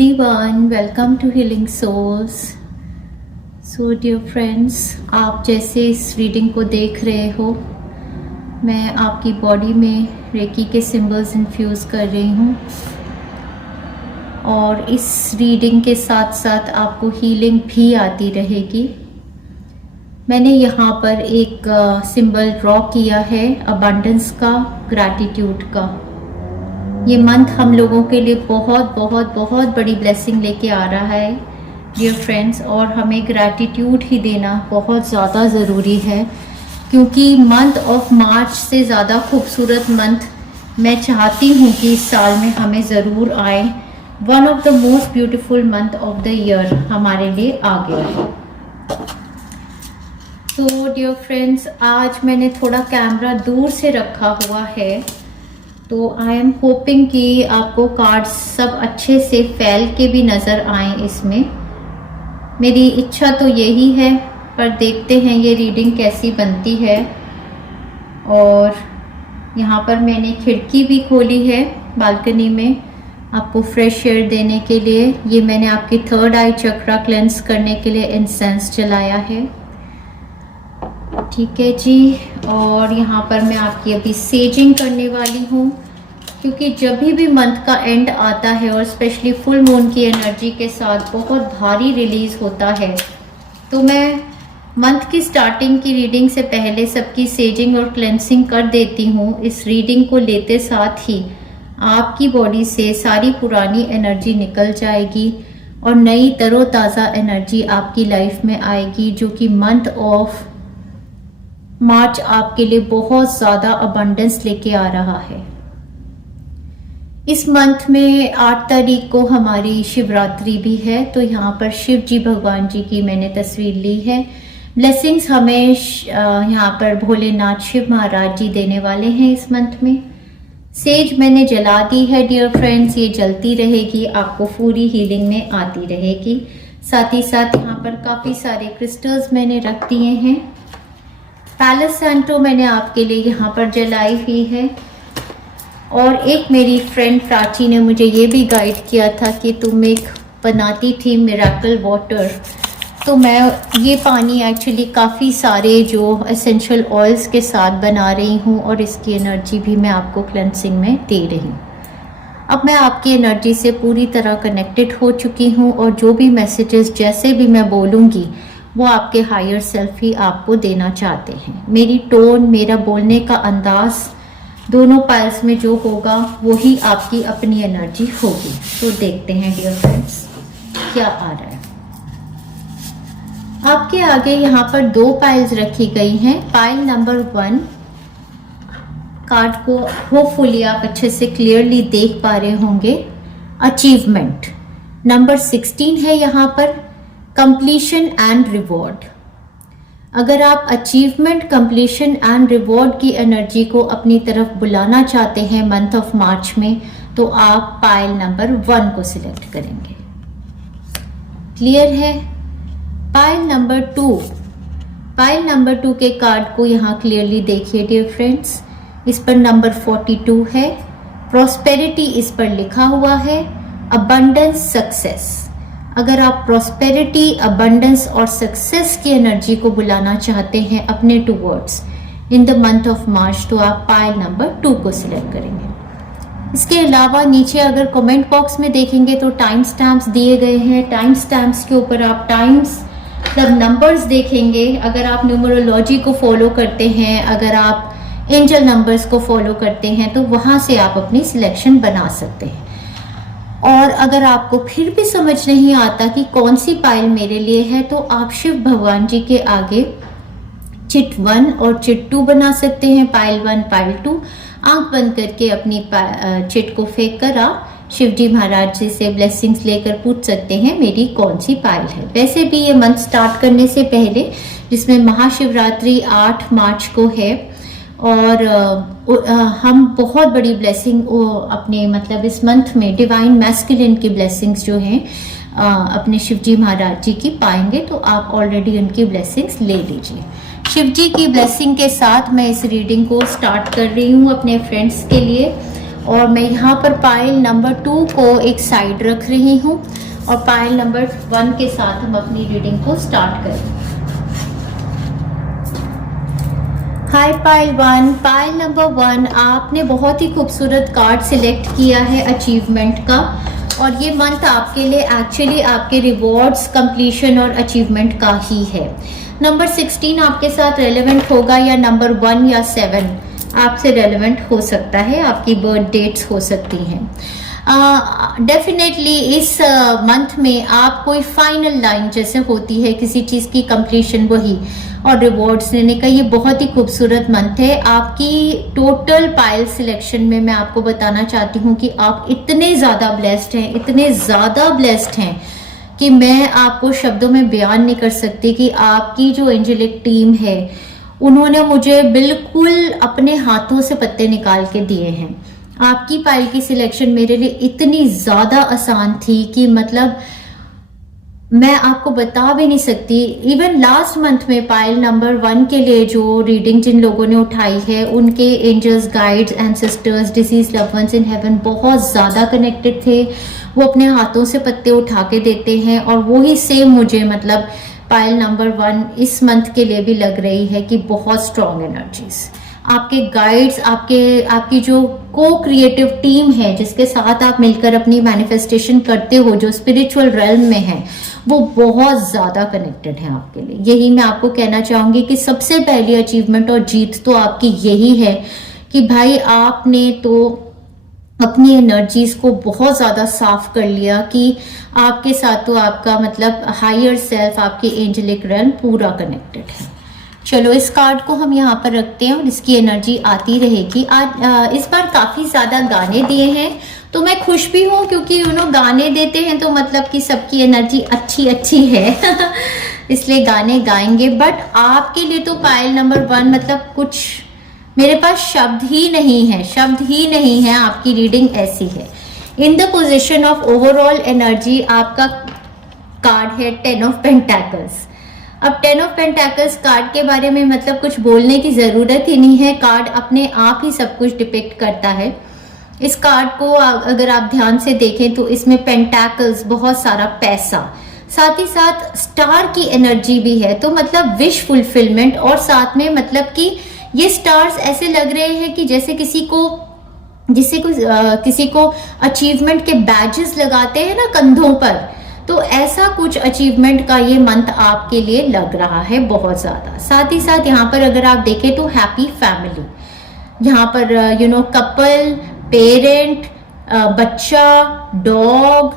everyone, welcome to Healing Souls. So dear friends, आप जैसे इस रीडिंग को देख रहे हो, मैं आपकी बॉडी में रेकी के सिंबल्स इन्फ्यूज़ कर रही हूँ और इस रीडिंग के साथ साथ आपको हीलिंग भी आती रहेगी। मैंने यहाँ पर एक सिंबल ड्रॉ किया है अबंडेंस का, ग्रैटिट्यूड का। ये मंथ हम लोगों के लिए बहुत बहुत बहुत बड़ी ब्लेसिंग लेके आ रहा है डियर फ्रेंड्स, और हमें ग्रैटिट्यूड ही देना बहुत ज़्यादा ज़रूरी है, क्योंकि मंथ ऑफ मार्च से ज़्यादा खूबसूरत मंथ मैं चाहती हूँ कि इस साल में हमें ज़रूर आए। One of the most beautiful month of the year हमारे लिए आ गया है। तो डियर फ्रेंड्स, आज मैंने थोड़ा कैमरा दूर से रखा हुआ है, तो आई एम होपिंग कि आपको कार्ड्स सब अच्छे से फैल के भी नज़र आएँ इसमें। मेरी इच्छा तो यही है, पर देखते हैं ये रीडिंग कैसी बनती है। और यहाँ पर मैंने खिड़की भी खोली है बालकनी में आपको फ्रेश एयर देने के लिए। ये मैंने आपकी थर्ड आई चक्रा क्लेंस करने के लिए इंसेंस जलाया है। ठीक है जी, और यहाँ पर मैं आपकी अभी सेजिंग करने वाली हूँ, क्योंकि जब भी मंथ का एंड आता है और स्पेशली फुल मून की एनर्जी के साथ बहुत भारी रिलीज होता है, तो मैं मंथ की स्टार्टिंग की रीडिंग से पहले सबकी सेजिंग और क्लेंसिंग कर देती हूँ। इस रीडिंग को लेते साथ ही आपकी बॉडी से सारी पुरानी एनर्जी निकल जाएगी और नई तरोताज़ा एनर्जी आपकी लाइफ में आएगी, जो कि मंथ ऑफ मार्च आपके लिए बहुत ज़्यादा अबंडेंस लेके आ रहा है। इस मंथ में 8 तारीख को हमारी शिवरात्रि भी है, तो यहाँ पर शिव जी भगवान जी की मैंने तस्वीर ली है। ब्लेसिंग्स हमें यहाँ पर भोलेनाथ शिव महाराज जी देने वाले हैं इस मंथ में। सेज मैंने जला दी है डियर फ्रेंड्स, ये जलती रहेगी, आपको पूरी हीलिंग में आती रहेगी। साथ ही साथ यहाँ पर काफ़ी सारे क्रिस्टल्स मैंने रख दिए हैं। पैलेस सैंटो मैंने आपके लिए यहाँ पर जलाई हुई है। और एक मेरी फ्रेंड प्राची ने मुझे ये भी गाइड किया था कि तुम एक बनाती थी मिरेकल वाटर, तो मैं ये पानी एक्चुअली काफ़ी सारे जो एसेंशियल ऑयल्स के साथ बना रही हूँ और इसकी एनर्जी भी मैं आपको क्लेंसिंग में दे रही हूँ। अब मैं आपकी एनर्जी से पूरी तरह कनेक्टेड हो चुकी हूँ और जो भी मैसेजेस जैसे भी मैं बोलूँगी वो आपके हायर सेल्फ ही आपको देना चाहते हैं। मेरी टोन, मेरा बोलने का अंदाज, दोनों पाइल्स में जो होगा वही आपकी अपनी एनर्जी होगी। तो देखते हैं डियर फ्रेंड्स क्या आ रहा है। आपके आगे यहाँ पर 2 पाइल्स रखी गई हैं। पाइल नंबर 1 कार्ड को होपफुली आप अच्छे से क्लियरली देख पा रहे होंगे, अचीवमेंट। नंबर 16 है यहाँ पर कंप्लीशन एंड रिवॉर्ड। अगर आप अचीवमेंट, कंप्लीशन एंड रिवॉर्ड की एनर्जी को अपनी तरफ बुलाना चाहते हैं मंथ ऑफ मार्च में, तो आप पाइल नंबर 1 को सिलेक्ट करेंगे। क्लियर है? पाइल नंबर 2, पाइल नंबर 2 के कार्ड को यहाँ क्लियरली देखिए डियर फ्रेंड्स। इस पर नंबर 42 है, प्रॉस्पेरिटी इस पर लिखा हुआ है, अबंडेंस, सक्सेस। अगर आप प्रॉस्पेरिटी, अबंडेंस और सक्सेस की एनर्जी को बुलाना चाहते हैं अपने towards in the month of March, तो आप पाइल नंबर 2 को सिलेक्ट करेंगे। इसके अलावा नीचे अगर कमेंट बॉक्स में देखेंगे तो टाइम स्टैम्प्स दिए गए हैं। टाइम स्टैम्प्स के ऊपर आप टाइम्स मतलब नंबर्स देखेंगे। अगर आप न्यूमरोलॉजी को फॉलो करते हैं, अगर आप एंजल नंबर्स को फॉलो करते हैं, तो वहाँ से आप अपनी सिलेक्शन बना सकते हैं। और अगर आपको फिर भी समझ नहीं आता कि कौन सी पाइल मेरे लिए है, तो आप शिव भगवान जी के आगे चिट 1 और चिट 2 बना सकते हैं। पाइल 1, पाइल 2, आंख बंद करके अपनी चिट को फेंक कर आप शिव जी महाराज जी से ब्लेसिंग्स लेकर पूछ सकते हैं मेरी कौन सी पाइल है। वैसे भी ये मंथ स्टार्ट करने से पहले, जिसमें महाशिवरात्रि 8 मार्च को है, और हम बहुत बड़ी ब्लेसिंग अपने मतलब इस मंथ में डिवाइन मैस्कुलिन की ब्लेसिंग्स जो हैं अपने शिवजी महाराज जी की पाएंगे, तो आप ऑलरेडी उनकी ब्लेसिंग्स ले लीजिए। शिवजी की ब्लेसिंग के साथ मैं इस रीडिंग को स्टार्ट कर रही हूँ अपने फ्रेंड्स के लिए। और मैं यहाँ पर पाइल नंबर 2 को एक साइड रख रही हूँ और पाइल नंबर 1 के साथ हम अपनी रीडिंग को स्टार्ट करें। हाय पाइल 1, पाइल नंबर 1, आपने बहुत ही खूबसूरत कार्ड सिलेक्ट किया है अचीवमेंट का, और ये मंथ आपके लिए एक्चुअली आपके रिवॉर्ड्स, कंप्लीशन और अचीवमेंट का ही है। नंबर 16 आपके साथ रेलेवेंट होगा, या नंबर 1 या 7 आपसे रेलेवेंट हो सकता है, आपकी बर्थ डेट्स हो सकती हैं। डेफिनेटली इस मंथ में आप कोई फाइनल लाइन जैसे होती है किसी चीज़ की कंप्लीशन, वही और रिवॉर्ड्स लेने का, ये बहुत ही खूबसूरत मंथ है आपकी टोटल पाइल सिलेक्शन में। मैं आपको बताना चाहती हूँ कि आप इतने ज़्यादा ब्लेस्ड हैं, इतने ज़्यादा ब्लेस्ड हैं कि मैं आपको शब्दों में बयान नहीं कर सकती कि आपकी जो एंजेलिक टीम है उन्होंने मुझे बिल्कुल अपने हाथों से पत्ते निकाल के दिए हैं। आपकी पाइल की सिलेक्शन मेरे लिए इतनी ज़्यादा आसान थी कि मतलब मैं आपको बता भी नहीं सकती। इवन लास्ट मंथ में पाइल नंबर 1 के लिए जो रीडिंग जिन लोगों ने उठाई है, उनके angels, guides, ancestors, deceased loved ones in heaven बहुत ज़्यादा कनेक्टेड थे। वो अपने हाथों से पत्ते उठा के देते हैं, और वही सेम मुझे मतलब पाइल नंबर 1 इस मंथ के लिए भी लग रही है कि बहुत स्ट्रॉन्ग एनर्जीज, आपके गाइड्स, आपकी जो को क्रिएटिव टीम है जिसके साथ आप मिलकर अपनी मैनिफेस्टेशन करते हो, जो स्पिरिचुअल रेल्म में है, वो बहुत ज़्यादा कनेक्टेड है आपके लिए। यही मैं आपको कहना चाहूँगी कि सबसे पहली अचीवमेंट और जीत तो आपकी यही है कि भाई आपने तो अपनी एनर्जीज को बहुत ज़्यादा साफ कर लिया कि आपके साथ तो आपका मतलब हायर सेल्फ, आपकी एंजेलिक रेल्म पूरा कनेक्टेड है। चलो इस कार्ड को हम यहाँ पर रखते हैं और इसकी एनर्जी आती रहेगी। आज इस बार काफ़ी ज़्यादा गाने दिए हैं, तो मैं खुश भी हूँ क्योंकि गाने देते हैं तो मतलब कि सबकी एनर्जी अच्छी है इसलिए गाने गाएंगे। बट आपके लिए तो पाइल नंबर 1 मतलब कुछ मेरे पास शब्द ही नहीं है, आपकी रीडिंग ऐसी है। इन the position of overall energy आपका कार्ड है 10 ऑफ पेंटाकल्स। अब 10 ऑफ पेंटाकल्स कार्ड के बारे में मतलब कुछ बोलने की ज़रूरत ही नहीं है, कार्ड अपने आप ही सब कुछ डिपिक्ट करता है। इस कार्ड को अगर आप ध्यान से देखें तो इसमें पेंटाकल्स, बहुत सारा पैसा, साथ ही साथ स्टार की एनर्जी भी है, तो मतलब विश फुलफिलमेंट, और साथ में मतलब कि ये स्टार्स ऐसे लग रहे हैं कि जैसे किसी को अचीवमेंट के बैजेस लगाते हैं ना कंधों पर, तो ऐसा कुछ अचीवमेंट का ये मंथ आपके लिए लग रहा है बहुत ज़्यादा। साथ ही साथ यहाँ पर अगर आप देखें तो हैप्पी फैमिली, यहाँ पर कपल, पेरेंट, बच्चा, डॉग,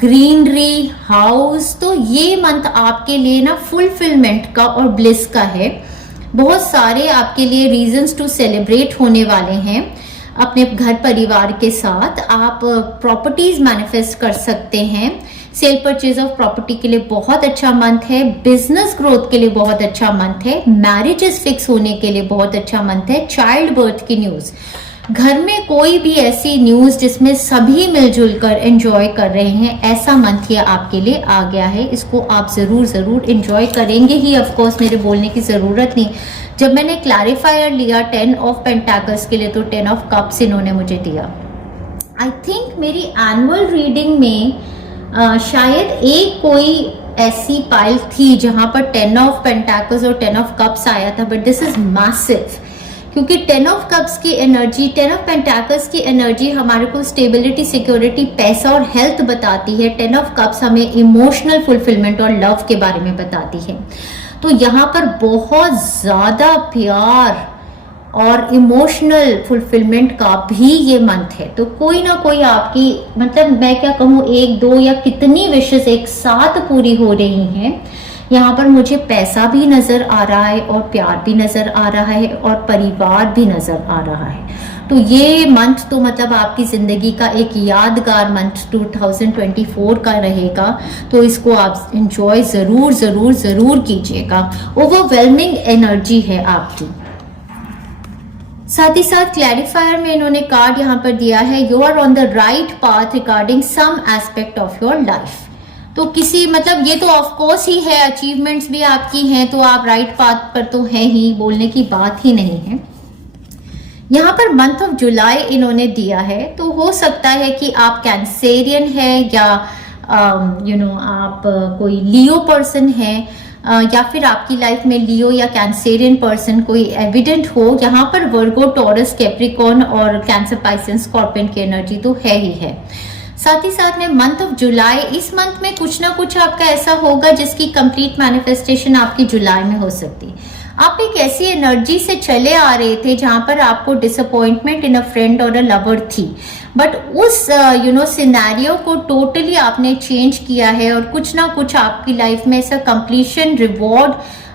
ग्रीनरी, हाउस, तो ये मंथ आपके लिए ना फुलफिलमेंट का और ब्लिस का है। बहुत सारे आपके लिए रीजंस टू सेलिब्रेट होने वाले हैं अपने घर परिवार के साथ। आप प्रॉपर्टीज मैनिफेस्ट कर सकते हैं। सेल परचेज ऑफ प्रॉपर्टी के लिए बहुत अच्छा मंथ है। बिजनेस ग्रोथ के लिए बहुत अच्छा मंथ है। मैरिजेस फिक्स होने के लिए बहुत अच्छा मंथ है। चाइल्ड बर्थ की न्यूज, घर में कोई भी ऐसी न्यूज जिसमें सभी मिलजुल कर एंजॉय कर रहे हैं, ऐसा मंथ ये आपके लिए आ गया है। इसको आप जरूर एंजॉय करेंगे ही, ऑफ कोर्स मेरे बोलने की जरूरत नहीं। जब मैंने क्लैरिफायर लिया 10 ऑफ पेंटाकल्स के लिए तो 10 ऑफ कप्स इन्होंने मुझे दिया। आई थिंक मेरी एनुअल रीडिंग में शायद एक कोई ऐसी पाइल थी जहां पर 10 ऑफ पेंटाकल्स और 10 ऑफ कप्स आया था, बट दिस इज मैसिव क्योंकि 10 ऑफ कप्स की एनर्जी, 10 ऑफ पेंटाकल्स की एनर्जी हमारे को स्टेबिलिटी, सिक्योरिटी, पैसा और हेल्थ बताती है। 10 ऑफ कप्स हमें इमोशनल फुलफिलमेंट और लव के बारे में बताती है। तो यहाँ पर बहुत ज़्यादा प्यार और इमोशनल फुलफिलमेंट का भी ये मंथ है। तो कोई ना कोई आपकी मतलब मैं क्या कहूँ, 1, 2 या कितनी विशेष एक साथ पूरी हो रही हैं। यहाँ पर मुझे पैसा भी नजर आ रहा है और प्यार भी नजर आ रहा है और परिवार भी नजर आ रहा है। तो ये मंथ तो मतलब आपकी जिंदगी का एक यादगार मंथ 2024 का रहेगा। तो इसको आप एंजॉय जरूर कीजिएगा। ओवरवेलमिंग एनर्जी है आपकी। साथ ही साथ क्लैरिफायर में इन्होंने कार्ड यहाँ पर दिया है, you are on the right path regarding some aspect of your life. तो किसी मतलब ये तो ऑफ कोर्स ही है, अचीवमेंट्स भी आपकी हैं तो आप राइट पाथ पर तो हैं ही, बोलने की बात ही नहीं है। यहाँ पर मंथ ऑफ जुलाई इन्होंने दिया है, तो हो सकता है कि आप कैंसेरियन है या आप कोई लियो पर्सन है, या फिर आपकी लाइफ में लियो या कैंसेरियन पर्सन कोई एविडेंट हो। यहाँ पर वर्गो, टॉरस, कैप्रिकॉर्न और कैंसर, पाइसेस, स्कॉर्पियन की एनर्जी तो है ही है। साथ ही साथ में मंथ ऑफ जुलाई, इस मंथ में कुछ ना कुछ आपका ऐसा होगा जिसकी कंप्लीट मैनिफेस्टेशन आपकी जुलाई में हो सकती है। आप एक ऐसी एनर्जी से चले आ रहे थे जहां पर आपको डिसअपॉइंटमेंट इन अ फ्रेंड और अ लवर थी, बट उस सिनेरियो को टोटली आपने चेंज किया है और कुछ ना कुछ आपकी लाइफ में ऐसा कंप्लीशन रिवॉर्ड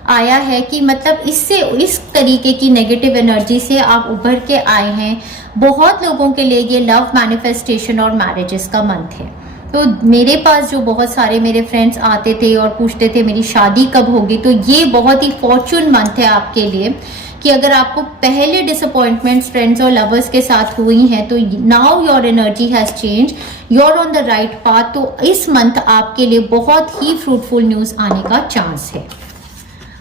आया है कि मतलब इससे, इस तरीके की नेगेटिव एनर्जी से आप उभर के आए हैं। बहुत लोगों के लिए ये लव मैनिफेस्टेशन और मैरिजेस का मंथ है। तो मेरे पास जो बहुत सारे मेरे फ्रेंड्स आते थे और पूछते थे मेरी शादी कब होगी, तो ये बहुत ही फॉर्चून मंथ है आपके लिए कि अगर आपको पहले डिसअपॉइंटमेंट्स फ्रेंड्स और लवर्स के साथ हुई हैं तो now your energy has change, you are on the right path. तो इस मंथ आपके लिए बहुत ही फ्रूटफुल न्यूज आने का चांस है।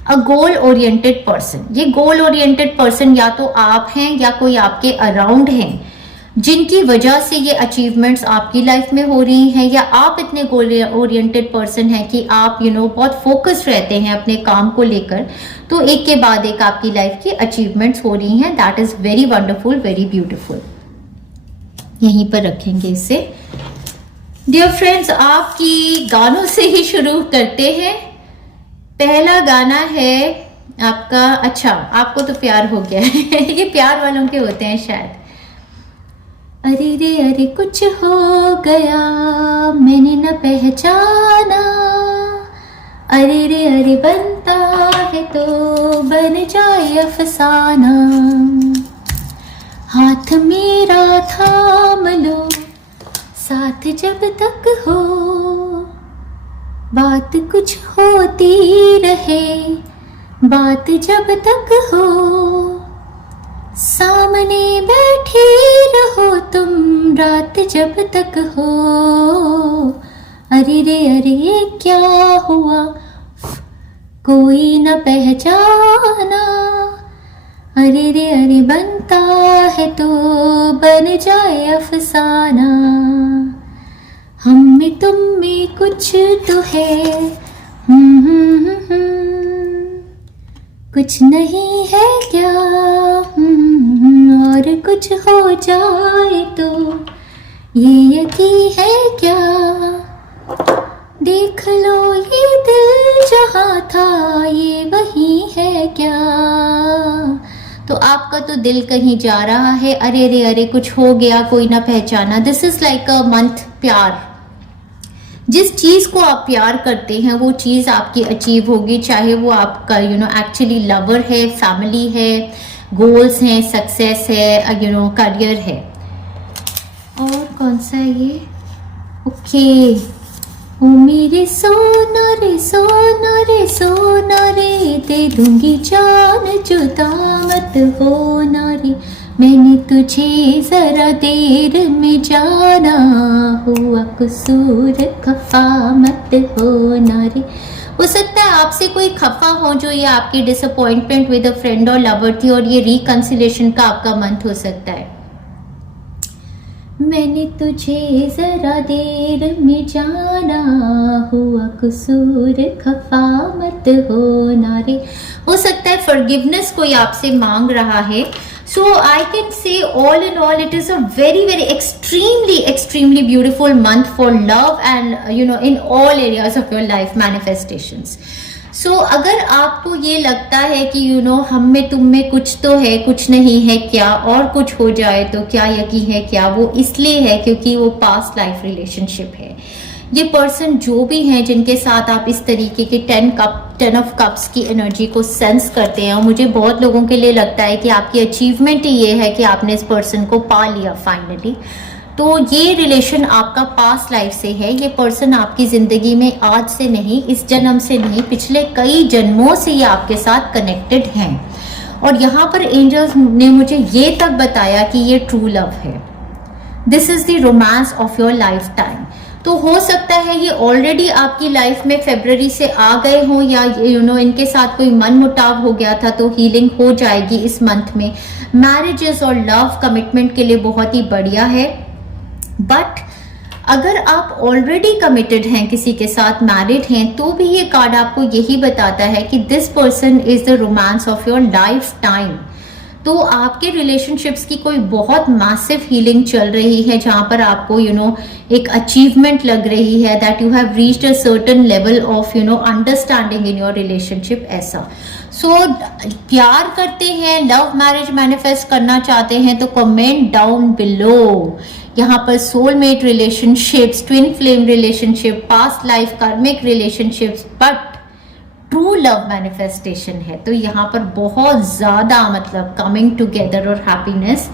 अ गोल ओरिएंटेड पर्सन, ये गोल ओरिएंटेड पर्सन या तो आप हैं या कोई आपके अराउंड हैं जिनकी वजह से ये अचीवमेंट्स आपकी लाइफ में हो रही हैं, या आप इतने गोल ओरिएंटेड पर्सन हैं कि आप बहुत फोकस्ड रहते हैं अपने काम को लेकर, तो एक के बाद एक आपकी लाइफ की अचीवमेंट्स हो रही हैं। That is very wonderful, very beautiful. यहीं पर रखेंगे इसे। डियर फ्रेंड्स, आपकी गानों से ही शुरू करते हैं। पहला गाना है आपका, अच्छा आपको तो प्यार हो गया है ये प्यार वालों के होते हैं शायद। अरे रे अरे कुछ हो गया मैंने न पहचाना, अरे रे अरे बनता है तो बन जाए अफसाना, हाथ मेरा थाम लो साथ जब तक हो, बात कुछ होती रहे बात जब तक हो, सामने बैठी रहो तुम रात जब तक हो, अरे रे अरे क्या हुआ कोई न पहचाना, अरे रे अरे बनता है तो बन जाए अफसाना, हम में तुम में कुछ तो है, कुछ नहीं है क्या, और कुछ हो जाए तो ये यकीन है क्या, देख लो ये दिल जहाँ था ये वही है क्या। तो आपका तो दिल कहीं जा रहा है, अरे रे अरे कुछ हो गया कोई ना पहचाना। This is like a month प्यार। जिस चीज को आप प्यार करते हैं वो चीज आपकी अचीव होगी, चाहे वो आपका एक्चुअली लवर है, फैमिली है, गोल्स हैं, सक्सेस है, करियर है। और कौन सा है ये? ओके, ओ मेरे सोना रे सोना रे सोना रे, दे दूंगी जान जुदा मत होना रे, मैंने तुझे जरा देर में जाना, हुआ कसूर खफा मत होना रे। हो सकता है आपसे कोई खफा हो जो ये आपकी डिसअपॉइंटमेंट विद अ फ्रेंड और लवर थी, और ये रिकंसिलेशन का आपका मंथ हो सकता है। मैंने तुझे जरा देर में जाना, हुआ कसूर खफा मत होना रे। हो सकता है फॉरगिवनेस कोई आपसे मांग रहा है। So I can say all in all it is a very very extremely beautiful month for love and in all areas of your life manifestations. So अगर आपको ये लगता है कि हम में तुम में कुछ तो है कुछ नहीं है क्या, और कुछ हो जाए तो क्या यकीन है क्या, वो इसलिए है क्योंकि वो पास्ट लाइफ रिलेशनशिप है। ये पर्सन जो भी हैं जिनके साथ आप इस तरीके के 10 ऑफ कप्स की एनर्जी को सेंस करते हैं, और मुझे बहुत लोगों के लिए लगता है कि आपकी अचीवमेंट ही ये है कि आपने इस पर्सन को पा लिया फाइनली। तो ये रिलेशन आपका पास्ट लाइफ से है। ये पर्सन आपकी जिंदगी में आज से नहीं, इस जन्म से नहीं, पिछले कई जन्मों से ये आपके साथ कनेक्टेड हैं। और यहाँ पर एंजल्स ने मुझे ये तक बताया कि ये ट्रू लव है। This is the romance of your life time. तो हो सकता है ये ऑलरेडी आपकी लाइफ में फरवरी से आ गए हो, या इनके साथ कोई मन मुटाव हो गया था, तो हीलिंग हो जाएगी इस मंथ में। मैरिजेस और लव कमिटमेंट के लिए बहुत ही बढ़िया है। बट अगर आप ऑलरेडी कमिटेड हैं, किसी के साथ मैरिड हैं, तो भी ये कार्ड आपको यही बताता है कि this person is the romance of your life time. तो आपके रिलेशनशिप्स की कोई बहुत मैसिव हीलिंग चल रही है, जहां पर आपको एक अचीवमेंट लग रही है, that you have reached a certain level of understanding in your relationship. ऐसा प्यार करते हैं, लव मैरिज मैनिफेस्ट करना चाहते हैं, तो कमेंट डाउन बिलो। यहाँ पर soulmate relationships, twin flame relationship, past life karmic relationships, but true love manifestation है। तो यहाँ पर बहुत ज्यादा मतलब कमिंग टुगेदर और happiness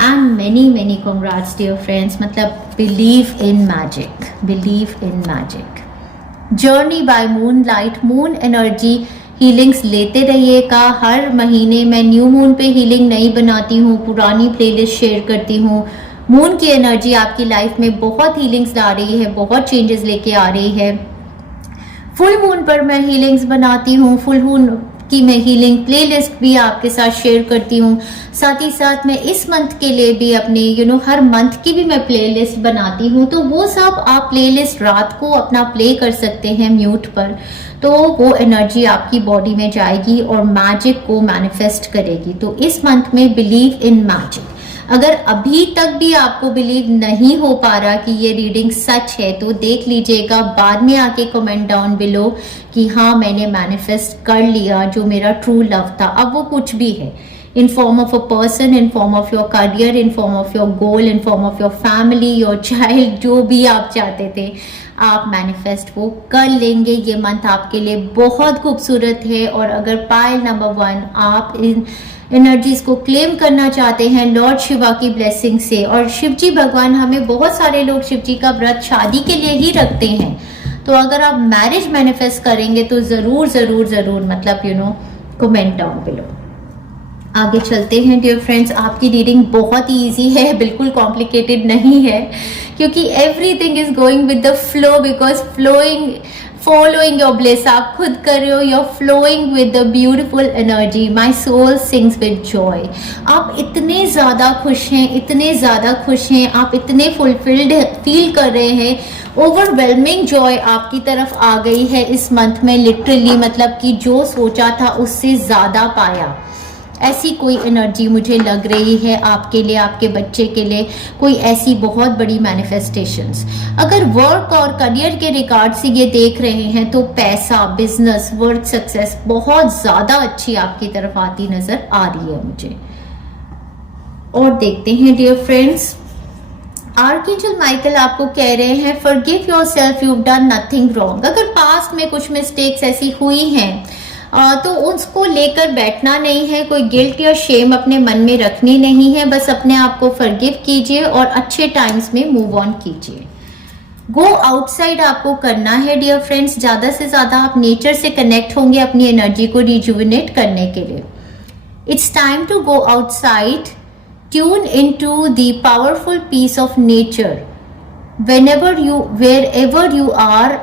and many congrats dear friends. मतलब believe in magic, believe in magic. Journey by moon light, moon energy healings लेते रहिएगा। हर महीने मैं न्यू मून पे हीलिंग नहीं बनाती हूँ, पुरानी प्लेलिस्ट शेयर करती हूँ। मून की एनर्जी आपकी लाइफ में बहुत हीलिंग्स ला रही है, बहुत चेंजेस लेके आ रही है। फुल मून पर मैं हीलिंग्स बनाती हूँ, फुल मून की मैं हीलिंग प्लेलिस्ट भी आपके साथ शेयर करती हूँ। साथ ही साथ मैं इस मंथ के लिए भी अपनी हर मंथ की भी मैं प्लेलिस्ट बनाती हूँ। तो वो सब आप प्लेलिस्ट रात को अपना प्ले कर सकते हैं म्यूट पर, तो वो एनर्जी आपकी बॉडी में जाएगी और मैजिक को मैनिफेस्ट करेगी। तो इस मंथ में बिलीव इन मैजिक। अगर अभी तक भी आपको बिलीव नहीं हो पा रहा कि ये रीडिंग सच है, तो देख लीजिएगा, बाद में आके कमेंट डाउन बिलो कि हाँ मैंने मैनिफेस्ट कर लिया जो मेरा ट्रू लव था। अब वो कुछ भी है, in form of a person, in form of your career, in form of your goal, in form of your family, your child, जो भी आप चाहते थे आप मैनिफेस्ट वो कर लेंगे। ये मंथ आपके लिए बहुत खूबसूरत है। और अगर पाइल नंबर 1 आप इन एनर्जीज को क्लेम करना चाहते हैं लॉर्ड शिवा की ब्लेसिंग से, और शिव जी भगवान, हमें बहुत सारे लोग शिव जी का व्रत शादी के लिए ही रखते हैं, तो अगर आप मैरिज मैनिफेस्ट करेंगे तो जरूर जरूर जरूर मतलब कमेंट डाउन बिलो। आगे चलते हैं डियर फ्रेंड्स। आपकी रीडिंग बहुत ही ईजी है, बिल्कुल कॉम्प्लिकेटेड नहीं है, क्योंकि everything is going with the flow, because following your bless, आप खुद कर रहे हो, you're flowing with the beautiful energy, my soul sings with joy। आप इतने ज़्यादा खुश हैं, इतने ज़्यादा खुश हैं, आप इतने फुलफिल्ड फील कर रहे हैं, ओवरवेलमिंग जॉय आपकी तरफ आ गई है इस मंथ में, लिटरली मतलब कि जो सोचा था उससे ज़्यादा पाया। ऐसी कोई एनर्जी मुझे लग रही है आपके लिए, आपके बच्चे के लिए, कोई ऐसी बहुत बड़ी मैनिफेस्टेशंस। अगर वर्क और करियर के रिगार्ड से ये देख रहे हैं तो पैसा, बिजनेस, वर्क सक्सेस बहुत ज्यादा अच्छी आपकी तरफ आती नजर आ रही है मुझे। और देखते हैं डियर फ्रेंड्स, आर्कएंजल माइकल आपको कह रहे हैं forgive yourself, you have done nothing wrong. अगर पास्ट में कुछ मिस्टेक्स ऐसी हुई हैं तो उसको लेकर बैठना नहीं है, कोई गिल्ट या शेम अपने मन में रखनी नहीं है, बस अपने आप को फॉरगिव कीजिए और अच्छे टाइम्स में मूव ऑन कीजिए। गो आउटसाइड आपको करना है डियर फ्रेंड्स, ज्यादा से ज्यादा आप नेचर से कनेक्ट होंगे अपनी एनर्जी को रिजुविनेट करने के लिए। It's time to go outside, tune into the powerful piece of nature wherever you are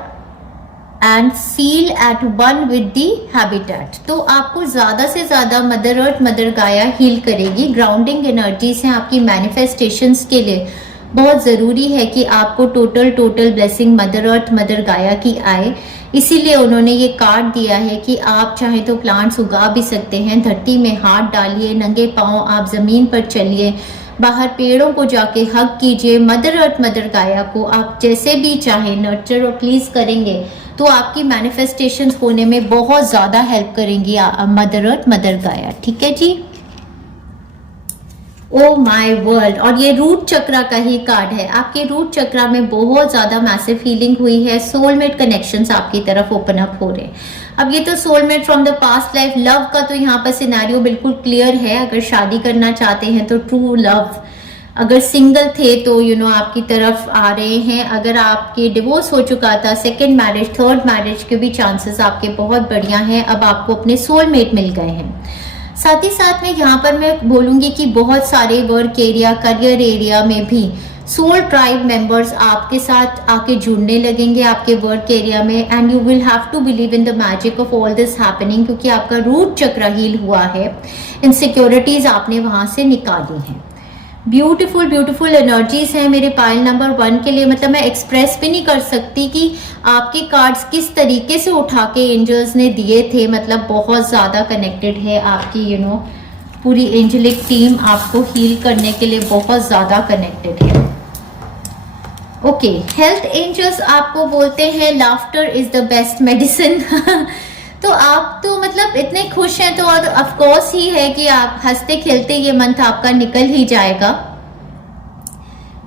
and feel at one with the habitat. तो आपको ज्यादा से ज्यादा mother earth, mother Gaia heal करेगी। ग्राउंडिंग एनर्जीज हैं आपकी मैनिफेस्टेशंस के लिए, बहुत जरूरी है कि आपको total blessing mother earth, mother गाया की आए। इसीलिए उन्होंने ये कार्ड दिया है कि आप चाहे तो प्लांट्स उगा भी सकते हैं, धरती में हाथ डालिए, नंगे पांव आप जमीन पर चलिए, बाहर पेड़ों को जाके हग कीजिए। मदर अर्थ, मदर गाया को आप जैसे भी चाहे नर्चर और प्लीज करेंगे तो आपकी मैनिफेस्टेशंस होने में बहुत ज्यादा हेल्प करेंगी मदर अर्थ, मदर गाया। ठीक है जी। ओ माय वर्ल्ड, और ये रूट चक्रा का ही कार्ड है। आपके रूट चक्रा में बहुत ज्यादा मैसिव फीलिंग हुई है, सोलमेट कनेक्शंस आपकी तरफ ओपन अप हो रहे हैं। अब ये तो soulmate from the past life, love का तो यहाँ पर सिनेरियो बिल्कुल क्लियर है। अगर शादी करना चाहते हैं तो ट्रू लव, अगर सिंगल थे तो आपकी तरफ आ रहे हैं। अगर आपके डिवोर्स हो चुका था, सेकेंड मैरिज, थर्ड मैरिज के भी चांसेस आपके बहुत बढ़िया हैं। अब आपको अपने सोलमेट मिल गए हैं। साथ ही साथ में यहाँ पर मैं बोलूँगी कि बहुत सारे वर्क एरिया, करियर एरिया में भी सोल ट्राइब मेंबर्स आपके साथ आके जुड़ने लगेंगे आपके वर्क एरिया में, and you will have to believe in the magic of all this happening, क्योंकि आपका रूट चक्र हील हुआ है, इनसिक्योरिटीज आपने वहां से निकाली हैं। ब्यूटीफुल ब्यूटीफुल एनर्जीज हैं मेरे पाइल नंबर 1 के लिए। मतलब मैं एक्सप्रेस भी नहीं कर सकती कि आपके कार्ड्स किस तरीके से उठा के एंजल्स ने दिए थे। मतलब बहुत ज़्यादा कनेक्टेड है आपकी पूरी एंजलिक टीम आपको हील करने के लिए बहुत ज़्यादा कनेक्टेड है। ओके, हेल्थ एंजल्स आपको बोलते हैं laughter is the best medicine. तो आप तो मतलब इतने खुश हैं तो ऑफ कोर्स ही है कि आप हंसते खेलते ये मंथ आपका निकल ही जाएगा।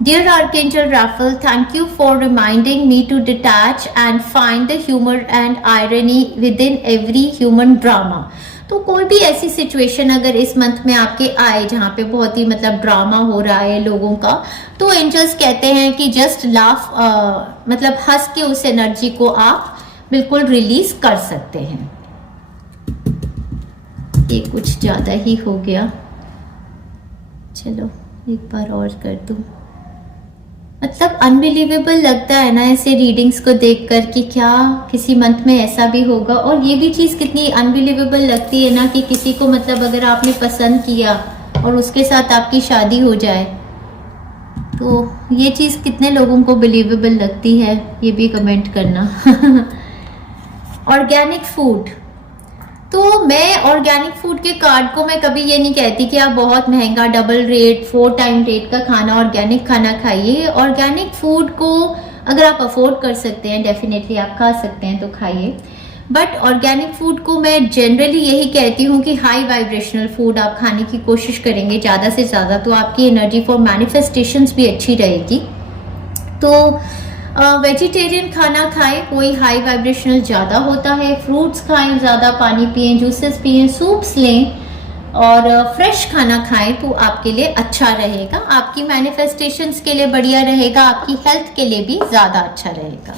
Dear Archangel Raphael, thank you for reminding me to detach and find the humor and irony within every human drama. तो कोई भी ऐसी सिचुएशन अगर इस मंथ में आपके आए जहाँ पे बहुत ही मतलब ड्रामा हो रहा है लोगों का, तो एंजल्स कहते हैं कि जस्ट लाफ, मतलब हंस के उस एनर्जी को आप बिल्कुल रिलीज कर सकते हैं। ये कुछ ज्यादा ही हो गया, चलो एक बार और कर दूं। मतलब अनबिलीवेबल लगता है ना ऐसे रीडिंग्स को देखकर कि क्या किसी मंथ में ऐसा भी होगा। और ये भी चीज़ कितनी अनबिलीवेबल लगती है ना कि किसी को मतलब अगर आपने पसंद किया और उसके साथ आपकी शादी हो जाए, तो ये चीज़ कितने लोगों को बिलीवेबल लगती है, ये भी कमेंट करना। ऑर्गेनिक फूड, तो मैं ऑर्गेनिक फूड के कार्ड को मैं कभी ये नहीं कहती कि आप बहुत महंगा डबल रेट 4 टाइम रेट का खाना ऑर्गेनिक खाना खाइए। ऑर्गेनिक फूड को अगर आप अफोर्ड कर सकते हैं डेफिनेटली आप खा सकते हैं तो खाइए, बट ऑर्गेनिक फूड को मैं जनरली यही कहती हूँ कि हाई वाइब्रेशनल फूड आप खाने की कोशिश करेंगे ज़्यादा से ज़्यादा, तो आपकी एनर्जी फॉर मैनिफेस्टेशंस भी अच्छी रहेगी। तो वेजिटेरियन खाना खाएं, कोई हाई वाइब्रेशनल ज़्यादा होता है, फ्रूट्स खाएं, ज़्यादा पानी पिएं, जूसेस पिएं, सूप्स लें और फ्रेश खाना खाएं तो आपके लिए अच्छा रहेगा, आपकी मैनिफेस्टेशंस के लिए बढ़िया रहेगा, आपकी हेल्थ के लिए भी ज़्यादा अच्छा रहेगा।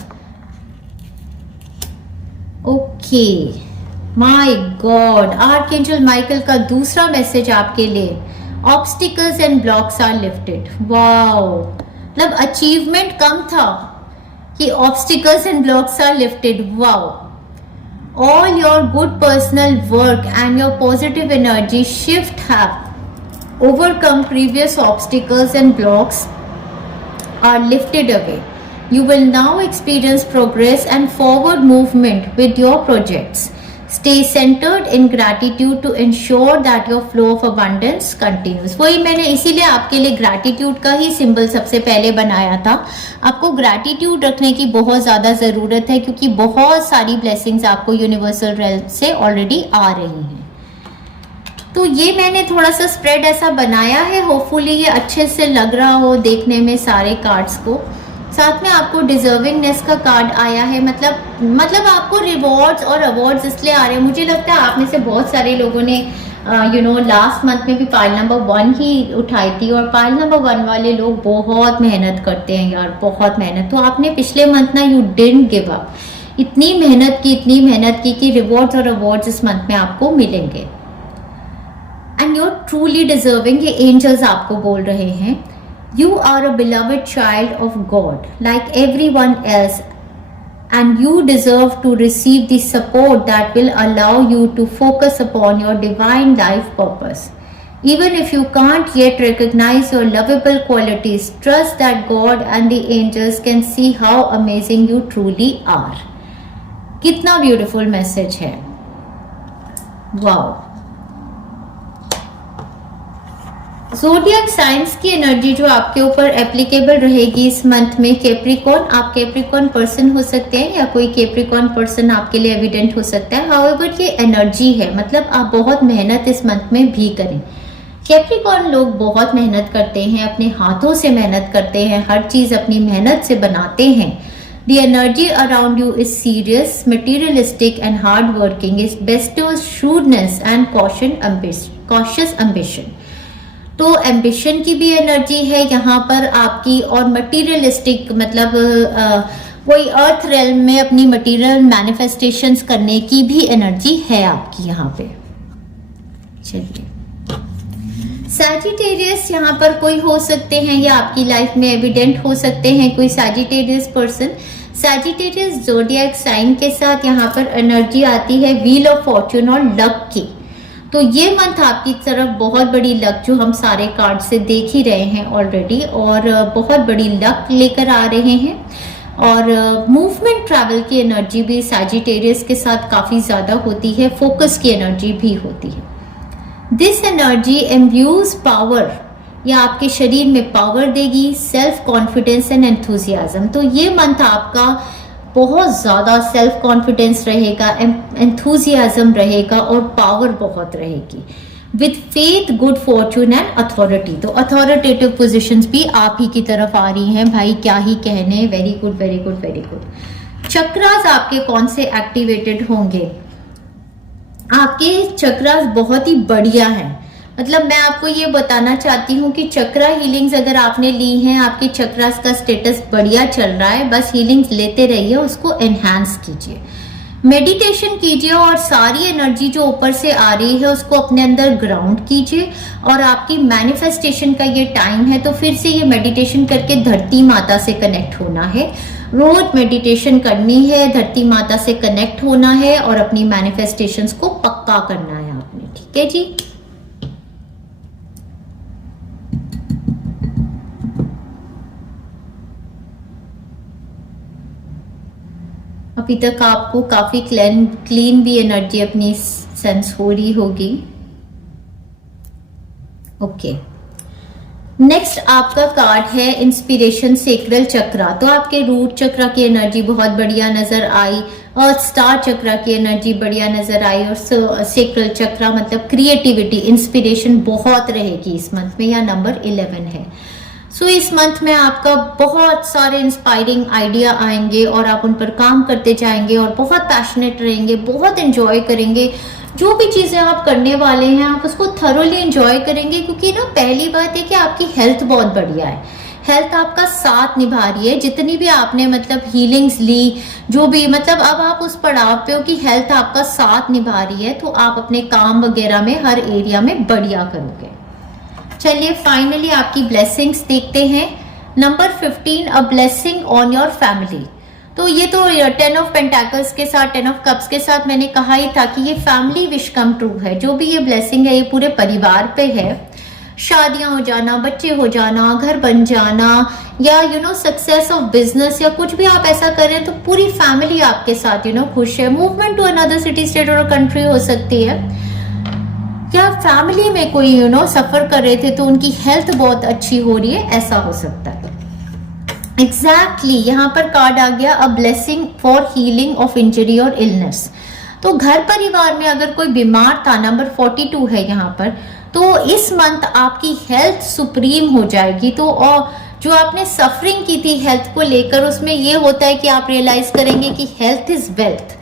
Okay, my god, archangel Michael का दूसरा मैसेज आपके लिए, obstacles and blocks are lifted. Wow, मतलब अचीवमेंट कम था कि obstacles and blocks are lifted. Wow, all your good personal work and your positive energy shift have overcome previous obstacles and blocks are lifted away. You will now experience progress and forward movement with your projects. Stay centered in gratitude to ensure that your flow of abundance continues. वही मैंने इसीलिए आपके लिए gratitude का ही symbol सबसे पहले बनाया था। आपको ग्रैटिट्यूड रखने की बहुत ज़्यादा ज़रूरत है क्योंकि बहुत सारी ब्लेसिंग्स आपको यूनिवर्सल रेल्म से ऑलरेडी आ रही हैं। तो ये मैंने थोड़ा सा स्प्रेड ऐसा बनाया है, होपफुली ये अच्छे से लग रहा हो देखने में सारे कार्ड्स को। साथ में आपको डिजर्विंगनेस का कार्ड आया है, मतलब आपको रिवॉर्ड्स और अवार्ड्स इसलिए आ रहे हैं, मुझे लगता है आप में से बहुत सारे लोगों ने लास्ट मंथ में भी पाइल नंबर 1 ही उठाई थी, और पाइल नंबर 1 वाले लोग बहुत मेहनत करते हैं यार, बहुत मेहनत। तो आपने पिछले मंथ ना यू डिडंट गिव अप, इतनी मेहनत की कि रिवॉर्ड्स और अवार्ड्स इस मंथ में आपको मिलेंगे and you are truly deserving. ये एंजल्स आपको बोल रहे हैं you are a beloved child of God like everyone else, and you deserve to receive the support that will allow you to focus upon your divine life purpose. Even if you can't yet recognize your lovable qualities, trust that God and the angels can see how amazing you truly are. कितना beautiful message है, wow। Zodiac science की energy जो आपके ऊपर applicable रहेगी इस month में, Capricorn, आप कैप्रिकॉर्न पर्सन हो सकते हैं या कोई कैप्रिकॉर्न पर्सन आपके लिए एविडेंट हो सकता है। हाउएवर ये एनर्जी है, मतलब आप बहुत मेहनत इस मंथ में भी करें। कैप्रिकॉर्न लोग बहुत मेहनत करते हैं, अपने हाथों से मेहनत करते हैं, हर चीज़ अपनी मेहनत से बनाते हैं। The energy around you is serious, materialistic and hardworking. It bestows shrewdness and cautious ambition. तो एम्बिशन की भी एनर्जी है यहाँ पर आपकी, और मटीरियलिस्टिक मतलब कोई अर्थ रेल्म में अपनी मटीरियल मैनिफेस्टेशंस करने की भी एनर्जी है आपकी यहाँ पे। चलिए, सैजिटेरियस यहाँ पर कोई हो सकते हैं या आपकी लाइफ में एविडेंट हो सकते हैं कोई Sagittarius person. Sagittarius zodiac sign के साथ यहाँ पर एनर्जी आती है व्हील ऑफ फॉर्च्यून और लक की। तो ये मंथ आपकी तरफ बहुत बड़ी लक, जो हम सारे कार्ड से देख ही रहे हैं ऑलरेडी, और बहुत बड़ी लक लेकर आ रहे हैं। और मूवमेंट ट्रैवल की एनर्जी भी सैजिटेरियस के साथ काफी ज्यादा होती है, फोकस की एनर्जी भी होती है। दिस एनर्जी एम्ब्यूज पावर, या आपके शरीर में पावर देगी, सेल्फ कॉन्फिडेंस एंड एंथुजियाज्म। तो ये मंथ आपका बहुत ज्यादा सेल्फ कॉन्फिडेंस रहेगा, एंथुजियाज्म रहेगा और पावर बहुत रहेगी। With faith, good Fortune and authority. तो अथॉरिटेटिव पोजिशंस भी आप ही की तरफ आ रही हैं भाई, क्या ही कहने। Very good, very good, very good. Chakras आपके कौन से एक्टिवेटेड होंगे? आपके चक्रास बहुत ही बढ़िया हैं। मतलब मैं आपको ये बताना चाहती हूँ कि चक्रा हीलिंग्स अगर आपने ली हैं, आपके चक्रास का स्टेटस बढ़िया चल रहा है, बस हीलिंग्स लेते रहिए, उसको एनहांस कीजिए, मेडिटेशन कीजिए और सारी एनर्जी जो ऊपर से आ रही है उसको अपने अंदर ग्राउंड कीजिए। और आपकी मैनिफेस्टेशन का ये टाइम है, तो फिर से ये मेडिटेशन करके धरती माता से कनेक्ट होना है। रोज मेडिटेशन करनी है, धरती माता से कनेक्ट होना है और अपनी मैनिफेस्टेशंस को पक्का करना है आपने। ठीक है जी। अभी तक आपको काफी क्लीन भी एनर्जी अपनी सेंस हो रही होगी। ओके, नेक्स्ट आपका कार्ड है इंस्पिरेशन सेक्रल चक्रा। तो आपके रूट चक्रा की एनर्जी बहुत बढ़िया नजर आई, और स्टार चक्रा की एनर्जी बढ़िया नजर आई, और सेक्रल चक्रा मतलब क्रिएटिविटी, इंस्पिरेशन बहुत रहेगी इस मंथ में, या नंबर 11 है। सो इस मंथ में आपका बहुत सारे इंस्पायरिंग आइडिया आएंगे और आप उन पर काम करते जाएंगे और बहुत पैशनेट रहेंगे, बहुत एंजॉय करेंगे। जो भी चीजें आप करने वाले हैं आप उसको थरोली एंजॉय करेंगे, क्योंकि ना पहली बात है कि आपकी हेल्थ बहुत बढ़िया है, हेल्थ आपका साथ निभा रही है। जितनी भी आपने मतलब हीलिंग्स ली, जो भी मतलब अब आप उस पड़ाव पे हो कि हेल्थ आपका साथ निभा रही है, तो आप अपने काम वगैरह में हर एरिया में बढ़िया करोगे। चलिए फाइनली आपकी ब्लेसिंग्स देखते हैं। Number 15, a blessing on your family. तो ये तो 10 ऑफ पेंटाकल्स के साथ, 10 ऑफ कप्स के साथ मैंने कहा ही था कि ये फैमिली विश कम ट्रू है। जो भी ये ब्लेसिंग है ये पूरे परिवार पे है। शादियां हो जाना, बच्चे हो जाना, घर बन जाना, या सक्सेस ऑफ बिजनेस, या कुछ भी आप ऐसा करें तो पूरी फैमिली आपके साथ खुश है। Movement to another city, state और कंट्री हो सकती है, या फैमिली में कोई सफर कर रहे थे तो उनकी हेल्थ बहुत अच्छी हो रही है, ऐसा हो सकता है। एग्जैक्टली यहाँ पर कार्ड आ गया, अ blessing for healing of injury और इलनेस। तो घर परिवार में अगर कोई बीमार था, नंबर 42 है यहाँ पर, तो इस मंथ आपकी हेल्थ सुप्रीम हो जाएगी। तो जो आपने सफरिंग की थी हेल्थ को लेकर, उसमें ये होता है कि आप रियलाइज करेंगे कि health is wealth,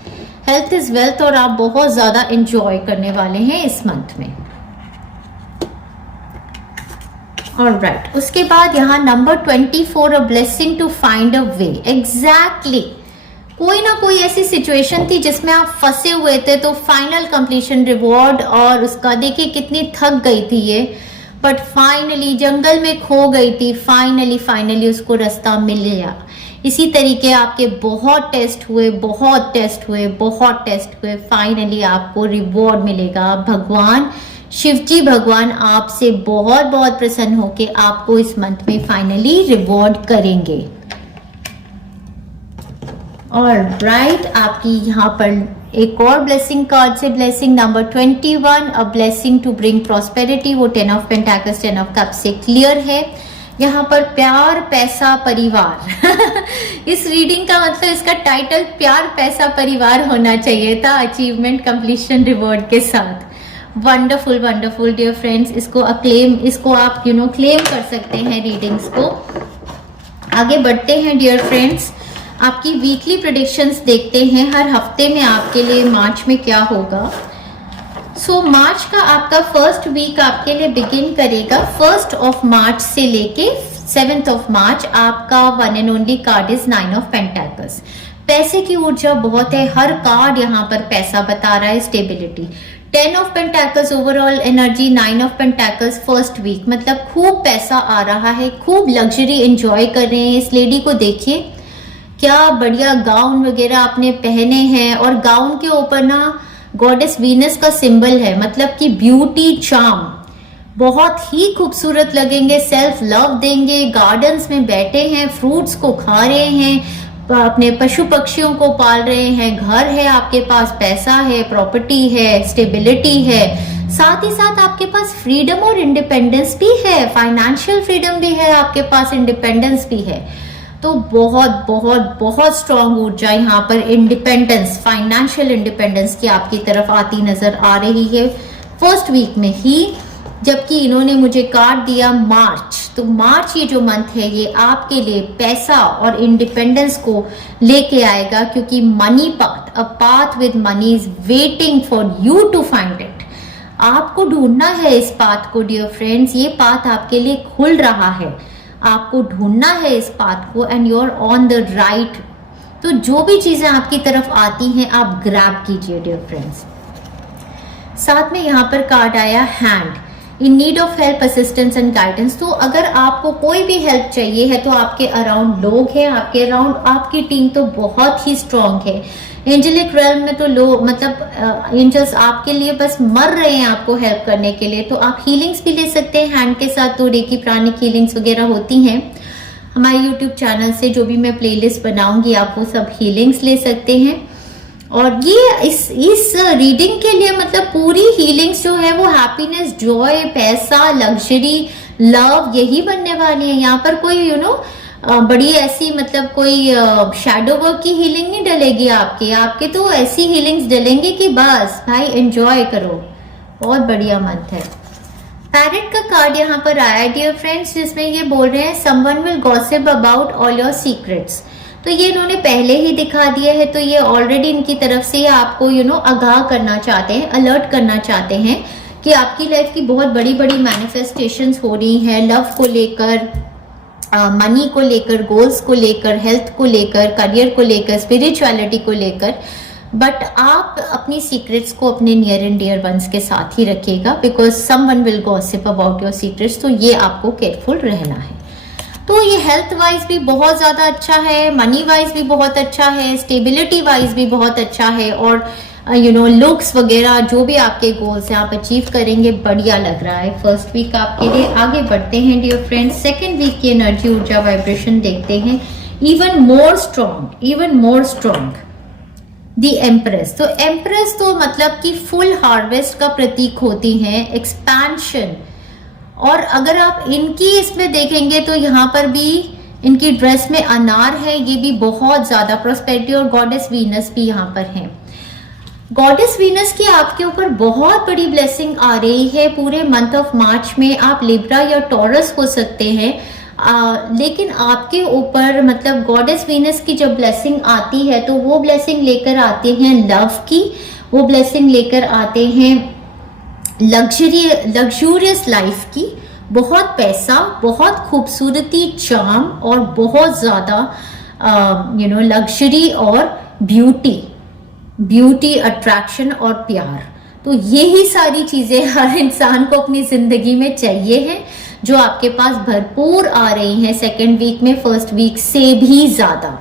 health is wealth, और आप बहुत ज्यादा एंजॉय करने वाले हैं इस मंथ में। ऑलराइट, उसके बाद यहाँ number 24, a blessing to find a way. Exactly, कोई ना कोई ऐसी सिचुएशन थी जिसमें आप फंसे हुए थे, तो फाइनल कंप्लीशन, रिवॉर्ड, और उसका देखिए कितनी थक गई थी ये, बट फाइनली जंगल में खो गई थी, फाइनली उसको रास्ता मिल गया। इसी तरीके आपके बहुत टेस्ट हुए, फाइनली आपको रिवॉर्ड मिलेगा। भगवान शिवजी भगवान आपसे बहुत बहुत प्रसन्न होके आपको इस मंथ में फाइनली रिवॉर्ड करेंगे। ऑलराइट, आपकी यहाँ पर एक और ब्लेसिंग कार्ड से blessing number 21, a blessing to bring prosperity. वो 10 ऑफ पेंटाकल्स, 10 ऑफ कप्स से क्लियर है। यहाँ पर प्यार, पैसा, परिवार इस रीडिंग का मतलब, इसका टाइटल प्यार, पैसा, परिवार होना चाहिए था, अचीवमेंट, कंप्लीशन, रिवॉर्ड के साथ। वंडरफुल वंडरफुल डियर फ्रेंड्स, इसको आप क्लेम कर सकते हैं रीडिंग्स को। आगे बढ़ते हैं डियर फ्रेंड्स, आपकी वीकली प्रेडिक्शंस देखते हैं हर हफ्ते में आपके लिए मार्च में क्या होगा। सो मार्च का आपका फर्स्ट वीक आपके लिए बिगिन करेगा 1 ऑफ मार्च से लेके 7 ऑफ मार्च। आपका one and only card is 9 of pentacles. पैसे की ऊर्जा बहुत है, हर कार्ड यहाँ पर पैसा बता रहा है, stability. 10 of pentacles overall energy, 9 of pentacles first week, मतलब खूब पैसा आ रहा है, खूब लग्जरी एंजॉय कर रहे हैं। इस लेडी को देखिए क्या बढ़िया गाउन वगैरह आपने पहने हैं, और गाउन के ऊपर ना गॉडेस वीनस का सिंबल है, मतलब कि ब्यूटी चार्म, बहुत ही खूबसूरत लगेंगे, सेल्फ लव देंगे, गार्डन्स में बैठे हैं, फ्रूट्स को खा रहे हैं, अपने पशु पक्षियों को पाल रहे हैं, घर है आपके पास, पैसा है, प्रॉपर्टी है, स्टेबिलिटी है, साथ ही साथ आपके पास फ्रीडम और इंडिपेंडेंस भी है, फाइनेंशियल फ्रीडम भी है आपके पास, इंडिपेंडेंस भी है। तो बहुत बहुत बहुत स्ट्रॉन्ग ऊर्जा यहाँ पर इंडिपेंडेंस, फाइनेंशियल इंडिपेंडेंस की आपकी तरफ आती नजर आ रही है फर्स्ट वीक में ही। जबकि इन्होंने मुझे कार्ड दिया मार्च, तो मार्च ये जो मंथ है ये आपके लिए पैसा और इंडिपेंडेंस को लेके आएगा, क्योंकि money path, a path with money is waiting for you to find it. आपको ढूंढना है इस पाथ को डियर फ्रेंड्स, ये पाथ आपके लिए खुल रहा है, आपको ढूंढना है इस पाथ को, and you are on the right. तो जो भी चीजें आपकी तरफ आती हैं आप ग्रैब कीजिए डियर फ्रेंड्स। साथ में यहाँ पर कार्ड आया hand, in need of help, assistance and guidance. तो अगर आपको कोई भी हेल्प चाहिए है तो आपके अराउंड लोग हैं, आपके अराउंड आपकी टीम तो बहुत ही स्ट्रांग है। एंजेलिक रेल्म में तो लोग, मतलब एंजल्स आपके लिए बस मर रहे हैं आपको हेल्प करने के लिए। तो आप हीलिंग्स भी ले सकते हैं हैंड के साथ, तो रेकी प्राणिक हीलिंग्स वगैरह होती हैं हमारे यूट्यूब चैनल से, जो भी मैं प्लेलिस्ट बनाऊंगी आप वो सब हीलिंग्स ले सकते हैं। और ये इस रीडिंग के लिए मतलब पूरी हीलिंग्स जो है वो हैप्पीनेस, जॉय, पैसा, लग्जरी, लव यही बनने वाली है। यहाँ पर कोई बड़ी ऐसी मतलब कोई शैडो वर्क की हीलिंग नहीं डलेगी आपके तो ऐसी हीलिंग्स डलेंगी कि बस भाई एंजॉय करो। बहुत बढ़िया मंथ है। पैरेट का कार्ड यहाँ पर आया डियर फ्रेंड्स, जिसमें ये बोल रहे हैं someone will gossip about all your secrets. तो ये इन्होंने पहले ही दिखा दिया है, तो ये ऑलरेडी इनकी तरफ से आपको आगाह करना चाहते हैं, अलर्ट करना चाहते हैं कि आपकी लाइफ की बहुत बड़ी बड़ी मैनिफेस्टेशंस हो रही हैं, लव को लेकर, मनी को लेकर, गोल्स को लेकर, हेल्थ को लेकर, करियर को लेकर, स्पिरिचुअलिटी को लेकर। बट आप अपनी सीक्रेट्स को अपने नियर एंड डियर वंस के साथ ही रखिएगा, because someone will gossip about your secrets. तो ये आपको केयरफुल रहना है। तो ये हेल्थ वाइज भी बहुत ज़्यादा अच्छा है, मनी वाइज भी बहुत अच्छा है, स्टेबिलिटी वाइज भी बहुत अच्छा है, और लुक्स वगैरह जो भी आपके गोल्स हैं आप अचीव करेंगे, बढ़िया लग रहा है फर्स्ट वीक आपके लिए। आगे बढ़ते हैं डियर फ्रेंड्स, सेकेंड वीक की एनर्जी, ऊर्जा, वाइब्रेशन देखते हैं। Even more strong the empress. तो एम्प्रेस तो मतलब कि फुल हार्वेस्ट का प्रतीक होती हैं, एक्सपेंशन। और अगर आप इनकी इसमें देखेंगे तो यहाँ पर भी इनकी ड्रेस में अनार है, ये भी बहुत ज्यादा प्रोस्पेरिटी, और गॉडेस वीनस भी यहाँ पर है। गॉडेस वीनस की आपके ऊपर बहुत बड़ी ब्लेसिंग आ रही है पूरे मंथ ऑफ मार्च में। आप लिब्रा या टॉरस हो सकते हैं, लेकिन आपके ऊपर मतलब गॉडेस वीनस की जब ब्लेसिंग आती है तो वो ब्लेसिंग लेकर आते हैं लव की, वो ब्लेसिंग लेकर आते हैं लग्जूरियस लाइफ की, बहुत पैसा, बहुत खूबसूरती, चार्म, और बहुत ज़्यादा लग्जरी और ब्यूटी, अट्रैक्शन और प्यार। तो यही सारी चीज़ें हर इंसान को अपनी ज़िंदगी में चाहिए हैं, जो आपके पास भरपूर आ रही हैं सेकेंड वीक में फर्स्ट वीक से भी ज़्यादा।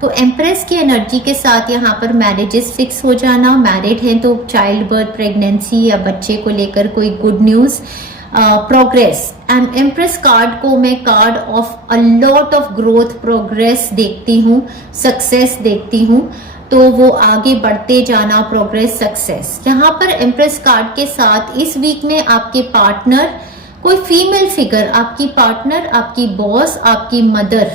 तो एम्प्रेस की एनर्जी के साथ यहाँ पर मैरिजेस फिक्स हो जाना, मैरिड हैं तो चाइल्ड बर्थ, प्रेगनेंसी या बच्चे को लेकर कोई good news, progress. And empress card को मैं card of a lot of growth, progress देखती हूँ, सक्सेस देखती हूँ। तो वो आगे बढ़ते जाना, प्रोग्रेस, सक्सेस। यहाँ पर एम्प्रेस कार्ड के साथ इस वीक में आपके पार्टनर, कोई फीमेल फिगर, आपकी पार्टनर, आपकी बॉस, आपकी मदर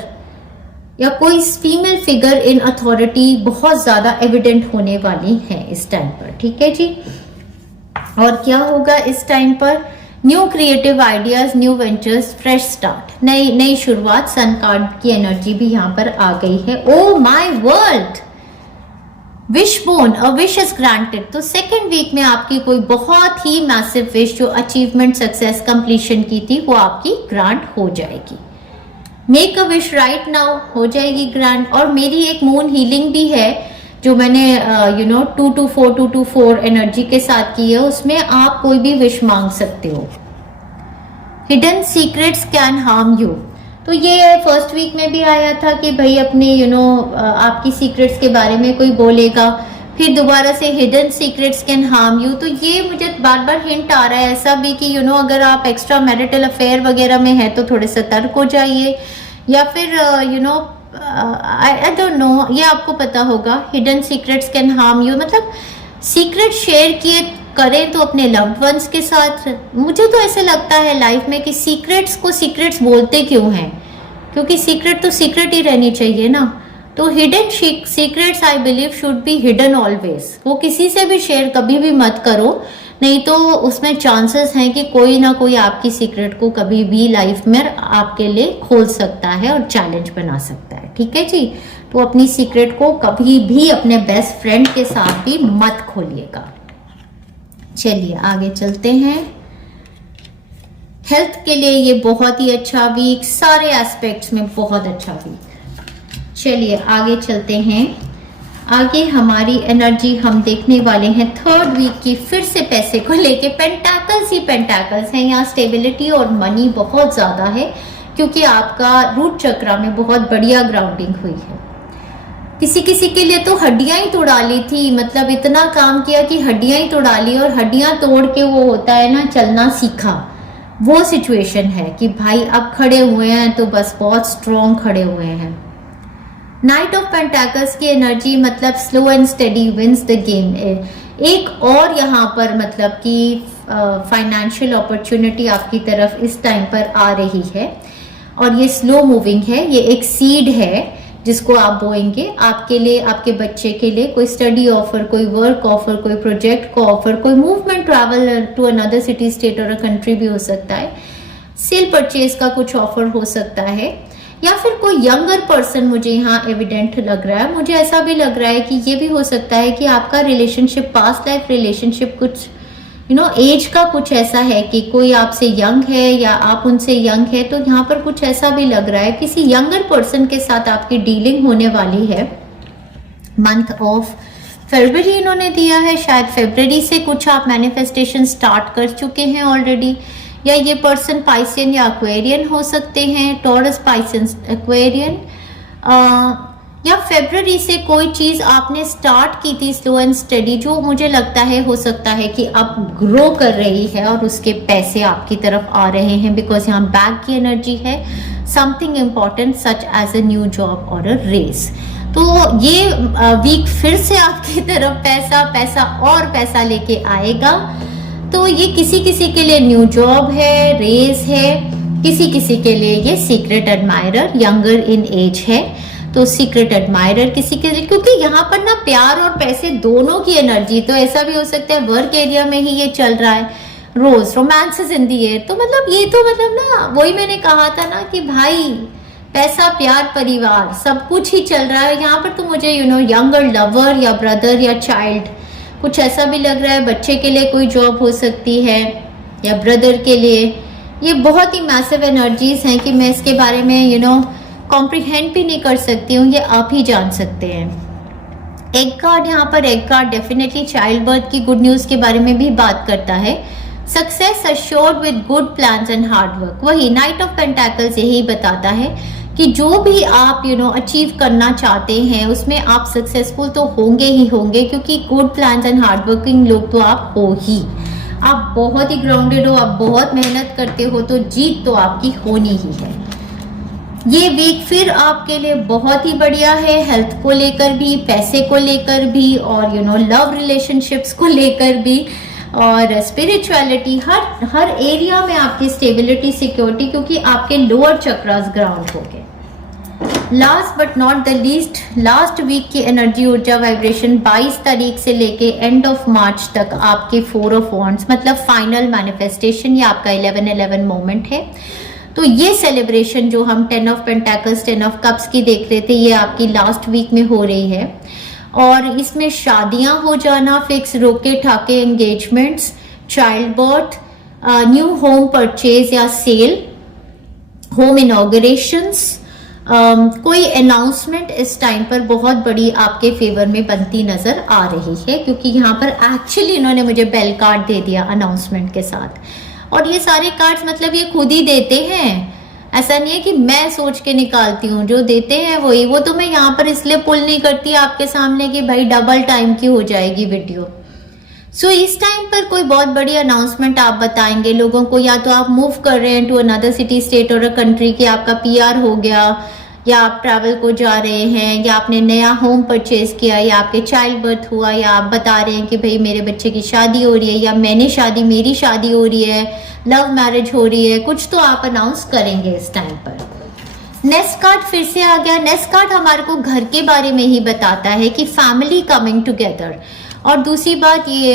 या कोई फीमेल फिगर इन अथॉरिटी बहुत ज्यादा एविडेंट होने वाली है इस टाइम पर। ठीक है जी। और क्या होगा इस टाइम पर? New creative ideas, new ventures, fresh start, नई शुरुआत। सन कार्ड की एनर्जी भी यहाँ पर आ गई है। Oh my world, wish born, a wish is granted. तो सेकेंड वीक में आपकी कोई बहुत ही मैसिव विश जो अचीवमेंट, सक्सेस, कंप्लीशन की थी वो आपकी ग्रांट हो जाएगी। Make a wish right now, हो जाएगी ग्रांट। और मेरी एक मून हीलिंग भी है जो मैंने 224 एनर्जी के साथ की है, उसमें आप कोई भी विश मांग सकते हो। Hidden secrets can harm you, तो ये फर्स्ट वीक में भी आया था कि भाई अपने आपकी सीक्रेट्स के बारे में कोई बोलेगा, फिर दोबारा से hidden secrets can harm you. तो ये मुझे बार बार हिंट आ रहा है ऐसा भी कि अगर आप एक्स्ट्रा मैरिटल अफेयर वगैरह में है तो थोड़े सतर्क हो जाइए, या फिर आई डोंट नो, ये आपको पता होगा। Hidden secrets can harm you मतलब सीक्रेट शेयर किए करें तो अपने लव्ड वंस के साथ। मुझे तो ऐसे लगता है लाइफ में कि सीक्रेट्स को सीक्रेट्स बोलते क्यों हैं, क्योंकि सीक्रेट तो सीक्रेट ही रहनी चाहिए ना। तो hidden secrets I believe should be hidden always, वो किसी से भी शेयर कभी भी मत करो, नहीं तो उसमें चांसेस हैं कि कोई ना कोई आपकी सीक्रेट को कभी भी लाइफ में आपके लिए खोल सकता है और चैलेंज बना सकता है। ठीक है जी, तो अपनी सीक्रेट को कभी भी अपने बेस्ट फ्रेंड के साथ भी मत खोलिएगा। चलिए आगे चलते हैं। हेल्थ के लिए ये बहुत ही अच्छा वीक, सारे एस्पेक्ट्स में बहुत अच्छा वीक। चलिए आगे चलते हैं। आगे हमारी एनर्जी हम देखने वाले हैं थर्ड वीक की, फिर से पैसे को लेके। पेंटाकल्स ही पेंटाकल्स हैं, यहाँ स्टेबिलिटी और मनी बहुत ज्यादा है, क्योंकि आपका रूट चक्रा में बहुत बढ़िया ग्राउंडिंग हुई है। किसी किसी के लिए तो हड्डियां ही तोड़ा ली थी, मतलब इतना काम किया कि हड्डियां ही तोड़ा ली, और हड्डियां तोड़ के वो होता है ना चलना सीखा, वो सिचुएशन है कि भाई अब खड़े हुए हैं तो बस बहुत स्ट्रॉन्ग खड़े हुए हैं। नाइट ऑफ पेंटाकल्स की एनर्जी मतलब slow and steady wins the game. एक और यहाँ पर मतलब कि फाइनेंशियल अपॉर्चुनिटी आपकी तरफ इस टाइम पर आ रही है, और ये स्लो मूविंग है, ये एक सीड है जिसको आप बोएंगे आपके लिए, आपके बच्चे के लिए। कोई स्टडी ऑफर, कोई वर्क ऑफर, कोई प्रोजेक्ट को ऑफर, कोई movement, travel to another city, state और कंट्री भी हो सकता है। सेल परचेज का कुछ ऑफर हो सकता है, या फिर कोई यंगर पर्सन मुझे यहाँ एविडेंट लग रहा है। मुझे ऐसा भी लग रहा है कि ये भी हो सकता है कि आपका रिलेशनशिप, पास्ट लाइफ रिलेशनशिप कुछ एज का कुछ ऐसा है कि कोई आपसे यंग है या आप उनसे यंग है, तो यहाँ पर कुछ ऐसा भी लग रहा है किसी यंगर पर्सन के साथ आपकी डीलिंग होने वाली है। मंथ ऑफ फरवरी इन्होंने दिया है, शायद फरवरी से कुछ आप मैनिफेस्टेशन स्टार्ट कर चुके हैं ऑलरेडी, या ये पर्सन पाइसियन या एक्वेरियन हो सकते हैं, टॉरस, पाइसियन, एक्वेरियन, या फरवरी से कोई चीज आपने स्टार्ट की थी स्लो एंड स्टडी, जो मुझे लगता है हो सकता है कि अब ग्रो कर रही है और उसके पैसे आपकी तरफ आ रहे हैं, बिकॉज यहाँ बैक की एनर्जी है। Something important such as a new job और अ रेस। तो ये वीक फिर से आपकी तरफ पैसा पैसा और पैसा लेके आएगा। तो ये किसी किसी के लिए न्यू जॉब है, रेस है, किसी किसी के लिए ये secret admirer, younger in age है। तो सीक्रेट एडमायरर किसी के लिए, क्योंकि यहाँ पर ना प्यार और पैसे दोनों की एनर्जी, तो ऐसा भी हो सकता है वर्क एरिया में ही ये चल रहा है। रोज romance is in the air, तो मतलब ये तो मतलब ना वही मैंने कहा था ना कि भाई पैसा, प्यार, परिवार सब कुछ ही चल रहा है यहाँ पर। तो मुझे यंगर लवर या ब्रदर या चाइल्ड कुछ ऐसा भी लग रहा है। बच्चे के लिए कोई जॉब हो सकती है या ब्रदर के लिए। ये बहुत ही मैसिव एनर्जीज हैं कि मैं इसके बारे में कॉम्प्रिहेंड भी नहीं कर सकती हूँ, ये आप ही जान सकते हैं। एग कार्ड, यहाँ पर egg card definitely child birth की गुड न्यूज के बारे में भी बात करता है। Success assured with good plans and hard work, वही नाइट ऑफ पेंटाकल्स यही बताता है कि जो भी आप अचीव करना चाहते हैं उसमें आप सक्सेसफुल तो होंगे ही होंगे, क्योंकि good plans and hard working लोग तो आप हो ही। आप बहुत ही ग्राउंडेड हो, आप बहुत मेहनत करते हो, तो जीत तो आपकी होनी ही है। ये वीक फिर आपके लिए बहुत ही बढ़िया है, हेल्थ को लेकर भी, पैसे को लेकर भी, और लव रिलेशनशिप्स को लेकर भी, और स्पिरिचुअलिटी, हर एरिया में आपकी स्टेबिलिटी, सिक्योरिटी, क्योंकि आपके लोअर चक्रास ग्राउंड हो गए। Last but not the least, last week की एनर्जी, ऊर्जा, वाइब्रेशन 22 तारीख से लेके एंड ऑफ मार्च तक आपके 4 ऑफ वॉन्ड्स मतलब फाइनल मैनिफेस्टेशन, ये आपका 11-11 मोमेंट है। तो ये सेलिब्रेशन जो हम 10 ऑफ पेंटाकल्स, 10 ऑफ कप्स की देख रहे थे, ये आपकी लास्ट वीक में हो रही है। और इसमें शादियां हो जाना फिक्स, रोके ठाके engagements, child birth, new home purchase या सेल, होम इनॉग्रेशंस, कोई अनाउंसमेंट इस टाइम पर बहुत बड़ी आपके फेवर में बनती नजर आ रही है, क्योंकि यहाँ पर एक्चुअली इन्होंने मुझे बेल कार्ड दे दिया अनाउंसमेंट के साथ। और ये सारे कार्ड्स मतलब ये खुद ही देते हैं, ऐसा नहीं है कि मैं सोच के निकालती हूँ, जो देते हैं वही। वो तो मैं यहाँ पर इसलिए पुल नहीं करती आपके सामने कि भाई डबल टाइम की हो जाएगी वीडियो। सो इस टाइम पर कोई बहुत बड़ी अनाउंसमेंट आप बताएंगे लोगों को, या तो आप मूव कर रहे हैं टू अनदर सिटी, स्टेट और अ कंट्री, कि आपका पीआर हो गया, या आप ट्रैवल को जा रहे हैं, या आपने नया होम परचेज किया, या आपके चाइल्ड बर्थ हुआ, या आप बता रहे हैं कि भाई मेरे बच्चे की शादी हो रही है, या मेरी शादी हो रही है, लव मैरिज हो रही है, कुछ तो आप अनाउंस करेंगे इस टाइम पर। नेक्स्ट कार्ड फिर से आ गया। नेक्स्ट कार्ड हमारे को घर के बारे में ही बताता है कि फैमिली कमिंग टुगेदर। और दूसरी बात ये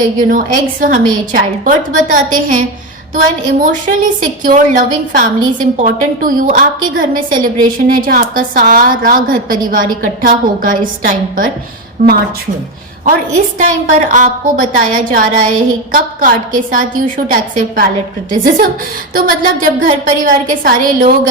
एग्स हमें चाइल्ड बर्थ बताते हैं। तो an emotionally secure loving family is important to you. आपके घर में सेलिब्रेशन है जहां आपका सारा घर परिवार इकट्ठा होगा इस टाइम पर मार्च में। और इस टाइम पर आपको बताया जा रहा है कप कार्ड के साथ you should accept valid criticism. तो मतलब जब घर परिवार के सारे लोग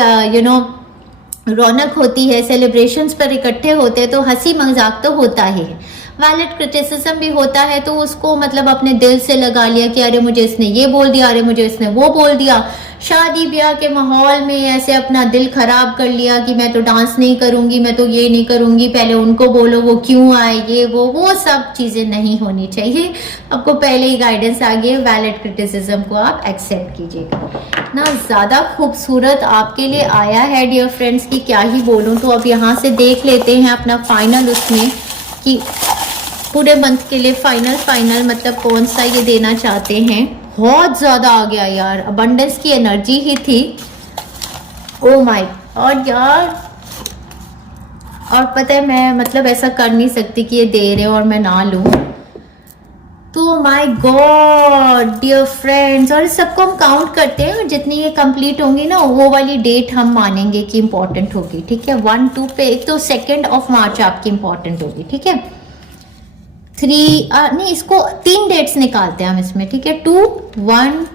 रौनक होती है, सेलिब्रेशंस पर इकट्ठे होते हैं, तो हंसी मजाक तो होता ही है, वैलिड क्रिटिसिज्म भी होता है। तो उसको मतलब अपने दिल से लगा लिया कि अरे मुझे इसने ये बोल दिया, अरे मुझे इसने वो बोल दिया। शादी ब्याह के माहौल में ऐसे अपना दिल खराब कर लिया कि मैं तो डांस नहीं करूंगी, मैं तो ये नहीं करूंगी, पहले उनको बोलो वो क्यों आए, ये वो सब चीजें नहीं होनी चाहिए। आपको पहले ही गाइडेंस आ गई है, वैलिड क्रिटिसिज्म को आप एक्सेप्ट कीजिएगा ना। ज्यादा खूबसूरत आपके लिए आया है डियर फ्रेंड्स की क्या ही बोलूं। तो अब यहाँ से देख लेते हैं अपना फाइनल उसमें कि पूरे मंथ के लिए फाइनल मतलब कौन सा ये देना चाहते हैं। बहुत ज्यादा आ गया यार, अबंडेंस की एनर्जी ही थी। ओ माय गॉड यार। और पता है मैं मतलब ऐसा कर नहीं सकती कि ये दे रहे हो और मैं ना लूं। तो माय गॉड डियर फ्रेंड्स, और सबको हम काउंट करते हैं, जितनी ये कंप्लीट होंगी ना वो वाली डेट हम मानेंगे कि इंपॉर्टेंट होगी, ठीक है। 1 2 पे एक तो 2 मार्च आपकी इंपॉर्टेंट होगी, ठीक है। 3 नहीं, इसको 3 डेट्स निकालते हैं हम इसमें, ठीक है। 2 1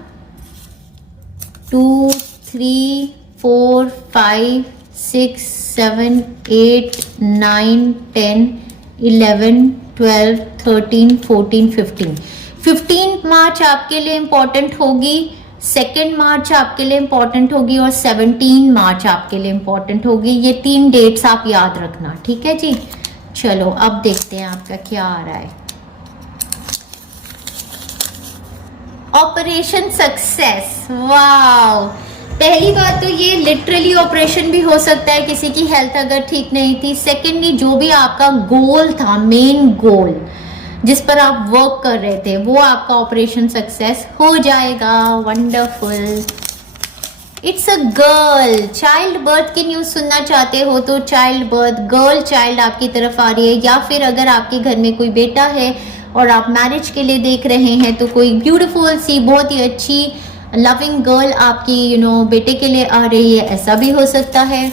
2 3 4 5 6 7 8 9 10 11 12 13 14 15 15 मार्च आपके लिए इंपॉर्टेंट होगी, 2 मार्च आपके लिए इंपॉर्टेंट होगी, और 17 मार्च आपके लिए इंपॉर्टेंट होगी। ये 3 डेट्स आप याद रखना, ठीक है जी। चलो अब देखते हैं आपका क्या आ रहा है। ऑपरेशन सक्सेस, वाव। पहली बात तो ये लिटरली ऑपरेशन भी हो सकता है, किसी की हेल्थ अगर ठीक नहीं थी। सेकेंडली जो भी आपका गोल था, मेन गोल जिस पर आप वर्क कर रहे थे, वो आपका ऑपरेशन सक्सेस हो जाएगा। Wonderful. It's a girl. Child birth की न्यूज सुनना चाहते हो तो चाइल्ड बर्थ, गर्ल चाइल्ड आपकी तरफ आ रही है। या फिर अगर आपके घर में कोई बेटा है और आप मैरिज के लिए देख रहे हैं तो कोई ब्यूटीफुल सी बहुत ही अच्छी लविंग गर्ल आपकी बेटे के लिए आ रही है, ऐसा भी हो सकता है।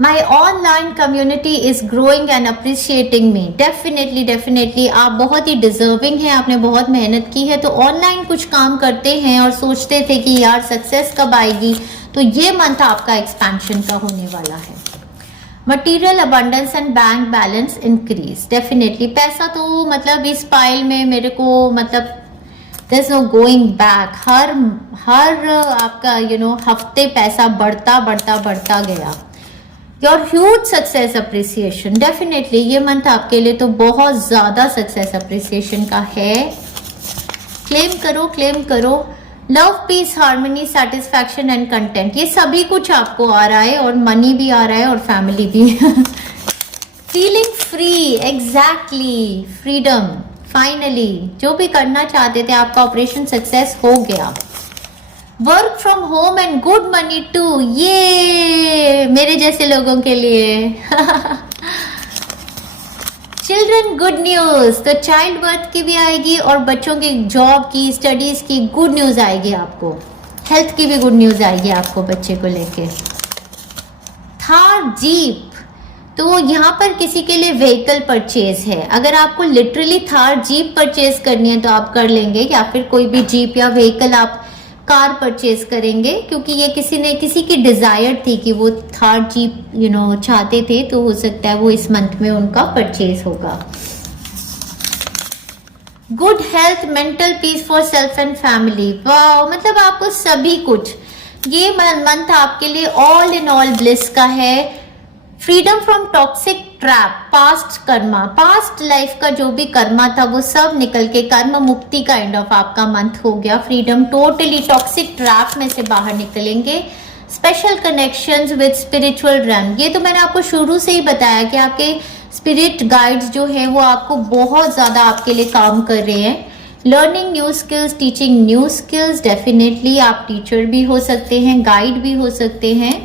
My online community is growing and appreciating me. Definitely आप बहुत ही डिजर्विंग हैं, आपने बहुत मेहनत की है। तो ऑनलाइन कुछ काम करते हैं और सोचते थे कि यार सक्सेस कब आएगी, तो ये मंथ आपका एक्सपेंशन का होने वाला है। Material abundance and bank balance increase. Definitely पैसा तो मतलब इस पाइल में मेरे को मतलब there's no going back। हर आपका हफ्ते पैसा बढ़ता गया। Your huge success appreciation. Definitely ये मंथ आपके लिए तो बहुत ज्यादा सक्सेस अप्रिसिएशन का है। क्लेम करो। Love, peace, harmony, satisfaction and content, ये सभी कुछ आपको आ रहा है, और मनी भी आ रहा है और फैमिली भी। Feeling free, exactly, freedom. Finally जो भी करना चाहते थे आपका ऑपरेशन सक्सेस हो गया। Work from home and good money too, ये मेरे जैसे लोगों के लिए। Children, good news. तो चाइल्ड बर्थ की भी आएगी और बच्चों की जॉब की, स्टडीज की गुड न्यूज आएगी आपको। हेल्थ की भी गुड न्यूज आएगी आपको बच्चे को लेके। थार, जीप, तो यहाँ पर किसी के लिए व्हीकल परचेज है। अगर आपको लिटरली थार जीप परचेज करनी है तो आप कर लेंगे, या फिर कोई भी जीप या व्हीकल आप कार परचेज करेंगे, क्योंकि ये किसी की डिजायर थी कि वो थार जीप चाहते थे, तो हो सकता है वो इस मंथ में उनका परचेज होगा। Good health, mental peace for self and family. वाह, मतलब आपको सभी कुछ, ये मंथ आपके लिए ऑल इन ऑल ब्लिस का है। Freedom from toxic trap, past Karma, past life का जो भी कर्मा था वो सब निकल के कर्म मुक्ति काइंड ऑफ आपका मंथ हो गया। फ्रीडम, टोटली टॉक्सिक ट्रैप में से बाहर निकलेंगे। Special connections with spiritual RAM, ये तो मैंने आपको शुरू से ही बताया कि आपके स्पिरिट गाइड्स जो है वो आपको बहुत ज्यादा आपके लिए काम कर रहे हैं। Learning new skills, teaching new skills, definitely आप टीचर भी हो सकते हैं, गाइड भी हो सकते हैं।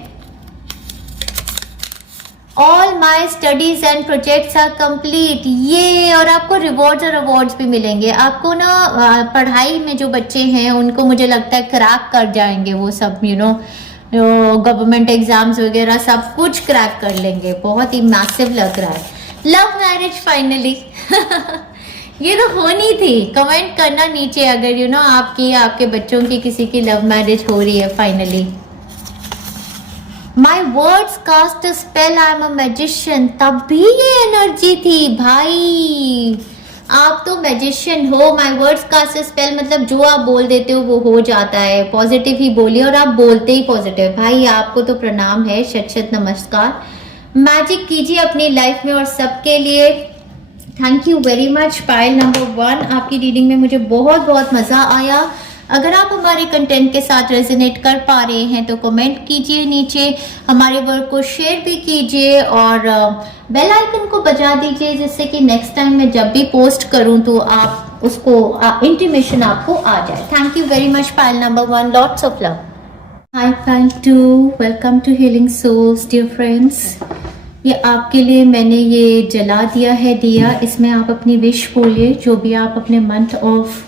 All my studies and projects are complete, ये, और आपको रिवॉर्ड्स और अवार्ड्स भी मिलेंगे। आपको ना पढ़ाई में जो बच्चे हैं उनको मुझे लगता है क्रैक कर जाएंगे वो सब, गवर्नमेंट एग्जाम्स वगैरह सब कुछ क्रैक कर लेंगे, बहुत ही मैसिव लग रहा है। लव मैरिज फाइनली ये तो होनी थी। कमेंट करना नीचे अगर आपकी, आपके बच्चों की, किसी की लव मैरिज हो रही है finally. My words cast a spell, I am a magician, तब भी ये एनर्जी थी भाई, आप तो मैजिशियन हो। My words cast a spell मतलब जो आप बोल देते हो वो हो जाता है। पॉजिटिव ही बोलिए, और आप बोलते ही पॉजिटिव। भाई आपको तो प्रणाम है, शत शत नमस्कार। मैजिक कीजिए अपनी लाइफ में और सबके लिए। Thank you very much. Payal number 1, आपकी रीडिंग में मुझे बहुत बहुत मजा आया। अगर आप हमारे कंटेंट के साथ रेजोनेट कर पा रहे हैं तो कमेंट कीजिए नीचे, हमारे वर्क को शेयर भी कीजिए और बेल आइकन को बजा दीजिए, जिससे कि नेक्स्ट टाइम मैं जब भी पोस्ट करूं तो आप उसको इंटीमेशन आपको आ जाए। Thank you very much Payal number 1, lots of love. Hi Payal 2, welcome to healing souls dear friends. ये आपके लिए मैंने ये जला दिया है दिया, इसमें आप अपनी विश बोलिए, जो भी आप अपने मंथ ऑफ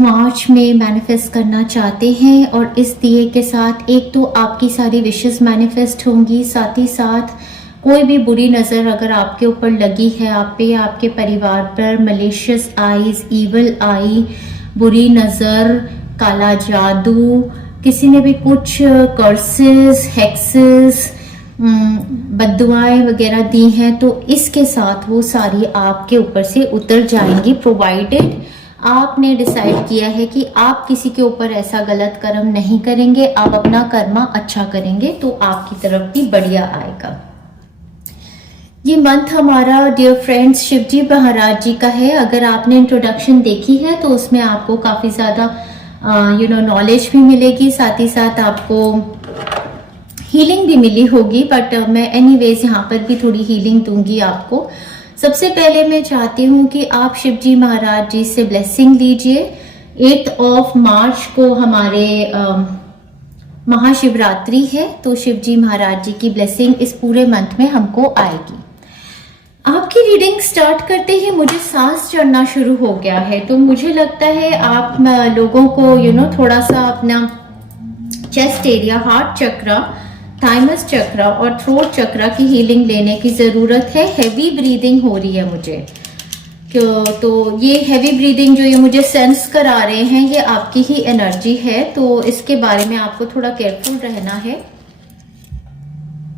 मार्च में मैनिफेस्ट करना चाहते हैं, और इस दिए के साथ एक तो आपकी सारी विशेस मैनिफेस्ट होंगी, साथ ही साथ कोई भी बुरी नज़र अगर आपके ऊपर लगी है, आप पे या आपके परिवार पर, मलेशियस आईज, इवल आई, बुरी नज़र, काला जादू, किसी ने भी कुछ कर्सेस, हेक्सेस, बद्दुआएं वगैरह दी हैं, तो इसके साथ वो सारी आपके ऊपर से उतर जाएंगी, प्रोवाइडेड आपने डिसाइड किया है कि आप किसी के ऊपर ऐसा गलत कर्म नहीं करेंगे, आप अपना कर्मा अच्छा करेंगे, तो आपकी तरफ भी बढ़िया आएगा। ये मंथ हमारा डियर फ्रेंड्स शिवजी महाराज जी का है। अगर आपने इंट्रोडक्शन देखी है तो उसमें आपको काफ़ी ज़्यादा नॉलेज भी मिलेगी, साथ ही साथ आपको हीलिंग भी मिली होगी, बट मैं एनीवेज यहाँ पर भी थोड़ी हीलिंग दूंगी आपको। सबसे पहले मैं चाहती हूँ कि आप शिवजी महाराज जी से ब्लेसिंग लीजिए। 8 मार्च को हमारे महाशिवरात्रि है, तो शिवजी महाराज जी की ब्लेसिंग इस पूरे मंथ में हमको आएगी। आपकी रीडिंग स्टार्ट करते ही मुझे सांस चढ़ना शुरू हो गया है, तो मुझे लगता है आप लोगों को थोड़ा सा अपना चेस्ट एरिया, हार्ट चक्रा, थाइमस चक्रा और थ्रोट चक्रा की हीलिंग लेने की ज़रूरत है। हैवी ब्रीदिंग हो रही है मुझे, तो ये हैवी ब्रीदिंग जो ये मुझे सेंस करा रहे हैं, ये आपकी ही एनर्जी है, तो इसके बारे में आपको थोड़ा केयरफुल रहना है।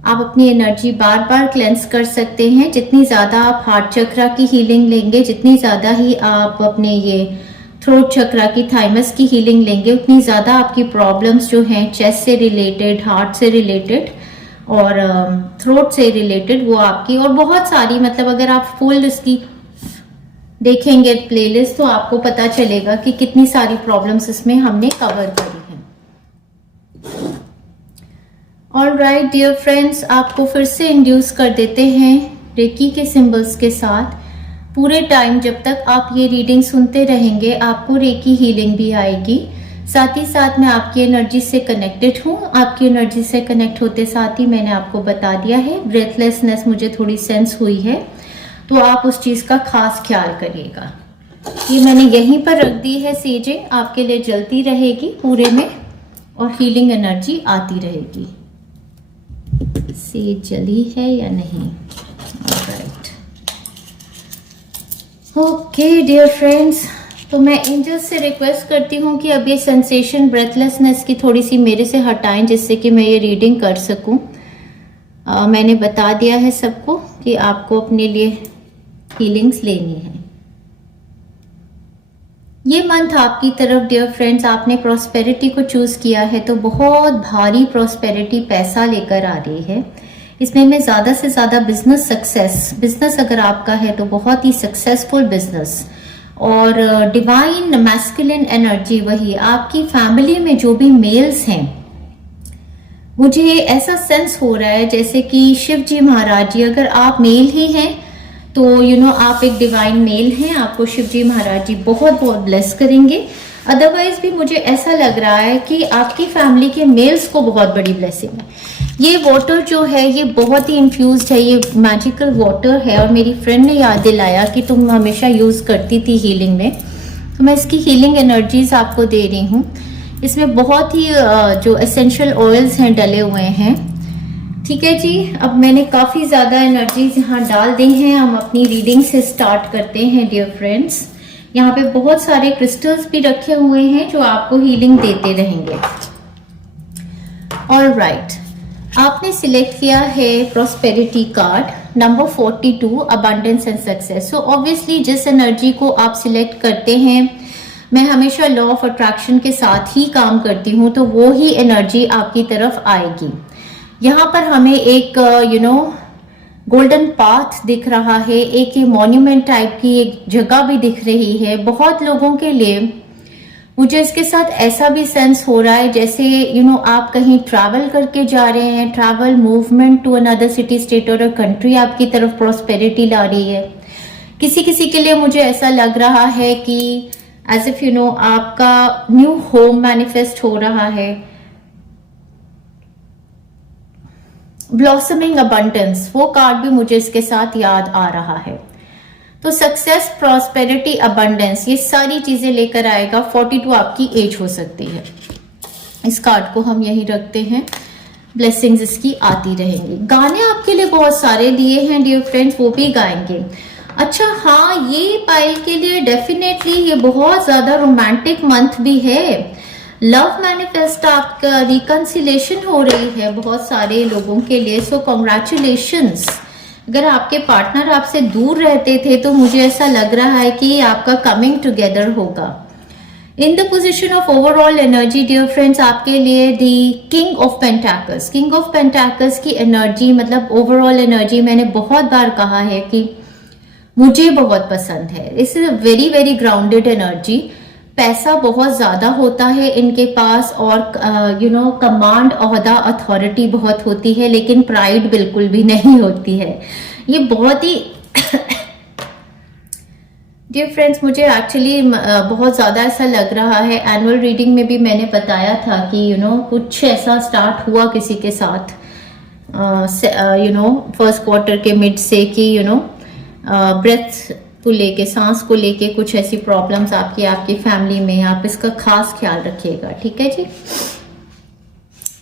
आप अपनी एनर्जी बार बार क्लेंस कर सकते हैं। जितनी ज़्यादा आप हार्ट चक्रा की हीलिंग लेंगे, जितनी ज़्यादा ही आप अपने ये थ्रोट चक्रा की, थाइमस की हीलिंग लेंगे, उतनी ज़्यादा आपकी प्रॉब्लम्स जो हैं चेस्ट से रिलेटेड, हार्ट से रिलेटेड और थ्रोट से रिलेटेड, वो आपकी और बहुत सारी, मतलब अगर आप फुल इसकी देखेंगे प्लेलिस्ट तो आपको पता चलेगा कि कितनी सारी प्रॉब्लम्स इसमें हमने कवर करी हैं। ऑलराइट डियर फ्रेंड्स, आपको फिर से इंड्यूस कर देते हैं रेकी के सिंबल्स के साथ। पूरे टाइम जब तक आप ये रीडिंग सुनते रहेंगे आपको रेकी हीलिंग भी आएगी। साथ ही साथ मैं आपकी एनर्जी से कनेक्टेड हूँ। आपकी एनर्जी से कनेक्ट होते साथ ही मैंने आपको बता दिया है, ब्रेथलेसनेस मुझे थोड़ी सेंस हुई है, तो आप उस चीज़ का खास ख्याल करिएगा। ये मैंने यहीं पर रख दी है सेजें, आपके लिए जलती रहेगी पूरे में और हीलिंग एनर्जी आती रहेगी। सेज जली है या नहीं? ऑलराइट, ओके डियर फ्रेंड्स, तो मैं एंजल्स से रिक्वेस्ट करती हूँ कि अब ये सेंसेशन ब्रेथलेसनेस की थोड़ी सी मेरे से हटाएं, जिससे कि मैं ये रीडिंग कर सकूं। मैंने बता दिया है सबको कि आपको अपने लिए हीलिंग्स लेनी है। ये मंथ आपकी तरफ डियर फ्रेंड्स, आपने प्रॉस्पेरिटी को चूज किया है तो बहुत भारी प्रॉस्पेरिटी पैसा लेकर आ रही है। इसमें मैं ज़्यादा से ज़्यादा बिजनेस सक्सेस, बिजनेस अगर आपका है तो बहुत ही सक्सेसफुल बिजनेस, और डिवाइन मैस्कुलिन एनर्जी, वही आपकी फैमिली में जो भी मेल्स हैं, मुझे ऐसा सेंस हो रहा है जैसे कि शिव जी महाराज जी, अगर आप मेल ही हैं तो आप एक डिवाइन मेल हैं, आपको शिव जी महाराज जी बहुत बहुत ब्लेस करेंगे। अदरवाइज भी मुझे ऐसा लग रहा है कि आपकी फैमिली के मेल्स को बहुत बड़ी ब्लेसिंग है। ये वाटर जो है ये बहुत ही इन्फ्यूज्ड है, ये मैजिकल वाटर है, और मेरी फ्रेंड ने याद दिलाया कि तुम हमेशा यूज करती थी हीलिंग में, तो मैं इसकी हीलिंग एनर्जीज आपको दे रही हूँ। इसमें बहुत ही जो एसेंशियल ऑयल्स हैं डले हुए हैं। ठीक है जी, अब मैंने काफी ज्यादा एनर्जीज यहाँ डाल दी हैं। हम अपनी रीडिंग से स्टार्ट करते हैं डियर फ्रेंड्स। यहाँ पे बहुत सारे क्रिस्टल्स भी रखे हुए हैं जो आपको हीलिंग देते रहेंगे। ऑलराइट, आपने सिलेक्ट किया है prosperity card number 42, abundance and success. So obviously जिस एनर्जी को आप सिलेक्ट करते हैं, मैं हमेशा लॉ ऑफ अट्रैक्शन के साथ ही काम करती हूँ, तो वो ही एनर्जी आपकी तरफ आएगी। यहाँ पर हमें एक गोल्डन पाथ दिख रहा है, एक ये मॉन्यूमेंट टाइप की एक जगह भी दिख रही है। बहुत लोगों के लिए मुझे इसके साथ ऐसा भी सेंस हो रहा है जैसे आप कहीं ट्रैवल करके जा रहे हैं, travel movement to another city, state और कंट्री आपकी तरफ प्रॉस्पेरिटी ला रही है। किसी किसी के लिए मुझे ऐसा लग रहा है कि एज इफ आपका न्यू होम मैनिफेस्ट हो रहा है। ब्लॉसमिंग अबंडेंस, वो कार्ड भी मुझे इसके साथ याद आ रहा है। तो सक्सेस, प्रॉस्पेरिटी, अबंडेंस, ये सारी चीजें लेकर आएगा। 42 आपकी एज हो सकती है। इस कार्ड को हम यहीं रखते हैं, ब्लेसिंग्स इसकी आती रहेंगी। गाने आपके लिए बहुत सारे दिए हैं डियर फ्रेंड्स, वो भी गाएंगे। अच्छा हाँ, ये पाइल के लिए डेफिनेटली ये बहुत ज्यादा रोमांटिक मंथ भी है। लव मैनिफेस्ट, आपका रिकंसिलेशन हो रही है बहुत सारे लोगों के लिए। सो कॉन्ग्रेचुलेशंस। अगर आपके पार्टनर आपसे दूर रहते थे तो मुझे ऐसा लग रहा है कि आपका कमिंग टुगेदर होगा। In the position of overall energy dear friends, आपके लिए the king of pentacles, king of pentacles की एनर्जी, मतलब ओवरऑल एनर्जी, मैंने बहुत बार कहा है कि मुझे बहुत पसंद है। इस is a very very grounded energy. पैसा बहुत ज्यादा होता है इनके पास, और कमांड, ओहदा, अथॉरिटी बहुत होती है, लेकिन प्राइड बिल्कुल भी नहीं होती है। ये बहुत ही डियर फ्रेंड्स, मुझे एक्चुअली बहुत ज्यादा ऐसा लग रहा है। एनुअल रीडिंग में भी मैंने बताया था कि कुछ ऐसा स्टार्ट हुआ किसी के साथ फर्स्ट क्वार्टर के मिड से कि ब्रेथ को लेके, सांस को लेके कुछ ऐसी प्रॉब्लम्स आपकी फैमिली में, आप इसका खास ख्याल रखिएगा। ठीक है जी,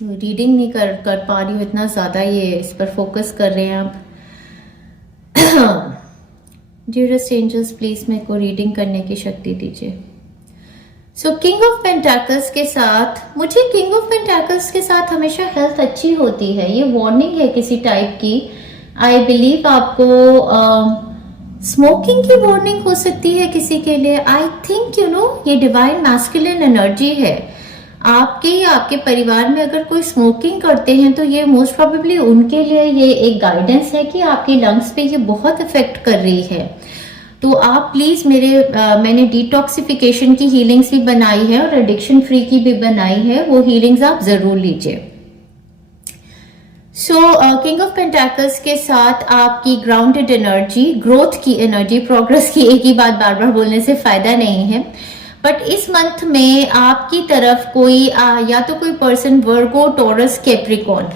रीडिंग नहीं कर पा रही हूँ इतना ज्यादा, ये इस पर फोकस कर रहे हैं आप। डियरेस्ट एंजल्स, प्लीज मेरे को रीडिंग करने की शक्ति दीजिए। सो किंग ऑफ पेंटाकल्स के साथ, मुझे किंग ऑफ पेंटाकल्स के साथ हमेशा हेल्थ अच्छी होती है। ये वार्निंग है किसी टाइप की। आई बिलीव आपको स्मोकिंग की वार्निंग हो सकती है किसी के लिए। आई थिंक ये डिवाइन मैस्कुलिन एनर्जी है। आपके या आपके परिवार में अगर कोई स्मोकिंग करते हैं तो ये मोस्ट प्रोबेबली उनके लिए ये एक गाइडेंस है कि आपके लंग्स पे ये बहुत इफेक्ट कर रही है। तो आप प्लीज मैंने डिटॉक्सिफिकेशन की हीलिंग्स भी बनाई है और एडिक्शन फ्री की भी बनाई है, वो हीलिंग्स आप जरूर लीजिए। सो किंग ऑफ पेंटाकल्स के साथ आपकी ग्राउंडेड एनर्जी, ग्रोथ की एनर्जी, प्रोग्रेस की, एक ही बात बार बार बोलने से फायदा नहीं है, बट इस मंथ में आपकी तरफ कोई या तो कोई पर्सन वर्गो, टॉरस, कैप्रिकॉर्न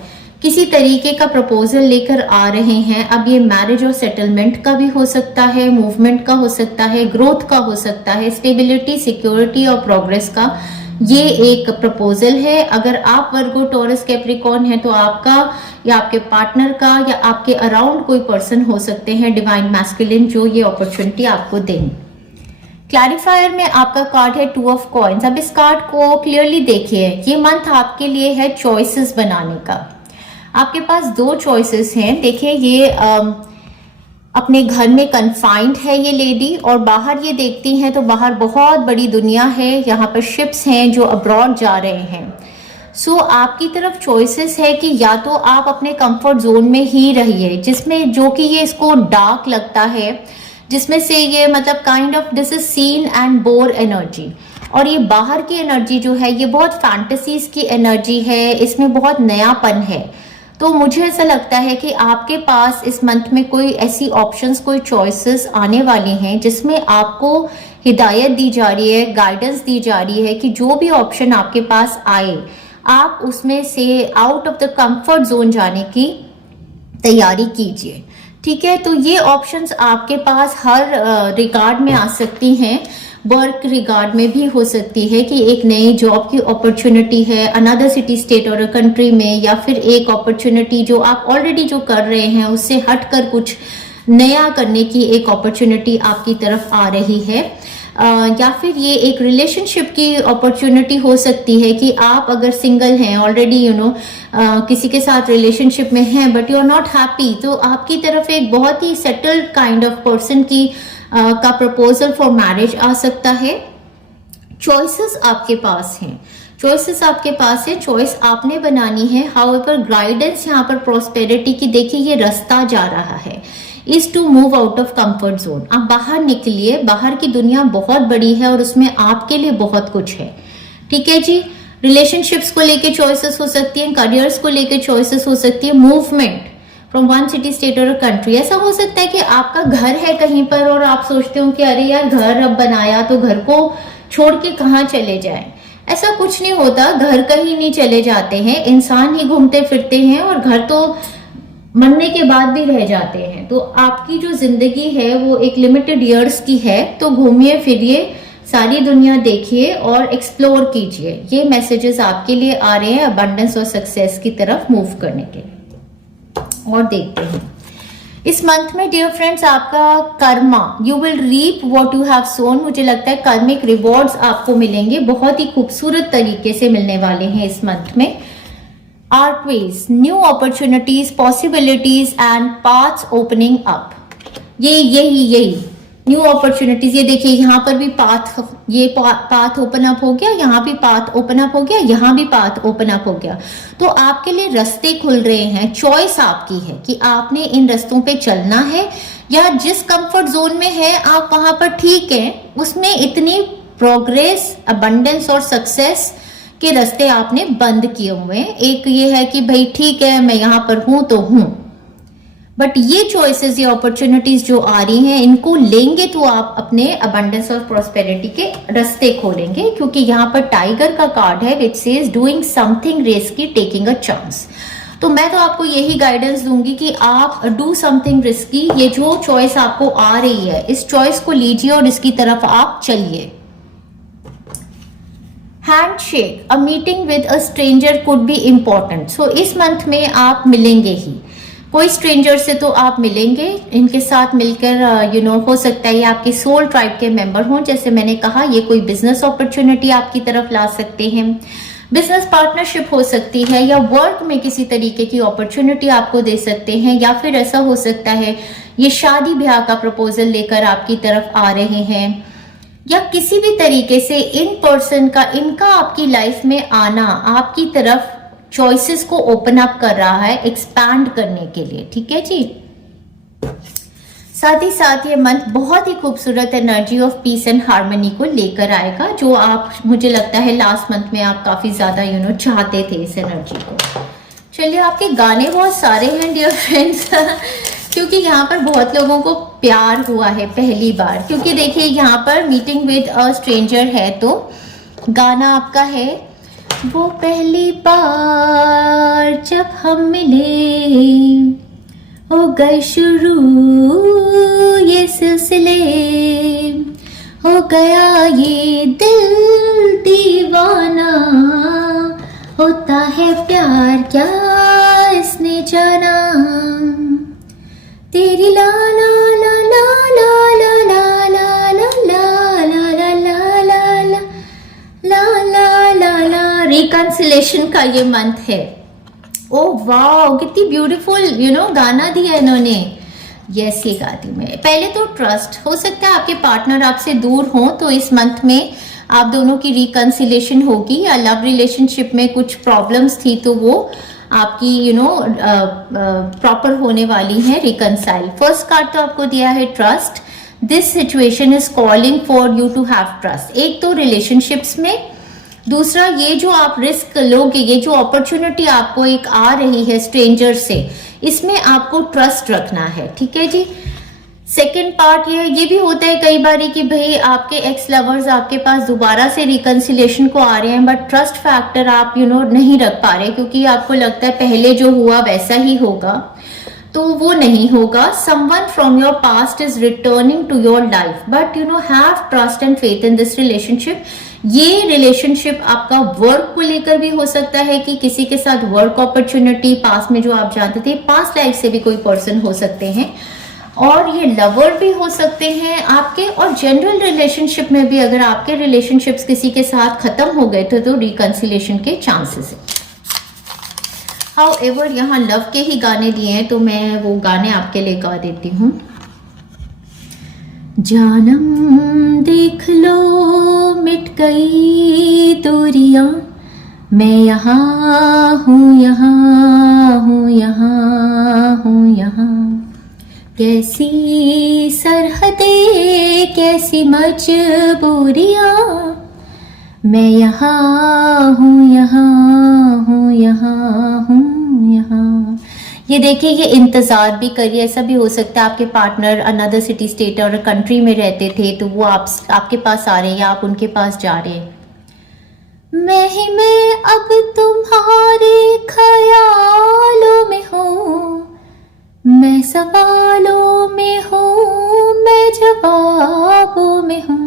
किसी तरीके का प्रपोजल लेकर आ रहे हैं। अब ये मैरिज और सेटलमेंट का भी हो सकता है, मूवमेंट का हो सकता है, ग्रोथ का हो सकता है, स्टेबिलिटी, सिक्योरिटी और प्रोग्रेस का ये एक प्रपोजल है। अगर आप वर्गो, टॉरस, कैप्रिकॉर्न है तो आपका या आपके पार्टनर का या आपके अराउंड कोई पर्सन हो सकते हैं डिवाइन मैस्कुलिन जो ये अपॉर्चुनिटी आपको दें। क्लैरिफायर में आपका कार्ड है 2 ऑफ कॉइंस। अब इस कार्ड को क्लियरली देखिए, ये मंथ आपके लिए है चॉइसेस बनाने का। आपके पास 2 चॉइसेस हैं। देखिए ये अपने घर में कन्फाइंड है ये लेडी, और बाहर ये देखती हैं तो बाहर बहुत बड़ी दुनिया है, यहाँ पर शिप्स हैं जो अब्रॉड जा रहे हैं। सो आपकी तरफ चॉइसेस है कि या तो आप अपने कंफर्ट जोन में ही रहिए, जिसमें जो कि ये इसको डार्क लगता है, जिसमें से ये मतलब kind of this is seen and bore energy, और ये बाहर की एनर्जी जो है ये बहुत फैंटेसीज की एनर्जी है, इसमें बहुत नयापन है। तो मुझे ऐसा लगता है कि आपके पास इस मंथ में कोई ऐसी ऑप्शंस, कोई चॉइसेस आने वाली हैं जिसमें आपको हिदायत दी जा रही है, गाइडेंस दी जा रही है कि जो भी ऑप्शन आपके पास आए आप उसमें से out of the comfort zone जाने की तैयारी कीजिए। ठीक है, तो ये ऑप्शंस आपके पास हर रिगार्ड में आ सकती हैं। वर्क रिगार्ड में भी हो सकती है कि एक नई जॉब की अपॉर्चुनिटी है अनदर सिटी, स्टेट और कंट्री में, या फिर एक अपॉर्चुनिटी जो आप ऑलरेडी जो कर रहे हैं उससे हटकर कुछ नया करने की एक अपॉर्चुनिटी आपकी तरफ आ रही है। या फिर ये एक रिलेशनशिप की अपॉर्चुनिटी हो सकती है कि आप अगर सिंगल हैं ऑलरेडी, किसी के साथ रिलेशनशिप में हैं but you are not happy, तो आपकी तरफ एक बहुत ही सेटल्ड काइंड ऑफ पर्सन की का प्रपोजल फॉर मैरिज आ सकता है। चॉइसेस आपके पास हैं, चॉइसेस आपके पास है, चॉइस आपने बनानी है। हाउएवर गाइडेंस यहाँ पर प्रॉस्पेरिटी की देखिए, ये रास्ता जा रहा है is to move out of comfort zone. आप बाहर निकलिए, बाहर की दुनिया बहुत बड़ी है और उसमें आपके लिए बहुत कुछ है। ठीक है जी, रिलेशनशिप्स को लेके चॉइसेस हो सकती हैं, करियर्स को लेके चॉइसेस हो सकती है, movement from one city, state और कंट्री। ऐसा हो सकता है कि आपका घर है कहीं पर और आप सोचते हो कि अरे यार घर अब बनाया तो घर को छोड़ के कहाँ चले जाएं। ऐसा कुछ नहीं होता, घर कहीं नहीं चले जाते हैं, इंसान ही घूमते फिरते हैं और घर तो मरने के बाद भी रह जाते हैं। तो आपकी जो जिंदगी है वो एक लिमिटेड ईयर्स की है, तो घूमिए फिरिए, सारी दुनिया देखिए और एक्सप्लोर कीजिए। ये मैसेजेस आपके लिए आ रहे हैं अबंडेंस और सक्सेस की तरफ मूव करने के। और देखते हैं इस मंथ में डियर फ्रेंड्स, आपका karma, you will reap what you have sown. मुझे लगता है कर्मिक रिवॉर्ड्स आपको मिलेंगे, बहुत ही खूबसूरत तरीके से मिलने वाले हैं इस मंथ में। आर्टवेज, new opportunities, possibilities and paths opening up. यही न्यू अपॉर्चुनिटीज, ये देखिए यहाँ पर भी पाथ, ये पाथ ओपन अप हो गया, यहाँ भी पाथ ओपन अप हो गया, यहाँ भी पाथ ओपन अप हो गया। तो आपके लिए रास्ते खुल रहे हैं। चॉइस आपकी है कि आपने इन रास्तों पे चलना है या जिस कंफर्ट जोन में है आप वहां पर ठीक है, उसमें इतनी प्रोग्रेस, अबंडेंस और सक्सेस के रास्ते आपने बंद किए हुए हैं। एक ये है कि भाई ठीक है मैं यहाँ पर हूं तो हूं, बट ये चॉइसेस, ये अपॉर्चुनिटीज जो आ रही हैं इनको लेंगे तो आप अपने अबंडेंस और प्रॉस्पेरिटी के रास्ते खोलेंगे, क्योंकि यहाँ पर टाइगर का कार्ड है which says doing something risky, taking a chance. तो मैं तो आपको यही गाइडेंस दूंगी कि आप डू समथिंग रिस्की। ये जो चॉइस आपको आ रही है इस चॉइस को लीजिए और इसकी तरफ आप चलिए। Handshake, a meeting with a stranger could be important. So इस मंथ में आप मिलेंगे ही, कोई स्ट्रेंजर से तो आप मिलेंगे, इनके साथ मिलकर हो सकता है ये आपके सोल ट्राइब के मेंबर हों। जैसे मैंने कहा ये कोई बिजनेस अपॉर्चुनिटी आपकी तरफ ला सकते हैं, बिजनेस पार्टनरशिप हो सकती है, या वर्क में किसी तरीके की अपॉर्चुनिटी आपको दे सकते हैं, या फिर ऐसा हो सकता है ये शादी ब्याह का प्रपोजल लेकर आपकी तरफ आ रहे हैं, या किसी भी तरीके से इन पर्सन का, इनका आपकी लाइफ में आना आपकी तरफ चॉइसेस को ओपन अप कर रहा है एक्सपैंड करने के लिए। ठीक है जी, साथ ही साथ ये मंथ बहुत ही खूबसूरत energy of peace and harmony को लेकर आएगा, जो आप, मुझे लगता है लास्ट मंथ में आप काफी ज्यादा चाहते थे इस एनर्जी को। चलिए, आपके गाने बहुत सारे हैं डियर फ्रेंड्स क्योंकि यहाँ पर बहुत लोगों को प्यार हुआ है पहली बार, क्योंकि देखिए यहाँ पर मीटिंग विद अ स्ट्रेंजर है, तो गाना आपका है वो पहली बार जब हम मिले, हो गए शुरू ये सिलसिले, हो गया ये दिल दीवाना, होता है प्यार क्या इसने जाना, तेरी ला ला ला ला ला ला ला ला ला ला रिकंसिलेशन का ये मंथ है। ओ वाह, कितनी ब्यूटीफुल गाना दिया इन्होंने। यस, ये गाती मैं। पहले तो ट्रस्ट, हो सकता है आपके पार्टनर आपसे दूर हो तो इस मंथ में आप दोनों की रिकंसिलेशन होगी, या लव रिलेशनशिप में कुछ प्रॉब्लम्स थी तो वो आपकी प्रॉपर होने वाली है, रिकंसाइल। फर्स्ट कार्ड तो आपको दिया है trust. This situation is calling for you to have trust. एक तो रिलेशनशिप्स में, दूसरा ये जो आप रिस्क लोगे, ये जो अपॉर्चुनिटी आपको एक आ रही है स्ट्रेंजर से, इसमें आपको ट्रस्ट रखना है, ठीक है जी। सेकेंड पार्ट ये भी होता है कई बार कि भाई आपके एक्स लवर्स आपके पास दोबारा से रिकंसिलेशन को आ रहे हैं, बट ट्रस्ट फैक्टर आप नहीं रख पा रहे, क्योंकि आपको लगता है पहले जो हुआ वैसा ही होगा, तो वो नहीं होगा। Someone from your past is returning to your life, but have trust and faith in this relationship. ये रिलेशनशिप आपका वर्क को लेकर भी हो सकता है कि किसी के साथ वर्क अपॉर्चुनिटी, पास में जो आप जानते थे, पास्ट लाइफ से भी कोई पर्सन हो सकते हैं, और ये लवर भी हो सकते हैं आपके। और जनरल रिलेशनशिप में भी अगर आपके रिलेशनशिप्स किसी के साथ खत्म हो गए थे तो रिकंसिलेशन के चांसेस है। हाउएवर यहाँ लव के ही गाने दिए हैं तो मैं वो गाने आपके लिए गा देती हूँ। जानम देख लो मिट गई दूरियां, मैं यहाँ हूँ, यहाँ हूँ, यहाँ हूँ, यहाँ। कैसी सरहदें, कैसी मजबूरियां, मैं यहाँ हूँ, यहाँ हूँ, यहाँ हूँ, यहाँ। ये देखिए, ये इंतजार भी करिए। ऐसा भी हो सकता है आपके पार्टनर अनदर सिटी, स्टेट और कंट्री में रहते थे तो वो आपके पास आ रहे हैं या आप उनके पास जा रहे हैं। मैं अब तुम्हारे ख्यालों में हूँ, मैं सवालों में हूँ, मैं जवाबों में हूँ।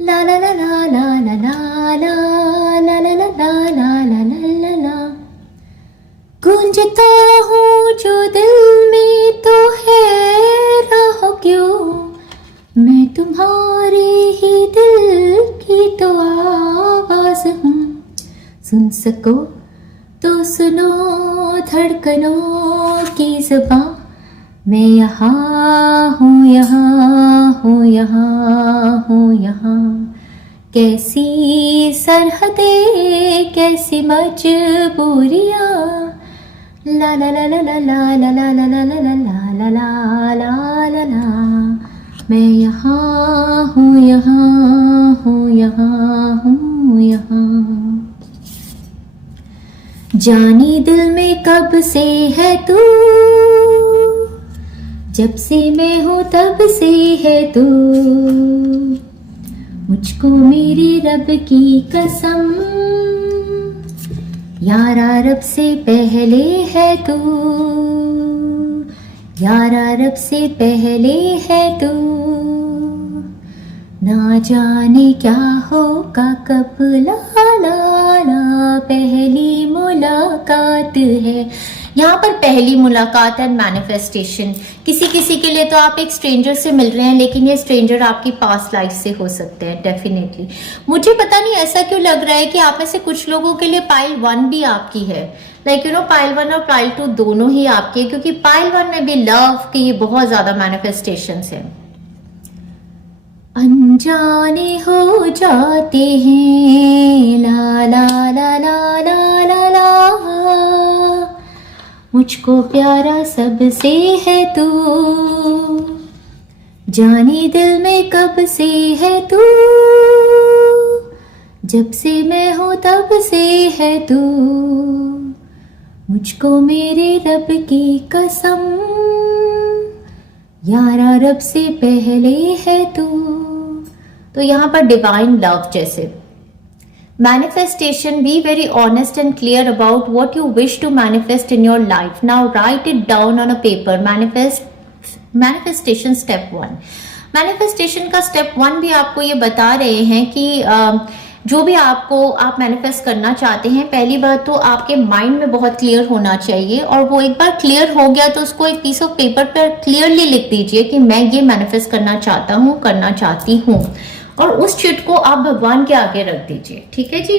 ला ला ला ला ला ला ला ला ला ला ला ला ला ला। गूंजता हूँ जो दिल में तो है रहो क्यों, मैं तुम्हारे ही दिल की तो आवाज हूँ। सुन सको तो सुनो धड़कनों की ज़ुबां, मैं यहाँ हूँ, यहाँ हूँ, यहाँ हूँ, यहाँ। कैसी सरहदें, कैसी मजबूरियाँ, ला ला ला ला ला ला ला ला ला ला ला ला ला ला ला ला ला। मैं यहाँ हूँ, यहाँ हूँ, यहाँ हूँ, यहाँ। जानी दिल में कब से है तू, जब से मैं हूँ तब से है तू। मुझको मेरे रब की कसम, यारा रब से पहले है तू, यारा रब से पहले है तू। ना जाने क्या होगा कब, ला ला ला, पहली मुलाकात है। यहाँ पर पहली मुलाकात एंड मैनिफेस्टेशन, किसी के लिए तो आप एक स्ट्रेंजर से मिल रहे हैं, लेकिन ये स्ट्रेंजर आपकी पास्ट लाइफ से हो सकते हैं डेफिनेटली। मुझे पता नहीं ऐसा क्यों लग रहा है कि आप में से कुछ लोगों के लिए पाइल 1 भी आपकी है, लाइक पाइल 1 और पाइल 2 दोनों ही आपके, क्योंकि पाइल 1 में भी लव की बहुत ज्यादा मैनिफेस्टेशंस है। अनजाने हो जाते हैं, ला ला ला ला ला ला ला, मुझको प्यारा सबसे है तू। जाने दिल में कब से है तू, जब से मैं हूँ तब से है तू। मुझको मेरे रब की कसम, यारा रब से पहले है तू। तो यहाँ पर डिवाइन लव जैसे manifestation, be very honest and clear about what you wish to manifest in your life. Now write it down on a paper. Manifestation step 1. Manifestation का step 1 भी आपको ये बता रहे हैं कि जो भी आप मैनिफेस्ट करना चाहते हैं, पहली बात तो आपके माइंड में बहुत क्लियर होना चाहिए, और वो एक बार क्लियर हो गया तो उसको एक पीस ऑफ पेपर पर क्लियरली लिख दीजिए कि मैं ये मैनिफेस्ट करना चाहता हूँ, करना चाहती हूँ, और उस चिट को आप भगवान के आगे रख दीजिए, ठीक है जी।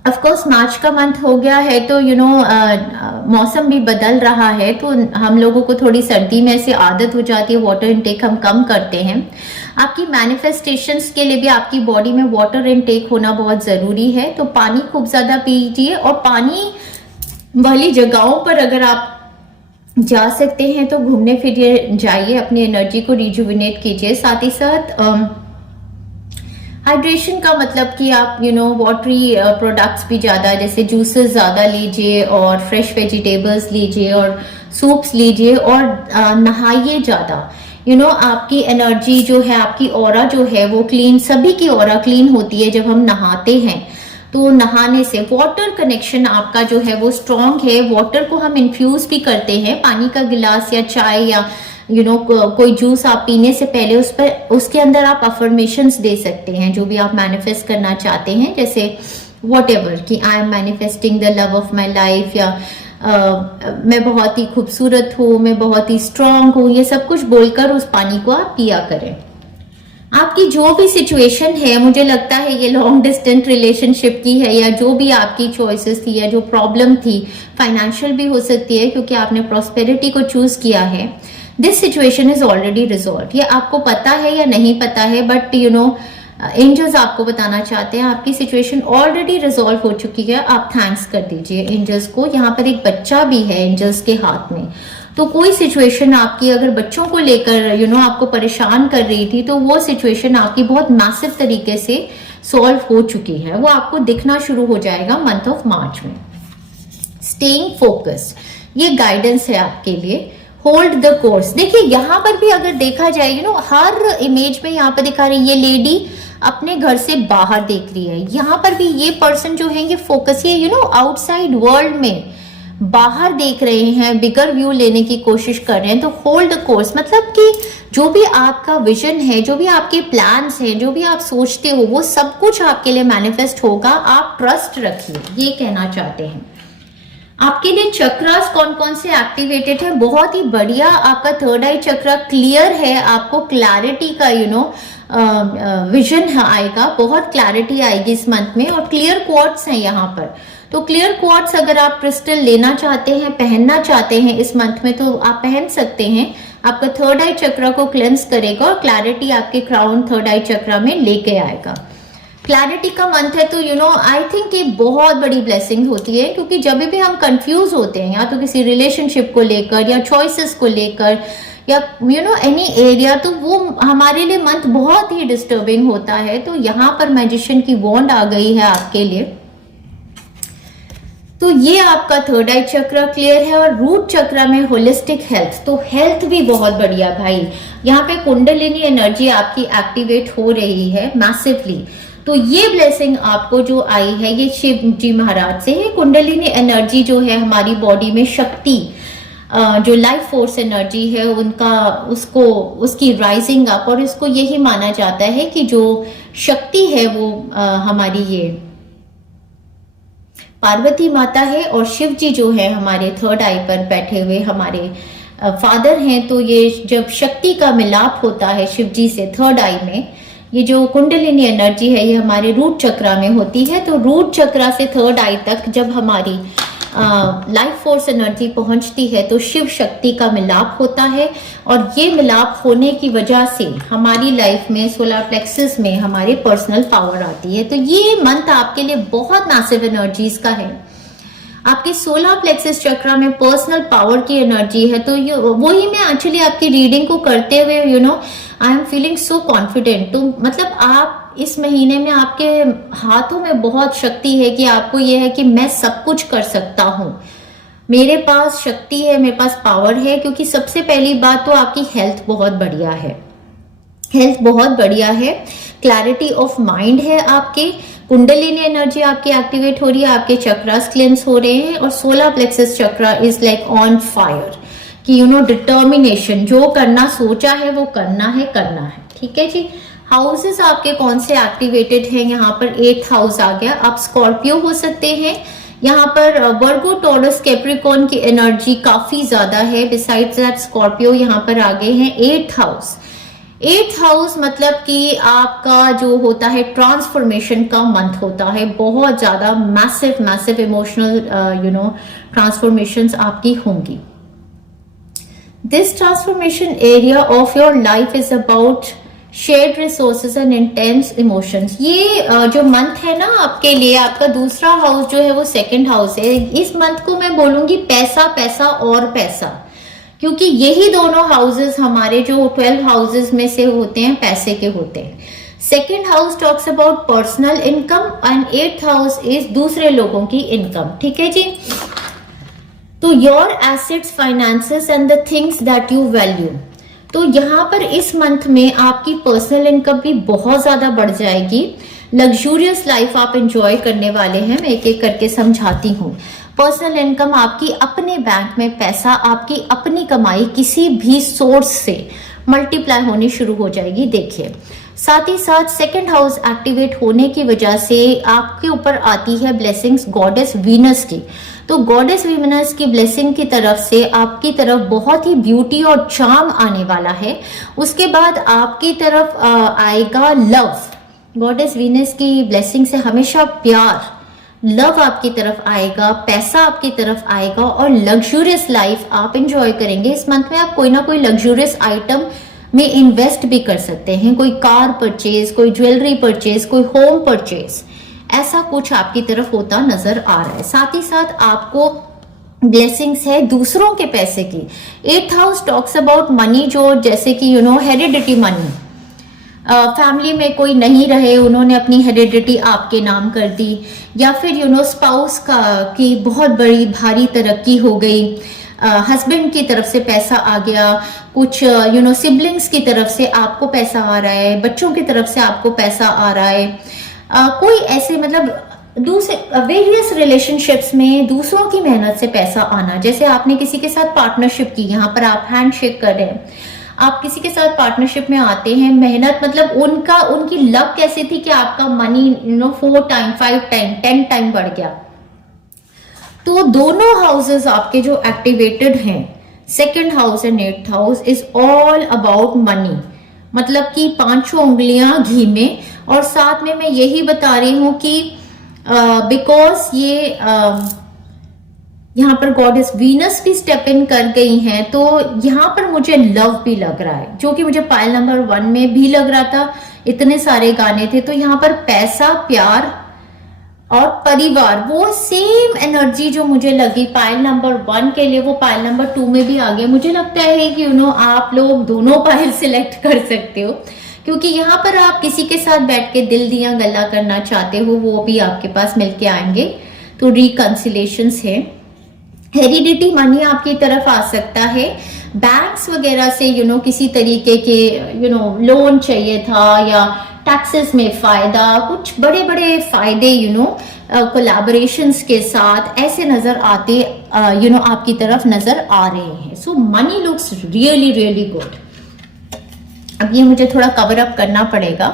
ऑफ कोर्स मार्च का मंथ हो गया है तो मौसम भी बदल रहा है, तो हम लोगों को थोड़ी सर्दी में से आदत हो जाती है, वाटर इनटेक हम कम करते हैं। आपकी मैनिफेस्टेशंस के लिए भी आपकी बॉडी में वाटर इनटेक होना बहुत जरूरी है, तो पानी खूब ज्यादा पीजिए, और पानी वाली जगहों पर अगर आप जा सकते हैं तो घूमने फिरिए जाइए, अपनी एनर्जी को रिजुविनेट कीजिए। साथ ही साथ हाइड्रेशन का मतलब कि आप वाटरी प्रोडक्ट्स भी ज़्यादा, जैसे जूसेस ज़्यादा लीजिए, और फ्रेश वेजिटेबल्स लीजिए, और सूप्स लीजिए, और नहाइए ज़्यादा। आपकी एनर्जी जो है, आपकी ऑरा जो है वो क्लीन, सभी की ऑरा क्लीन होती है जब हम नहाते हैं। तो नहाने से वाटर कनेक्शन आपका जो है वो स्ट्रांग है। वाटर को हम इन्फ्यूज भी करते हैं, पानी का गिलास या चाय या कोई जूस आप पीने से पहले उसके अंदर आप अफर्मेशंस दे सकते हैं, जो भी आप मैनिफेस्ट करना चाहते हैं, जैसे व्हाटएवर कि I am manifesting the love of my life, या मैं बहुत ही खूबसूरत हूँ, मैं बहुत ही स्ट्रांग हूँ, ये सब कुछ बोलकर उस पानी को आप पिया करें। आपकी जो भी सिचुएशन है, मुझे लगता है ये लॉन्ग डिस्टेंस रिलेशनशिप की है, या जो भी आपकी चॉइसेस थी, या जो प्रॉब्लम थी, फाइनेंशियल भी हो सकती है क्योंकि आपने प्रॉस्पेरिटी को चूज किया है, this situation is already resolve. ये आपको पता है या नहीं पता है, बट एंजल्स आपको बताना चाहते हैं आपकी सिचुएशन ऑलरेडी रिजॉल्व हो चुकी है। आप थैंक्स कर दीजिए एंजल्स को। यहाँ पर एक बच्चा भी है एंजल्स के हाथ में, तो कोई सिचुएशन आपकी अगर बच्चों को लेकर आपको परेशान कर रही थी, तो वो सिचुएशन आपकी बहुत मैसिव तरीके से सॉल्व हो चुकी है, वो आपको दिखना शुरू हो जाएगा मंथ ऑफ मार्च में। स्टेइंग फोकस, ये गाइडेंस है आपके लिए। होल्ड द कोर्स, देखिए यहाँ पर भी अगर देखा जाए हर इमेज में यहाँ पर दिखा रही है, ये लेडी अपने घर से बाहर देख रही है, यहाँ पर भी ये पर्सन जो है ये फोकस, ये आउटसाइड वर्ल्ड में बाहर देख रहे हैं, बिगर व्यू लेने की कोशिश कर रहे हैं। तो होल्ड द कोर्स मतलब कि जो भी आपका विजन है, जो भी आपके प्लान्स हैं, जो भी आप सोचते हो, वो सब कुछ आपके लिए मैनिफेस्ट होगा। आप ट्रस्ट रखिए, ये कहना चाहते हैं। आपके लिए चक्रास कौन कौन से एक्टिवेटेड है, बहुत ही बढ़िया। आपका थर्ड आई चक्रा क्लियर है, आपको क्लैरिटी का विजन आएगा, बहुत क्लैरिटी आएगी इस मंथ में। और क्लियर क्वार्ट्स हैं यहाँ पर, तो क्लियर क्वार्ट्स अगर आप क्रिस्टल लेना चाहते हैं, पहनना चाहते हैं इस मंथ में, तो आप पहन सकते हैं। आपका थर्ड आई चक्रा को क्लेंस करेगा और क्लैरिटी आपके क्राउन थर्ड आई चक्रा में लेके आएगा। क्लैरिटी का मंथ है, तो आई थिंक ये बहुत बड़ी ब्लेसिंग होती है, क्योंकि जब भी हम कंफ्यूज होते हैं, या तो किसी रिलेशनशिप को लेकर, या चॉइसेस को लेकर, या एनी एरिया, तो वो हमारे लिए मंथ बहुत ही डिस्टर्बिंग होता है। तो यहाँ पर मैजिशियन की वॉन्ड आ गई है आपके लिए। तो ये आपका थर्ड आई चक्र क्लियर है। और रूट चक्र में होलिस्टिक हेल्थ, तो हेल्थ भी बहुत बढ़िया भाई। यहाँ पे कुंडलिनी एनर्जी आपकी एक्टिवेट हो रही है मैसिवली। तो ये ब्लेसिंग आपको जो आई है ये शिव जी महाराज से है। कुंडलिनी एनर्जी जो है हमारी बॉडी में शक्ति, जो लाइफ फोर्स एनर्जी है उसकी राइजिंग अप, और इसको यही माना जाता है कि जो शक्ति है वो हमारी ये पार्वती माता है, और शिव जी जो है हमारे थर्ड आई पर बैठे हुए हमारे फादर हैं। तो ये जब शक्ति का मिलाप होता है शिव जी से थर्ड आई में, ये जो कुंडलिनी एनर्जी है ये हमारे रूट चक्रा में होती है। तो रूट चक्रा से थर्ड आई तक जब हमारी लाइफ फोर्स एनर्जी पहुंचती है, तो शिव शक्ति का मिलाप होता है, और ये मिलाप होने की वजह से हमारी लाइफ में सोलर प्लेक्सस में हमारे पर्सनल पावर आती है। तो ये मंथ आपके लिए बहुत मैसिव एनर्जीज का है। आपके सोलर प्लेक्सस चक्रा में पर्सनल पावर की एनर्जी है। तो वही मैं एक्चुअली आपकी रीडिंग को करते हुए I am feeling so confident. तो मतलब आप इस महीने में आपके हाथों में बहुत शक्ति है कि आपको ये है कि मैं सब कुछ कर सकता हूं, मेरे पास शक्ति है, मेरे पास पावर है। क्योंकि सबसे पहली बात तो आपकी हेल्थ बहुत बढ़िया है, हेल्थ बहुत बढ़िया है। क्लैरिटी ऑफ माइंड है, आपके कुंडलिनी एनर्जी आपकी एक्टिवेट हो रही है, आपके चक्रास क्लेंस हो रहे हैं, और solar plexus chakra is like on fire कि डिटर्मिनेशन, जो करना सोचा है वो करना है। ठीक है जी। हाउसेस आपके कौन से एक्टिवेटेड हैं, यहाँ पर 8th हाउस आ गया। आप स्कॉर्पियो हो सकते हैं, यहाँ पर वर्गो टॉरस कैप्रिकॉर्न की एनर्जी काफी ज्यादा है। बिसाइड्स दैट स्कॉर्पियो यहाँ पर आ गए हैं 8th हाउस। एट्थ हाउस मतलब कि आपका जो होता है ट्रांसफॉर्मेशन का मंथ होता है, बहुत ज्यादा मैसिव मैसिव इमोशनल ट्रांसफॉर्मेशंस आपकी होंगी। This transformation area of your life is about shared resources and intense emotions. ये जो मंथ है ना आपके लिए, आपका दूसरा हाउस जो है वो सेकंड हाउस है। इस मंथ को मैं बोलूंगी पैसा पैसा और पैसा, क्योंकि यही दोनों हाउसेस हमारे जो 12 हाउसेस में से होते हैं पैसे के होते हैं। Second house talks about personal income and eighth house is दूसरे लोगों की इनकम। ठीक है जी। तो your assets, finances and the things that you value. तो यहाँ पर इस मंथ में आपकी पर्सनल इनकम भी बहुत ज्यादा बढ़ जाएगी। लग्जूरियस लाइफ आप एंजॉय करने वाले हैं। मैं एक एक करके समझाती हूँ। पर्सनल इनकम, आपकी अपने बैंक में पैसा, आपकी अपनी कमाई किसी भी सोर्स से मल्टीप्लाई होनी शुरू हो जाएगी। देखिए, साथ ही साथ सेकंड हाउस एक्टिवेट होने की वजह से आपके ऊपर आती है ब्लेसिंग्स गॉडेस वीनस की। तो गॉडेस वीनस की ब्लेसिंग की तरफ से आपकी तरफ बहुत ही ब्यूटी और चार्म आने वाला है। उसके बाद आपकी तरफ आएगा लव। गॉडेस वीनस की ब्लेसिंग से हमेशा प्यार, लव आपकी तरफ आएगा, पैसा आपकी तरफ आएगा और लग्जूरियस लाइफ आप एंजॉय करेंगे। इस मंथ में आप कोई ना कोई लग्जूरियस आइटम में इन्वेस्ट भी कर सकते हैं। कोई कार परचेज, कोई ज्वेलरी परचेज, कोई होम परचेज, ऐसा कुछ आपकी तरफ होता नजर आ रहा है। साथ ही साथ आपको ब्लेसिंग्स है दूसरों के पैसे की। Eighth house talks about money, जो जैसे कि हेरिडिटी मनी। फैमिली में कोई नहीं रहे, उन्होंने अपनी हेरिडिटी आपके नाम कर दी, या फिर स्पाउस की बहुत बड़ी भारी तरक्की हो गई, हस्बैंड की तरफ से पैसा आ गया, कुछ सिबलिंग्स की तरफ से आपको पैसा आ रहा है, बच्चों की तरफ से आपको पैसा आ रहा है। कोई ऐसे मतलब दूसरे वेरियस रिलेशनशिप्स में दूसरों की मेहनत से पैसा आना। जैसे आपने किसी के साथ पार्टनरशिप की, यहाँ पर आप हैंडशेक कर रहे हैं, आप किसी के साथ पार्टनरशिप में आते हैं, मेहनत मतलब उनकी लक कैसी थी कि आपका मनी 4 टाइम 5 टाइम 10 टाइम बढ़ गया। तो दोनों हाउसेस आपके जो एक्टिवेटेड हैं, second house and eighth house, is all about money. मतलब कि 5 उंगलियां घी में। और साथ में मैं यही बता रही हूं कि बिकॉज ये यहाँ पर गॉडेस वीनस भी स्टेप इन कर गई हैं, तो यहाँ पर मुझे लव भी लग रहा है, जो कि मुझे पायल नंबर 1 में भी लग रहा था। इतने सारे गाने थे। तो यहाँ पर पैसा, प्यार और परिवार, वो सेम एनर्जी जो मुझे लगी पायल नंबर 1 के लिए, वो पायल नंबर 2 में भी आ गया। मुझे लगता है कि आप लोग दोनों पायल सिलेक्ट कर सकते हो, क्योंकि यहाँ पर आप किसी के साथ बैठ के दिल दिया गल्ला करना चाहते हो, वो भी आपके पास मिलके आएंगे। तो रिकंसिलेशंस है। हेरिडिटी मनी आपकी तरफ आ सकता है। बैंक्स वगैरह से किसी तरीके के लोन चाहिए था, या टैक्सेस में फायदा, कुछ बड़े बड़े फायदे कोलैबोरेशंस के साथ ऐसे नजर आते आपकी तरफ नजर आ रहे हैं। So money looks really really good. अब ये मुझे थोड़ा कवर अप करना पड़ेगा,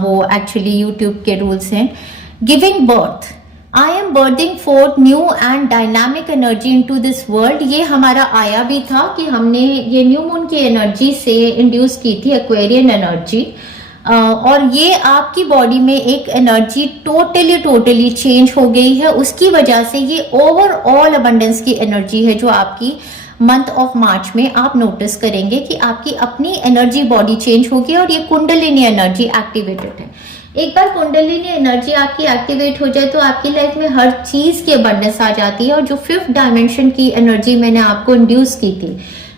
वो एक्चुअली यूट्यूब के रूल्स हैं। Giving birth, I am birthing forth new and dynamic energy into this world. ये हमारा आया भी था कि हमने ये न्यू मून की एनर्जी से इंड्यूस की थी एक्वेरियन एनर्जी, और ये आपकी बॉडी में एक एनर्जी टोटली चेंज हो गई है। उसकी वजह से ये ओवरऑल अबंडेंस की एनर्जी है जो आपकी मंथ ऑफ मार्च में आप नोटिस करेंगे कि आपकी अपनी एनर्जी बॉडी चेंज होगी, और ये कुंडलिनी एनर्जी एक्टिवेटेड है। एक बार कुंडलिनी एनर्जी आपकी एक्टिवेट हो जाए तो आपकी लाइफ में हर चीज की अबंडेंस आ जाती है। और जो 5th डायमेंशन की एनर्जी मैंने आपको इंड्यूस की थी,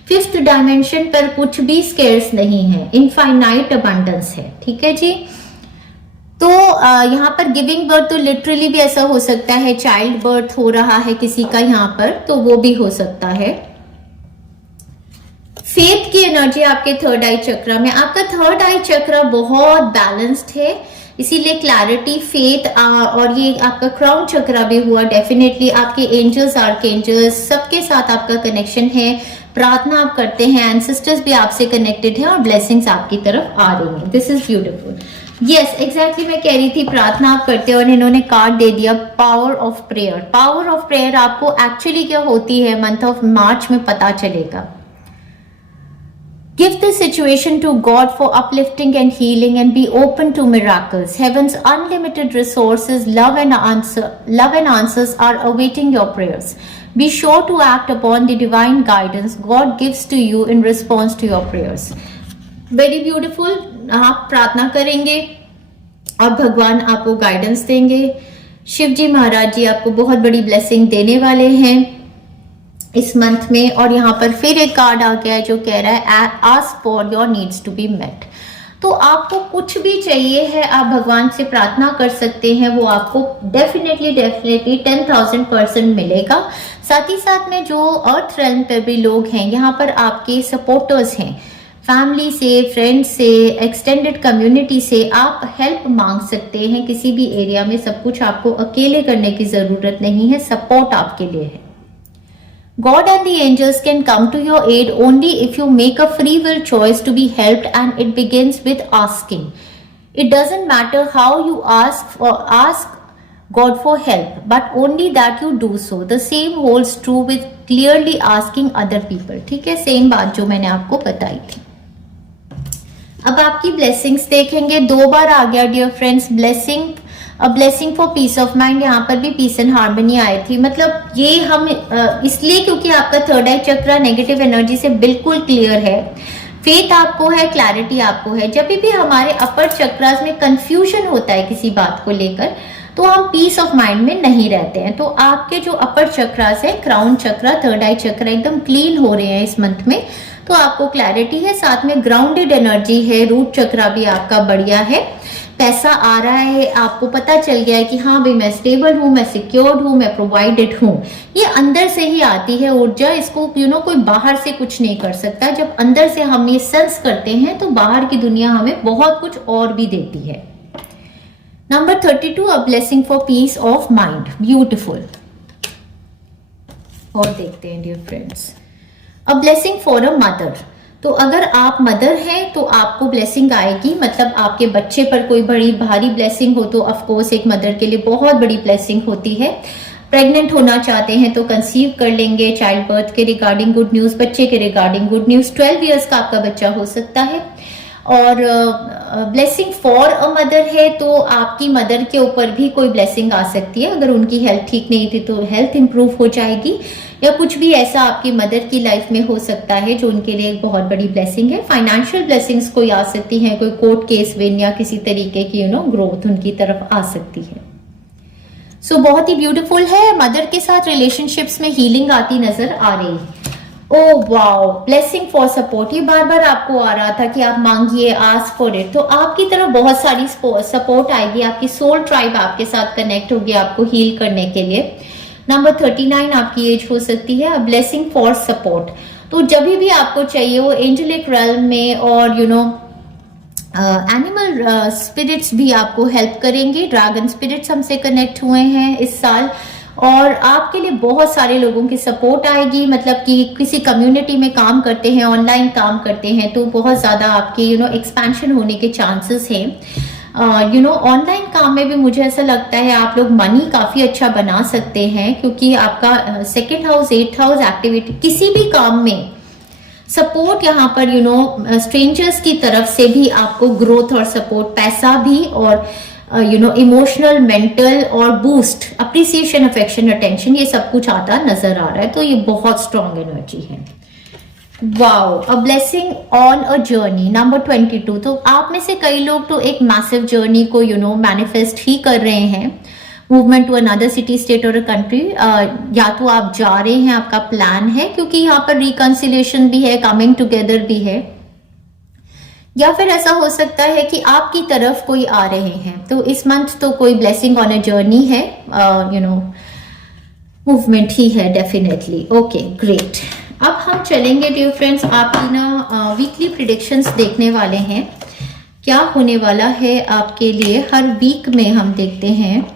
5th डायमेंशन पर कुछ भी स्केर्स नहीं है, इनफाइनाइट अबंडेंस है। ठीक है जी। तो यहाँ पर गिविंग बर्थ तो लिटरली भी ऐसा हो सकता है, चाइल्ड बर्थ हो रहा है किसी का यहाँ पर, तो वो भी हो सकता है। फेथ की एनर्जी आपके थर्ड आई चक्र में, आपका थर्ड आई चक्र बहुत बैलेंस्ड है, इसीलिए क्लैरिटी, फेथ और ये आपका क्राउन चक्र भी हुआ। डेफिनेटली आपके एंजल्स, आर्कएंजल्स सबके साथ आपका कनेक्शन है, प्रार्थना आप करते हैं, एंसेस्टर्स भी आपसे कनेक्टेड है और ब्लेसिंग्स आपकी तरफ आ रही हैं। This is beautiful. Yes exactly मैं कह रही थी प्रार्थना आप करते हो, और इन्होंने कार्ड दे दिया power of prayer. Power of prayer आपको एक्चुअली क्या होती है मंथ ऑफ मार्च में पता चलेगा। Give this situation to God for uplifting and healing and be open to miracles. Heaven's unlimited resources, love and answers are awaiting your prayers. Be sure to act upon the divine guidance God gives to you in response to your prayers. Very beautiful. आप प्रार्थना करेंगे, अब भगवान आपको guidance देंगे। शिव जी महाराज जी आपको बहुत बड़ी ब्लेसिंग देने वाले हैं इस मंथ में। और यहाँ पर फिर एक कार्ड आ गया है जो कह रहा है ask for your needs to be met. तो आपको कुछ भी चाहिए है आप भगवान से प्रार्थना कर सकते हैं, वो आपको डेफिनेटली 10,000% मिलेगा। साथ ही साथ में जो अर्थ रेल्म पे भी लोग हैं यहाँ पर आपके सपोर्टर्स हैं, फैमिली से, फ्रेंड्स से, एक्सटेंडेड कम्युनिटी से आप हेल्प मांग सकते हैं किसी भी एरिया में। सब कुछ आपको अकेले करने की जरूरत नहीं है, सपोर्ट आपके लिए है। God and the angels can come to your aid only if you make a free will choice to be helped, and it begins with asking. It doesn't matter how you ask God for help, but only that you do so. The same holds true with clearly asking other people. ठीक है, same बात जो मैंने आपको बताई थी। अब आपकी ब्लेसिंग्स देखेंगे, 2 बार आ गया dear friends blessing for peace of mind. यहाँ पर भी पीस एंड हार्मनी आई थी। मतलब ये हम इसलिए क्योंकि आपका थर्ड आई चक्र नेगेटिव एनर्जी से बिल्कुल क्लियर है, फेथ आपको है, क्लैरिटी आपको है। जब भी हमारे अपर चक्रास में कंफ्यूजन होता है किसी बात को लेकर तो हम पीस ऑफ माइंड में नहीं रहते हैं। तो आपके जो अपर चक्रास है, क्राउन चक्र, थर्ड आई चक्र एकदम क्लीन हो रहे हैं इस मंथ में, तो आपको क्लैरिटी है, साथ में ग्राउंडेड एनर्जी है, रूट चक्र भी आपका बढ़िया है, पैसा आ रहा है, आपको पता चल गया है कि हाँ भाई मैं स्टेबल हूँ, मैं सिक्योर्ड हूँ, मैं प्रोवाइडेड हूँ। ये अंदर से ही आती है ऊर्जा, इसको कोई बाहर से कुछ नहीं कर सकता। जब अंदर से हम ये सेंस करते हैं तो बाहर की दुनिया हमें बहुत कुछ और भी देती है। Number 32, a blessing for peace of mind. Beautiful. और देखते हैं dear friends, a blessing for a mother. तो अगर आप मदर हैं तो आपको ब्लेसिंग आएगी, मतलब आपके बच्चे पर कोई बड़ी भारी ब्लेसिंग हो तो ऑफ कोर्स एक मदर के लिए बहुत बड़ी ब्लेसिंग होती है। प्रेग्नेंट होना चाहते हैं तो कंसीव कर लेंगे, चाइल्ड बर्थ के रिगार्डिंग गुड न्यूज, बच्चे के रिगार्डिंग गुड न्यूज। 12 इयर्स का आपका बच्चा हो सकता है। और ब्लेसिंग फॉर अ मदर है तो आपकी मदर के ऊपर भी कोई ब्लेसिंग आ सकती है। अगर उनकी हेल्थ ठीक नहीं थी तो हेल्थ इंप्रूव हो जाएगी, या कुछ भी ऐसा आपकी मदर की लाइफ में हो सकता है जो उनके लिए एक बहुत बड़ी ब्लेसिंग है। फाइनेंशियल ब्लेसिंग्स कोई आ सकती हैं, कोई कोर्ट केस विन या किसी तरीके की ग्रोथ उनकी तरफ आ सकती है। सो बहुत ही ब्यूटीफुल है। मदर के साथ रिलेशनशिप्स में हीलिंग आती नजर आ रही है। Oh wow, blessing for support, ये बार बार आपको आ रहा था कि आप मांगिए, आस्क फॉर इट। तो आपकी तरफ बहुत सारी सपोर्ट आएगी, आपकी सोल ट्राइब आपके साथ कनेक्ट होगी आपको हील करने के लिए। नंबर 39 आपकी एज हो सकती है। ब्लेसिंग फॉर सपोर्ट, तो जब भी आपको चाहिए वो एंजेलिक रेल्म में और एनिमल स्पिरिट्स भी आपको हेल्प करेंगे। ड्रैगन स्पिरिट्स हमसे कनेक्ट हुए हैं इस साल, और आपके लिए बहुत सारे लोगों की सपोर्ट आएगी। मतलब कि किसी कम्युनिटी में काम करते हैं, ऑनलाइन काम करते हैं, तो बहुत ज्यादा आपके एक्सपेंशन होने के चांसेस हैं। ऑनलाइन काम में भी मुझे ऐसा लगता है आप लोग मनी काफी अच्छा बना सकते हैं, क्योंकि आपका second house, 8th house activity, किसी भी काम में सपोर्ट यहाँ पर स्ट्रेंजर्स की तरफ से भी आपको ग्रोथ और सपोर्ट, पैसा भी, और इमोशनल, मेंटल और बूस्ट, अप्रिसिएशन, अफेक्शन, अटेंशन, ये सब कुछ आता नजर आ रहा है। तो ये बहुत स्ट्रॉन्ग एनर्जी है। Wow, a blessing on a journey. Number 22, तो आप में से कई लोग तो एक मैसिव जर्नी को मैनिफेस्ट ही कर रहे हैं। Movement to another city, state और कंट्री, या तो आप जा रहे हैं, आपका प्लान है, क्योंकि यहाँ पर रिकंसिलिएशन भी है, कमिंग टुगेदर भी है, या फिर ऐसा हो सकता है कि आपकी तरफ कोई आ रहे हैं। तो इस मंथ तो कोई ब्लेसिंग ऑन अ जर्नी है, मूवमेंट ही है डेफिनेटली। Okay, great. अब हम चलेंगे डियर फ्रेंड्स, आपकी वीकली प्रिडिक्शंस देखने वाले हैं, क्या होने वाला है आपके लिए हर वीक में। हम देखते हैं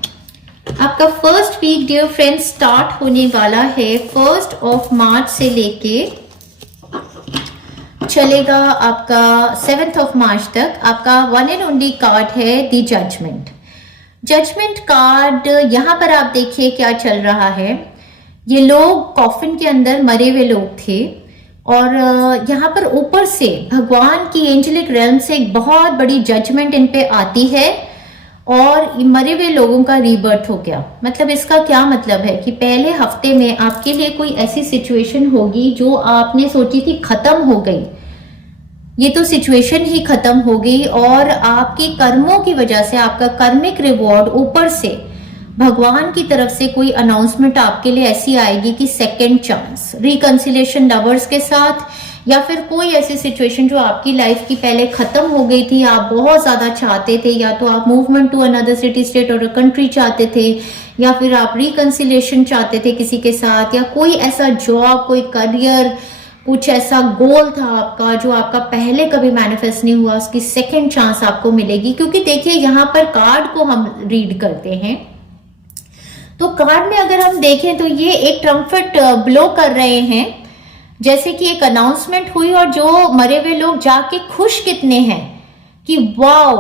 आपका first week dear friends start होने वाला है 1 मार्च से लेके चलेगा आपका 7 मार्च तक। आपका वन एंड ओनली कार्ड है द जजमेंट। जजमेंट कार्ड, यहां पर आप देखिए क्या चल रहा है। ये लोग कॉफिन के अंदर मरे हुए लोग थे, और यहाँ पर ऊपर से भगवान की एंजेलिक रेल्म से एक बहुत बड़ी जजमेंट इन पे आती है और मरे हुए लोगों का रीबर्थ हो गया। मतलब इसका क्या मतलब है कि पहले हफ्ते में आपके लिए कोई ऐसी सिचुएशन होगी जो आपने सोची थी खत्म हो गई, ये तो सिचुएशन ही खत्म हो गई और आपके कर्मों की वजह से आपका कर्मिक रिवॉर्ड ऊपर से भगवान की तरफ से कोई अनाउंसमेंट आपके लिए ऐसी आएगी कि सेकंड चांस, रिकंसिलेशन लवर्स के साथ, या फिर कोई ऐसी सिचुएशन जो आपकी लाइफ की पहले खत्म हो गई थी, आप बहुत ज्यादा चाहते थे, या तो आप movement to another city state और कंट्री चाहते थे, या फिर आप रिकंसिलेशन चाहते थे किसी के साथ, या कोई ऐसा जॉब, कोई करियर, कुछ ऐसा गोल था आपका जो आपका पहले कभी मैनिफेस्ट नहीं हुआ, उसकी सेकंड चांस आपको मिलेगी। क्योंकि देखिए यहाँ पर कार्ड को हम रीड करते हैं तो कार्ड में अगर हम देखें तो ये एक ट्रम्पेट ब्लो कर रहे हैं, जैसे कि एक अनाउंसमेंट हुई और जो मरे हुए लोग जाके खुश कितने हैं कि वाओ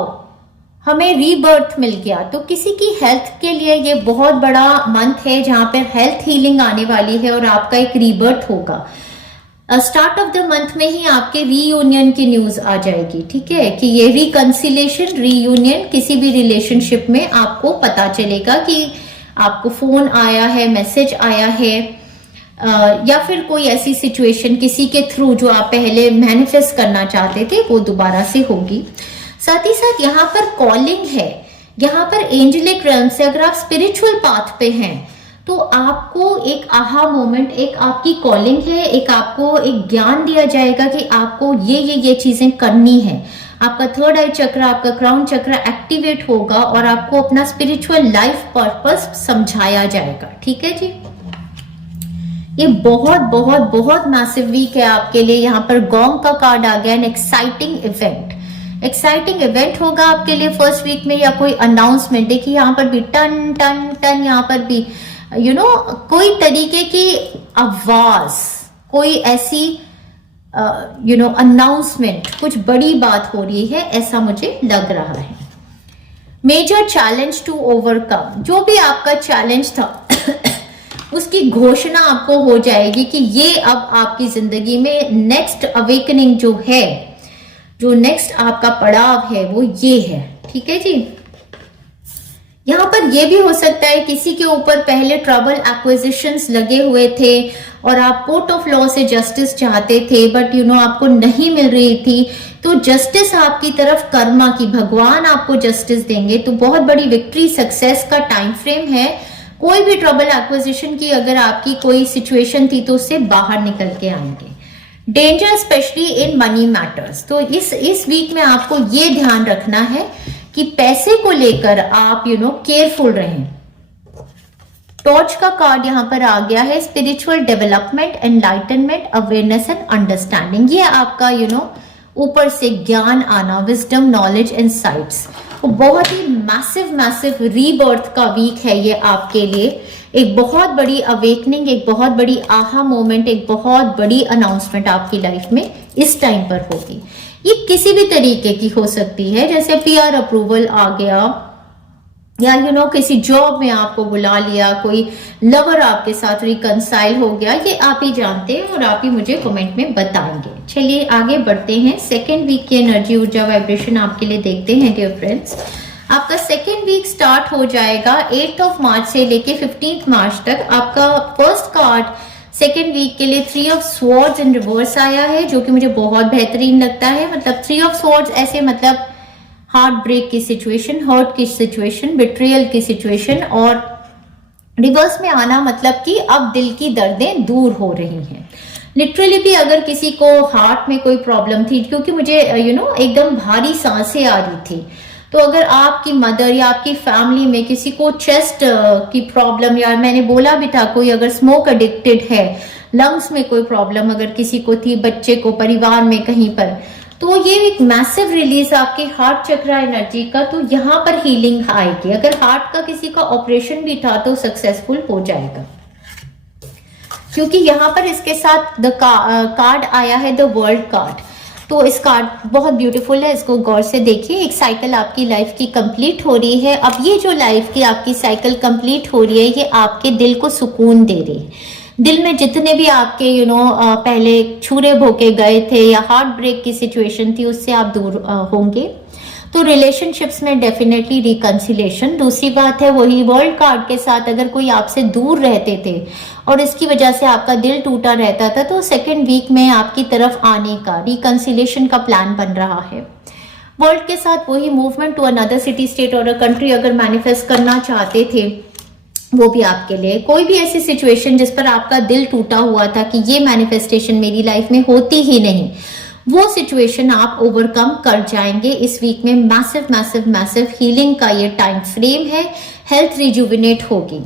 हमें रीबर्थ मिल गया। तो किसी की हेल्थ के लिए ये बहुत बड़ा मंथ है जहां पर हेल्थ हीलिंग आने वाली है और आपका एक रीबर्थ होगा। स्टार्ट ऑफ द मंथ में ही आपके रीयूनियन की न्यूज आ जाएगी, ठीक है, कि ये रिकंसिलेशन, रीयूनियन, किसी भी रिलेशनशिप में आपको पता चलेगा कि आपको फोन आया है, मैसेज आया है, या फिर कोई ऐसी सिचुएशन किसी के थ्रू जो आप पहले मैनिफेस्ट करना चाहते थे वो दोबारा से होगी। साथ ही साथ यहाँ पर कॉलिंग है, यहाँ पर एंजेलिक रेल्म से अगर आप स्पिरिचुअल पाथ पे हैं तो आपको एक आहा मोमेंट, एक आपकी कॉलिंग है, एक आपको एक ज्ञान दिया जाएगा कि आपको ये चीजें करनी है। आपका थर्ड आई चक्र, आपका क्राउन चक्र एक्टिवेट होगा और आपको अपना स्पिरिचुअल लाइफ पर्पस समझाया जाएगा, ठीक है जी। ये बहुत बहुत बहुत मैसिव वीक है आपके लिए। यहाँ पर गोंग का कार्ड आ गया, an exciting event, exciting event होगा आपके लिए फर्स्ट वीक में, या कोई अनाउंसमेंट। देखिए यहाँ पर भी टन टन टन, यहाँ पर भी कोई तरीके की आवाज, कोई ऐसी अनाउंसमेंट, कुछ बड़ी बात हो रही है, ऐसा मुझे लग रहा है। मेजर चैलेंज टू ओवरकम, जो भी आपका चैलेंज था उसकी घोषणा आपको हो जाएगी कि ये अब आपकी जिंदगी में नेक्स्ट अवेकनिंग जो है, जो नेक्स्ट आपका पड़ाव है वो ये है, ठीक है जी। यहाँ पर यह भी हो सकता है किसी के ऊपर पहले ट्रबल एक्विजिशंस लगे हुए थे और आप कोर्ट ऑफ लॉ से जस्टिस चाहते थे, बट आपको नहीं मिल रही थी, तो जस्टिस आपकी तरफ कर्मा की, भगवान आपको जस्टिस देंगे। तो बहुत बड़ी विक्ट्री, सक्सेस का टाइम फ्रेम है। कोई भी ट्रबल एक्विजिशन की अगर आपकी कोई सिचुएशन थी तो उससे बाहर निकल के आएंगे। Danger specially in money matters, तो इस वीक में आपको ये ध्यान रखना है कि पैसे को लेकर आप केयरफुल रहें। टॉर्च का कार्ड यहाँ पर आ गया है, spiritual development, enlightenment, awareness and understanding. ये आपका ऊपर से ज्ञान आना, विजडम, नॉलेज, इंसाइट्स। बहुत ही मैसिव रीबर्थ का वीक है ये आपके लिए। एक बहुत बड़ी अवेकनिंग, एक बहुत बड़ी आहा मोमेंट, एक बहुत बड़ी अनाउंसमेंट आपकी लाइफ में इस टाइम पर होगी। ये किसी भी तरीके की हो सकती है, जैसे पीआर अप्रूवल आ गया, या किसी जॉब में आपको बुला लिया, कोई लवर आपके साथ रिकंसाइल हो गया, ये आप ही जानते हैं और आप ही मुझे कमेंट में बताएंगे। चलिए आगे बढ़ते हैं। सेकेंड वीक की एनर्जी, ऊर्जा, वाइब्रेशन आपके लिए देखते हैं डियर फ्रेंड्स। आपका सेकेंड वीक स्टार्ट हो जाएगा 8 मार्च से लेके 15 मार्च तक। आपका फर्स्ट कार्ड सेकेंड वीक के लिए 3 ऑफ स्वॉर्ड्स इन रिवर्स आया है, जो कि मुझे बहुत बेहतरीन लगता है। मतलब 3 ऑफ स्वॉर्ड्स ऐसे मतलब हार्ट ब्रेक की सिचुएशन, हर्ट की सिचुएशन, बिट्रियल की सिचुएशन, और रिवर्स में आना मतलब कि अब दिल की दर्दें दूर हो रही हैं। लिटरली भी अगर किसी को हार्ट में कोई प्रॉब्लम थी, क्योंकि मुझे एकदम भारी सांसें आ रही थी, तो अगर आपकी मदर या आपकी फैमिली में किसी को चेस्ट की प्रॉब्लम, या मैंने बोला भी था कोई अगर स्मोक एडिक्टेड है, लंग्स में कोई प्रॉब्लम अगर किसी को थी, बच्चे को, परिवार में कहीं पर, तो ये एक मैसिव रिलीज आपके हार्ट चक्र एनर्जी का, तो यहाँ पर हीलिंग आएगी। अगर हार्ट का किसी का ऑपरेशन भी था तो सक्सेसफुल हो जाएगा, क्योंकि यहाँ पर इसके साथ कार्ड आया है द वर्ल्ड कार्ड। तो इस कार्ड बहुत ब्यूटीफुल है, इसको गौर से देखिए। एक साइकिल आपकी लाइफ की कंप्लीट हो रही है। अब ये जो लाइफ की आपकी साइकिल कंप्लीट हो रही है, ये आपके दिल को सुकून दे रही है। दिल में जितने भी आपके पहले छुरे भोके गए थे या हार्ट ब्रेक की सिचुएशन थी, उससे आप दूर होंगे। तो रिलेशनशिप्स में डेफिनेटली रिकंसिलेशन। दूसरी बात है वही वर्ल्ड कार्ड के साथ, अगर कोई आपसे दूर रहते थे और इसकी वजह से आपका दिल टूटा रहता था, तो सेकेंड वीक में आपकी तरफ आने का, रिकंसिलेशन का प्लान बन रहा है। वर्ल्ड के साथ वही movement to another city state और अ कंट्री अगर मैनिफेस्ट करना चाहते थे, वो भी आपके लिए कोई भी ऐसी सिचुएशन जिस पर आपका दिल टूटा हुआ था कि ये मैनिफेस्टेशन मेरी लाइफ में होती ही नहीं, वो सिचुएशन आप ओवरकम कर जाएंगे इस वीक में। मैसिव मैसिव मैसिव हीलिंग का ये टाइम फ्रेम है। हेल्थ रिजुविनेट होगी।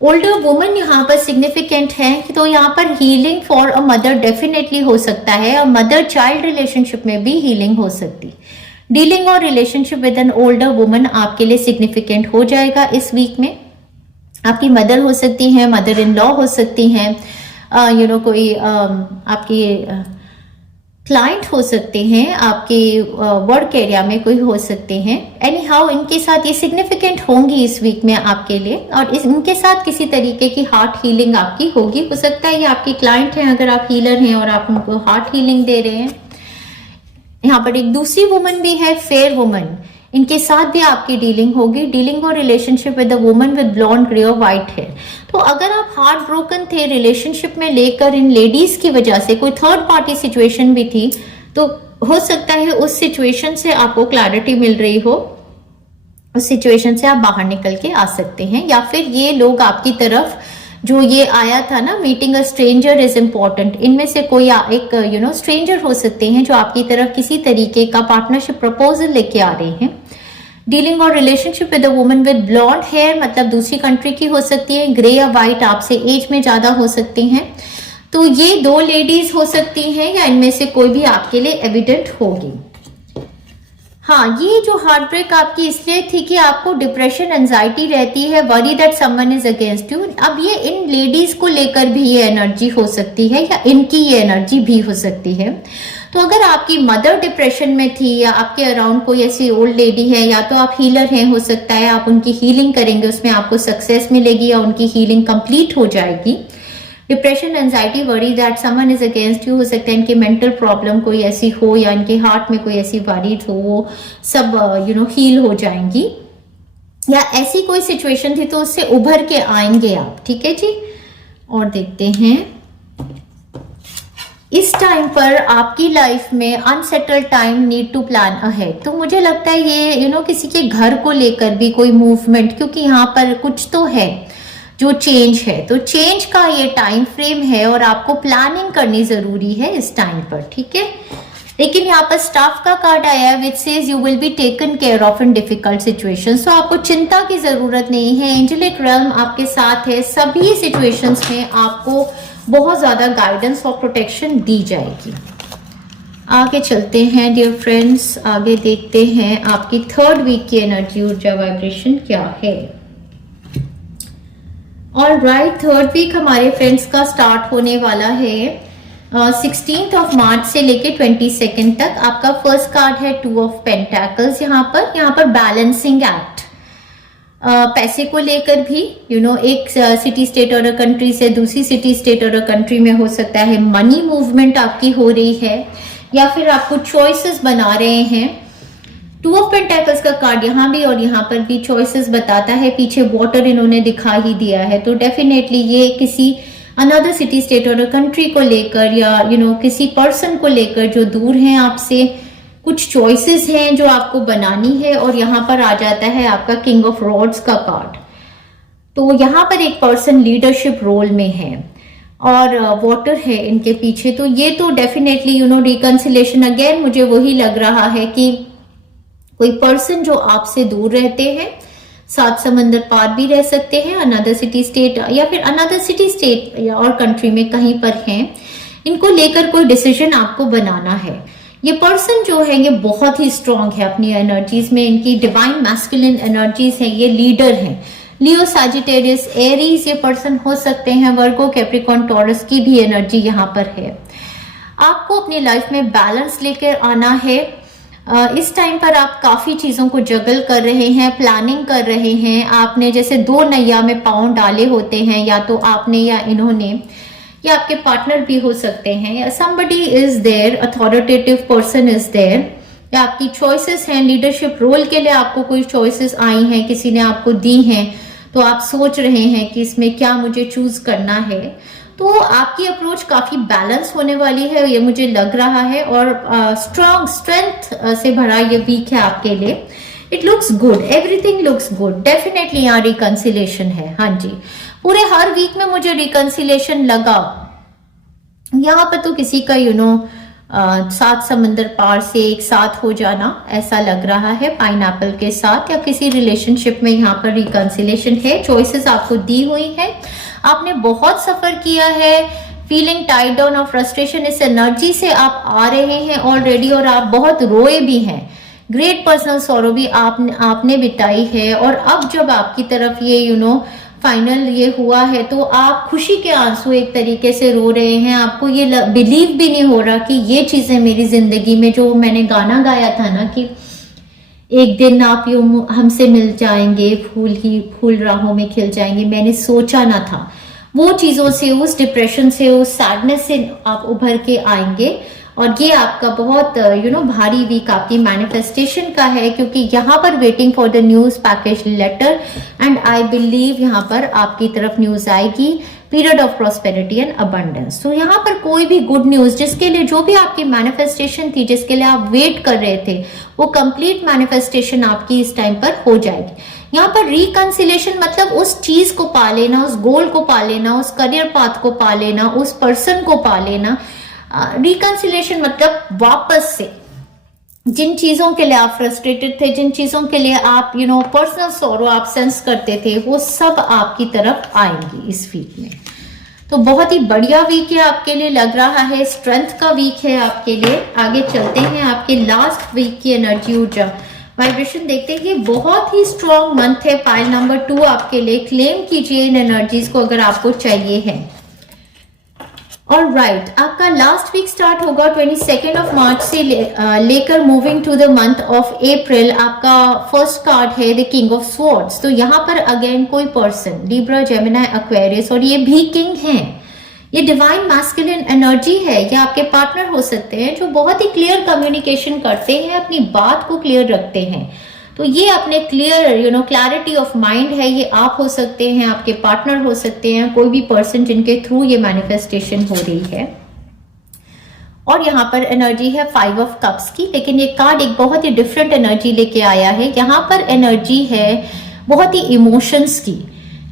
ओल्डर वुमन यहाँ पर सिग्निफिकेंट है, तो यहाँ पर healing for a mother definitely हो सकता है, और मदर चाइल्ड रिलेशनशिप में भी हीलिंग हो सकती। डीलिंग और relationship with an older woman आपके लिए सिग्निफिकेंट हो जाएगा इस वीक में। आपकी मदर हो सकती हैं, मदर इन लॉ हो सकती हैं, कोई आपकी क्लाइंट हो सकते हैं, आपके वर्क एरिया में कोई हो सकते हैं। एनी हाउ इनके साथ ये सिग्निफिकेंट होंगी इस वीक में आपके लिए, और इनके साथ किसी तरीके की हार्ट हीलिंग आपकी होगी। हो सकता है ये आपकी क्लाइंट हैं अगर आप हीलर हैं और आप उनको हार्ट हीलिंग दे रहे हैं। यहाँ पर एक दूसरी वुमन भी है, फेयर वुमन, इनके साथ भी आपकी डीलिंग होगी। डीलिंग और relationship with a woman with blonde grey और व्हाइट हेयर। तो अगर आप हार्ट ब्रोकन थे रिलेशनशिप में लेकर, इन लेडीज की वजह से कोई थर्ड पार्टी सिचुएशन भी थी, तो हो सकता है उस सिचुएशन से आपको क्लैरिटी मिल रही हो, उस सिचुएशन से आप बाहर निकल के आ सकते हैं। या फिर ये लोग आपकी तरफ जो ये आया था ना, meeting a stranger is important, इनमें से कोई एक स्ट्रेंजर हो सकते हैं जो आपकी तरफ किसी तरीके का पार्टनरशिप प्रपोजल लेके आ रहे हैं। डीलिंग और relationship with a woman with blonde hair, मतलब दूसरी कंट्री की हो सकती है। ग्रे या व्हाइट आपसे एज में ज्यादा हो सकती हैं। तो ये दो लेडीज हो सकती हैं, या इनमें से कोई भी आपके लिए एविडेंट होगी। हाँ, ये जो हार्ट ब्रेक आपकी इसलिए थी कि आपको डिप्रेशन, एंजाइटी रहती है, worry that someone is against you. अब ये इन लेडीज को लेकर भी ये एनर्जी हो सकती है, या इनकी ये एनर्जी भी हो सकती है। तो अगर आपकी मदर डिप्रेशन में थी, या आपके अराउंड कोई ऐसी ओल्ड लेडी है, या तो आप हीलर हैं, हो सकता है आप उनकी हीलिंग करेंगे, उसमें आपको सक्सेस मिलेगी या उनकी हीलिंग कंप्लीट हो जाएगी। Depression, anxiety, worry that someone is against you, हो सकता है इनकी मेंटल प्रॉब्लम कोई ऐसी हो, या इनके हार्ट में कोई ऐसी वरीज हो, वो सब हील हो जाएंगी। या ऐसी कोई सिचुएशन थी तो उससे उभर के आएंगे आप। ठीक है जी। और देखते हैं इस टाइम पर आपकी लाइफ में unsettled time, need to plan ahead. तो मुझे लगता है ये किसी के घर को लेकर भी कोई मूवमेंट, क्योंकि यहाँ पर कुछ तो है जो चेंज है, तो चेंज का ये टाइम फ्रेम है और आपको प्लानिंग करनी जरूरी है इस टाइम पर। ठीक है। लेकिन यहाँ पर स्टाफ का कार्ड आया है which says you will be taken care of in difficult situations. तो आपको चिंता की जरूरत नहीं है, एंजेलिक रेल्म आपके साथ है। सभी सिचुएशंस में आपको बहुत ज्यादा गाइडेंस और प्रोटेक्शन दी जाएगी। आगे चलते हैं डियर फ्रेंड्स, आगे देखते हैं आपकी थर्ड वीक की एनर्जी, ऊर्जा, वाइब्रेशन क्या है। और राइट, थर्ड वीक हमारे फ्रेंड्स का स्टार्ट होने वाला है 16 मार्च से लेके 22 तक। आपका फर्स्ट कार्ड है 2 ऑफ पेंटाकल्स। यहाँ पर बैलेंसिंग एक्ट, पैसे को लेकर भी एक सिटी स्टेट और कंट्री से दूसरी सिटी स्टेट और कंट्री में हो सकता है मनी मूवमेंट आपकी हो रही है, या फिर आपको चॉइसेस बना रहे हैं। 2 ऑफ पेंटाकल्स का कार्ड यहाँ भी और यहाँ पर भी चॉइसेस बताता है। पीछे वाटर इन्होंने दिखा ही दिया है, तो डेफिनेटली ये किसी अनदर सिटी स्टेट और कंट्री को लेकर, या किसी पर्सन को लेकर जो दूर हैं आपसे, कुछ चॉइसेस हैं जो आपको बनानी है। और यहाँ पर आ जाता है आपका किंग ऑफ रॉड्स का कार्ड। तो यहाँ पर एक पर्सन लीडरशिप रोल में है और वाटर है इनके पीछे। तो ये तो डेफिनेटली रिकंसिलेशन, अगेन मुझे वही लग रहा है कि कोई पर्सन जो आपसे दूर रहते हैं, 7 समंदर पार भी रह सकते हैं, अनदर सिटी स्टेट या फिर अनदर सिटी स्टेट या और कंट्री में कहीं पर हैं, इनको लेकर कोई डिसीजन आपको बनाना है। ये पर्सन जो है ये बहुत ही स्ट्रांग है अपनी एनर्जीज में, इनकी डिवाइन मैस्कुलिन एनर्जीज है, ये लीडर हैं। लियो, सैजिटेरियस, एरीज ये पर्सन हो सकते हैं, वर्गो, कैप्रिकॉर्न, टॉरस की भी एनर्जी यहाँ पर है। आपको अपनी लाइफ में बैलेंस लेकर आना है। इस टाइम पर आप काफी चीजों को जगल कर रहे हैं, प्लानिंग कर रहे हैं। आपने जैसे दो नैया में पांव डाले होते हैं, या तो आपने या इन्होंने, या आपके पार्टनर भी हो सकते हैं, या somebody is there, authoritative person is there, या आपकी चॉइसेस हैं। लीडरशिप रोल के लिए आपको कोई चॉइसेस आई हैं, किसी ने आपको दी हैं, तो आप सोच रहे हैं कि इसमें क्या मुझे चूज करना है। तो आपकी अप्रोच काफी बैलेंस होने वाली है, ये मुझे लग रहा है, और स्ट्रॉन्ग स्ट्रेंथ से भरा ये वीक है आपके लिए। It looks good, everything looks good. Definitely यहाँ रिकंसिलेशन है। हाँ जी, पूरे हर वीक में मुझे रिकंसिलेशन लगा। यहाँ पर तो किसी का सात समंदर पार से एक साथ हो जाना ऐसा लग रहा है पाइनएप्पल के साथ, या किसी रिलेशनशिप में यहाँ पर रिकंसिलेशन है। चॉइसेस आपको दी हुई है, आपने बहुत सफर किया है। फीलिंग टाइड डाउन और फ्रस्ट्रेशन, इस एनर्जी से आप आ रहे हैं ऑलरेडी, और आप बहुत रोए भी हैं। ग्रेट पर्सनल सॉरो भी आपने बिताई है, और अब जब आपकी तरफ ये फाइनल ये हुआ है, तो आप खुशी के आंसू एक तरीके से रो रहे हैं। आपको ये बिलीव भी नहीं हो रहा कि ये चीजें मेरी जिंदगी में, जो मैंने गाना गाया था ना कि एक दिन आप यूं हमसे मिल जाएंगे, फूल ही फूल राहों में खिल जाएंगे, मैंने सोचा ना था। वो चीजों से, उस डिप्रेशन से, उस सैडनेस से आप उभर के आएंगे। और ये आपका बहुत भारी वीक आपकी मैनिफेस्टेशन का है, क्योंकि यहाँ पर waiting for the news package letter, and I believe यहाँ पर आपकी तरफ न्यूज आएगी। Period of prosperity and abundance. तो यहाँ पर कोई भी गुड न्यूज, जिसके लिए जो भी आपकी मैनिफेस्टेशन थी, जिसके लिए आप वेट कर रहे थे, वो कंप्लीट मैनिफेस्टेशन आपकी इस टाइम पर हो जाएगी। यहाँ पर रिकंसिलेशन मतलब उस चीज को पा लेना, उस गोल को पा लेना, उस करियर पाथ को पा लेना, उस पर्सन को पा लेना। रिकंसिलेशन मतलब वापस से जिन चीजों के लिए आप फ्रस्ट्रेटेड थे, जिन चीजों के लिए आप पर्सनल सॉरो आप सेंस करते थे, वो सब आपकी तरफ आएंगी इस वीक में। तो बहुत ही बढ़िया वीक है आपके लिए लग रहा है, स्ट्रेंथ का वीक है आपके लिए। आगे चलते हैं आपके लास्ट वीक की एनर्जी, ऊर्जा, वाइब्रेशन देखते हैं। ये बहुत ही स्ट्रॉन्ग मंथ है पाइल नंबर 2 आपके लिए। क्लेम कीजिए इन एनर्जीज को अगर आपको चाहिए है। और राइट, आपका लास्ट वीक स्टार्ट होगा 22 ऑफ मार्च से लेकर moving to the month of April. आपका फर्स्ट कार्ड है द किंग ऑफ स्वॉर्ड्स। तो यहाँ पर अगेन कोई पर्सन, लिब्रा, जेमिनी, एक्वेरियस, और ये भी किंग है। ये डिवाइन मैस्कुलिन एनर्जी है। ये आपके पार्टनर हो सकते हैं जो बहुत ही क्लियर कम्युनिकेशन करते हैं, अपनी बात को क्लियर रखते हैं। तो ये अपने क्लियर क्लैरिटी ऑफ माइंड है। ये आप हो सकते हैं, आपके पार्टनर हो सकते हैं, कोई भी पर्सन जिनके थ्रू ये मैनिफेस्टेशन हो रही है। और यहाँ पर एनर्जी है 5 ऑफ कप्स की, लेकिन ये कार्ड एक बहुत ही डिफरेंट एनर्जी लेके आया है। यहाँ पर एनर्जी है बहुत ही इमोशंस की,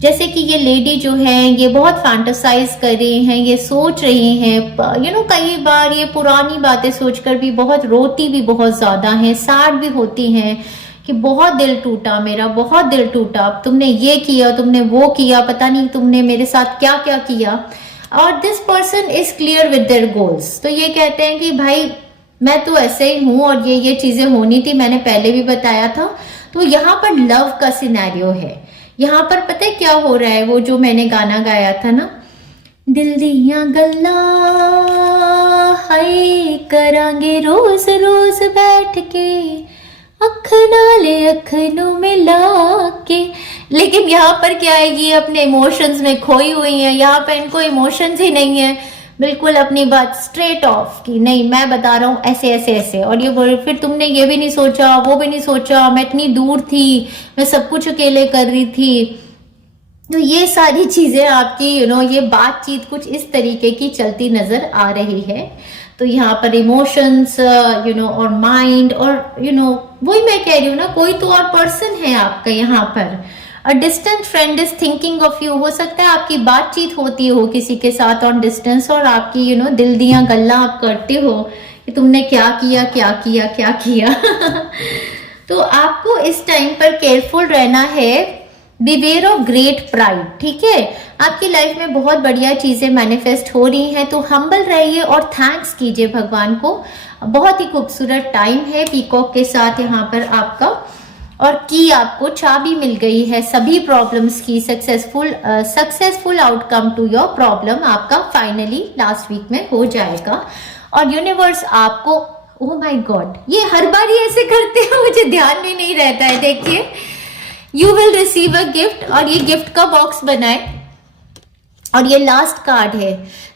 जैसे कि ये लेडी जो है ये बहुत फैंटासाइज कर रही हैं, ये सोच रही हैं, कई बार ये पुरानी बातें सोचकर भी बहुत रोती भी बहुत ज्यादा हैं, सैड भी होती हैं कि बहुत दिल टूटा मेरा, बहुत दिल टूटा, तुमने ये किया, तुमने वो किया, पता नहीं तुमने मेरे साथ क्या क्या किया। और this person is clear with their goals. तो ये कहते हैं कि भाई मैं तो ऐसे ही हूं और ये चीजें होनी थी, मैंने पहले भी बताया था। तो यहाँ पर लव का सिनेरियो है। यहाँ पर पता है क्या हो रहा है, वो जो मैंने गाना गाया था ना, दिल दिया गल्ला हाय करांगे रोज रोज बैठ के, अख नाले अखनों में लाके। लेकिन यहाँ पर क्या है, ये अपने इमोशंस में खोई हुई है। यहाँ पे इनको इमोशंस ही नहीं है, बिल्कुल अपनी बात स्ट्रेट ऑफ की, नहीं मैं बता रहा हूँ ऐसे ऐसे ऐसे। और ये फिर तुमने ये भी नहीं सोचा, वो भी नहीं सोचा, मैं इतनी दूर थी, मैं सब कुछ अकेले कर रही थी। तो ये सारी चीजें आपकी ये बातचीत कुछ इस तरीके की चलती नजर आ रही है। तो यहाँ पर इमोशंस और माइंड, और वही मैं कह रही हूँ ना, कोई तो और पर्सन है आपका यहाँ पर। A distant friend is thinking of you. हो सकता है आपकी बातचीत होती हो किसी के साथ ऑन डिस्टेंस, और आपकी दिल दिया गल्ला आप करते हो कि तुमने क्या किया क्या किया क्या किया। तो आपको इस टाइम पर केयरफुल रहना है। बिवेयर ऑफ ग्रेट प्राइड, ठीक है। आपकी लाइफ में बहुत बढ़िया चीजें मैनिफेस्ट हो रही हैं, तो हम्बल रहिए और थैंक्स कीजिए भगवान को। बहुत ही खूबसूरत टाइम है पीकॉक के साथ यहाँ पर आपका। और की आपको चाबी मिल गई है सभी प्रॉब्लम्स की। Successful outcome to your problem आपका फाइनली लास्ट वीक में हो जाएगा। और यूनिवर्स आपको ओह माय गॉड, ये हर बार ही ऐसे करते हैं, मुझे ध्यान भी नहीं रहता है। देखिए, you will receive a gift, और ये गिफ्ट का बॉक्स बना है और ये लास्ट कार्ड है।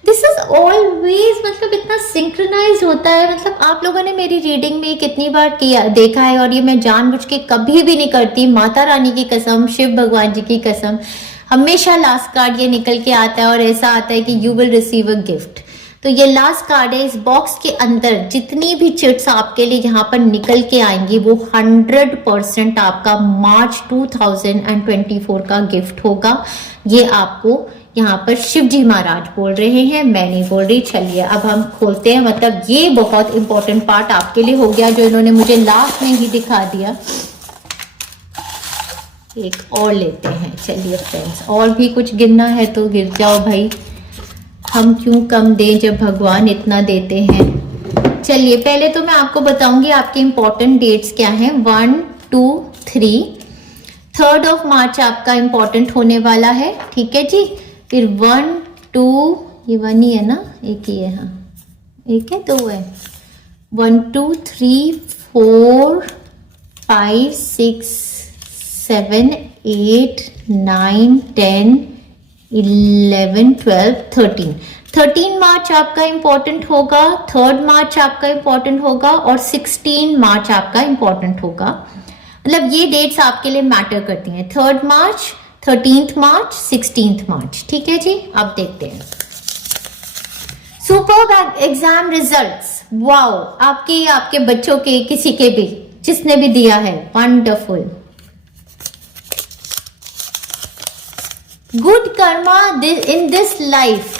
दिस इज ऑलवेज, मतलब इतना सिंक्रोनाइज होता है। मतलब आप लोगों ने मेरी रीडिंग में कितनी बार किया देखा है, और ये मैं जानबूझ के कभी भी नहीं करती, माता रानी की कसम, शिव भगवान जी की कसम, हमेशा लास्ट कार्ड ये निकल के आता है और ऐसा आता है कि you will receive a gift. तो ये लास्ट कार्ड है। इस बॉक्स के अंदर जितनी भी चिट्स आपके लिए यहाँ पर निकल के आएंगी वो 100% आपका मार्च 2024 का गिफ्ट होगा। ये आपको यहाँ पर शिव जी महाराज बोल रहे हैं, मैं नहीं बोल रही। चलिए अब हम खोलते हैं। मतलब ये बहुत इंपॉर्टेंट पार्ट आपके लिए हो गया जो इन्होंने मुझे लास्ट में ही दिखा दिया। एक और लेते हैं। चलिए फ्रेंड्स, और भी कुछ गिनना है तो गिर जाओ भाई, हम क्यों कम दें जब भगवान इतना देते हैं। चलिए पहले तो मैं आपको बताऊंगी आपके इंपॉर्टेंट डेट्स क्या हैं। 1, 2, 3, 3rd ऑफ मार्च आपका इंपॉर्टेंट होने वाला है, ठीक है जी। फिर 1, 2, ये 1 ही है ना, एक ही है, हाँ एक है, 2 है। 1, 2, 3, 4, 5, 6, 7, 8, 9, 10, 11, 12, 13। 13 मार्च आपका इंपॉर्टेंट होगा, 3rd मार्च आपका इंपॉर्टेंट होगा और 16 मार्च आपका इंपॉर्टेंट होगा। मतलब ये डेट्स आपके लिए मैटर करती हैं। 3rd मार्च, 13th मार्च, 16th मार्च, ठीक है जी। अब देखते हैं सुपर एग्जाम रिजल्ट्स। वाओ, आपके आपके बच्चों के, किसी के भी, जिसने भी दिया है, wonderful. Good Karma in this life,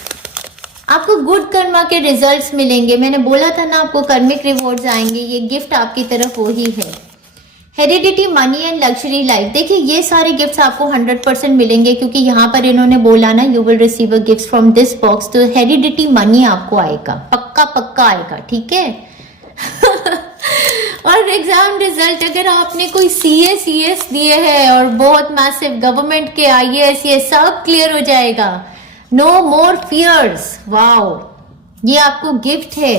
आपको गुड कर्मा के रिजल्ट्स मिलेंगे। मैंने बोला था ना आपको कर्मिक रिवॉर्ड्स आएंगे, ये गिफ्ट आपकी तरफ वो ही है। Heredity, money and luxury life, देखिए ये सारे गिफ्ट्स आपको 100% मिलेंगे क्योंकि यहाँ पर इन्होंने बोला ना you will receive a gift from this box. तो हेरिडिटी मनी आपको आएगा, पक्का पक्का आएगा, ठीक है। और एग्जाम रिजल्ट, अगर आपने कोई सीएस दिए हैं और बहुत मैसिव गवर्नमेंट के आईएएस, ये सब क्लियर हो जाएगा। नो मोर फियर्स। वाओ, ये आपको गिफ्ट है।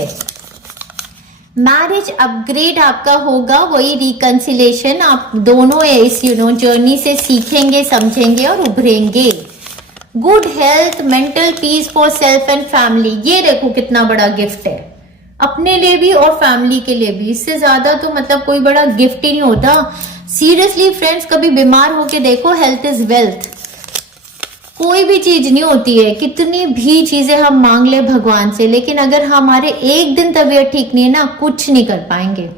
मैरिज अपग्रेड आपका होगा, वही रिकंसिलेशन। आप दोनों इस जर्नी से सीखेंगे, समझेंगे और उभरेंगे। Good health, mental peace for self and family, ये देखो कितना बड़ा गिफ्ट है, अपने लिए भी और फैमिली के लिए भी। इससे ज्यादा तो मतलब कोई बड़ा गिफ्ट ही नहीं होता। सीरियसली फ्रेंड्स, कभी बीमार होके देखो, हेल्थ इज वेल्थ। कोई भी चीज नहीं होती है, कितनी भी चीजें हम मांग ले भगवान से, लेकिन अगर हमारे एक दिन तबीयत ठीक नहीं है ना, कुछ नहीं कर पाएंगे।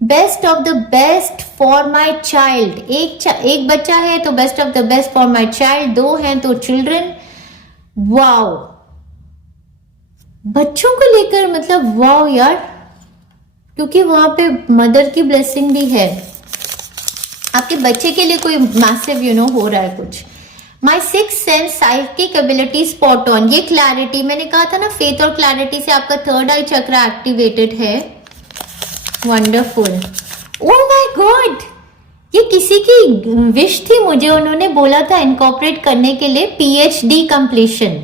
Best of the best for my child, एक बच्चा है तो best of the best for my child, 2 हैं तो चिल्ड्रन। वाओ, बच्चों को लेकर मतलब वाओ यार, क्योंकि वहां पे मदर की ब्लेसिंग भी है। आपके बच्चे के लिए कोई मैसिव हो रहा है कुछ। माई 6th sense, psychic ability spot on, ये क्लैरिटी, मैंने कहा था ना फेथ और क्लैरिटी से आपका 3rd आई चक्रा एक्टिवेटेड है। वंडरफुल। ओह माय गॉड, ये किसी की विश थी, मुझे उन्होंने बोला था इनकॉर्पोरेट करने के लिए पीएचडी कंप्लीशन।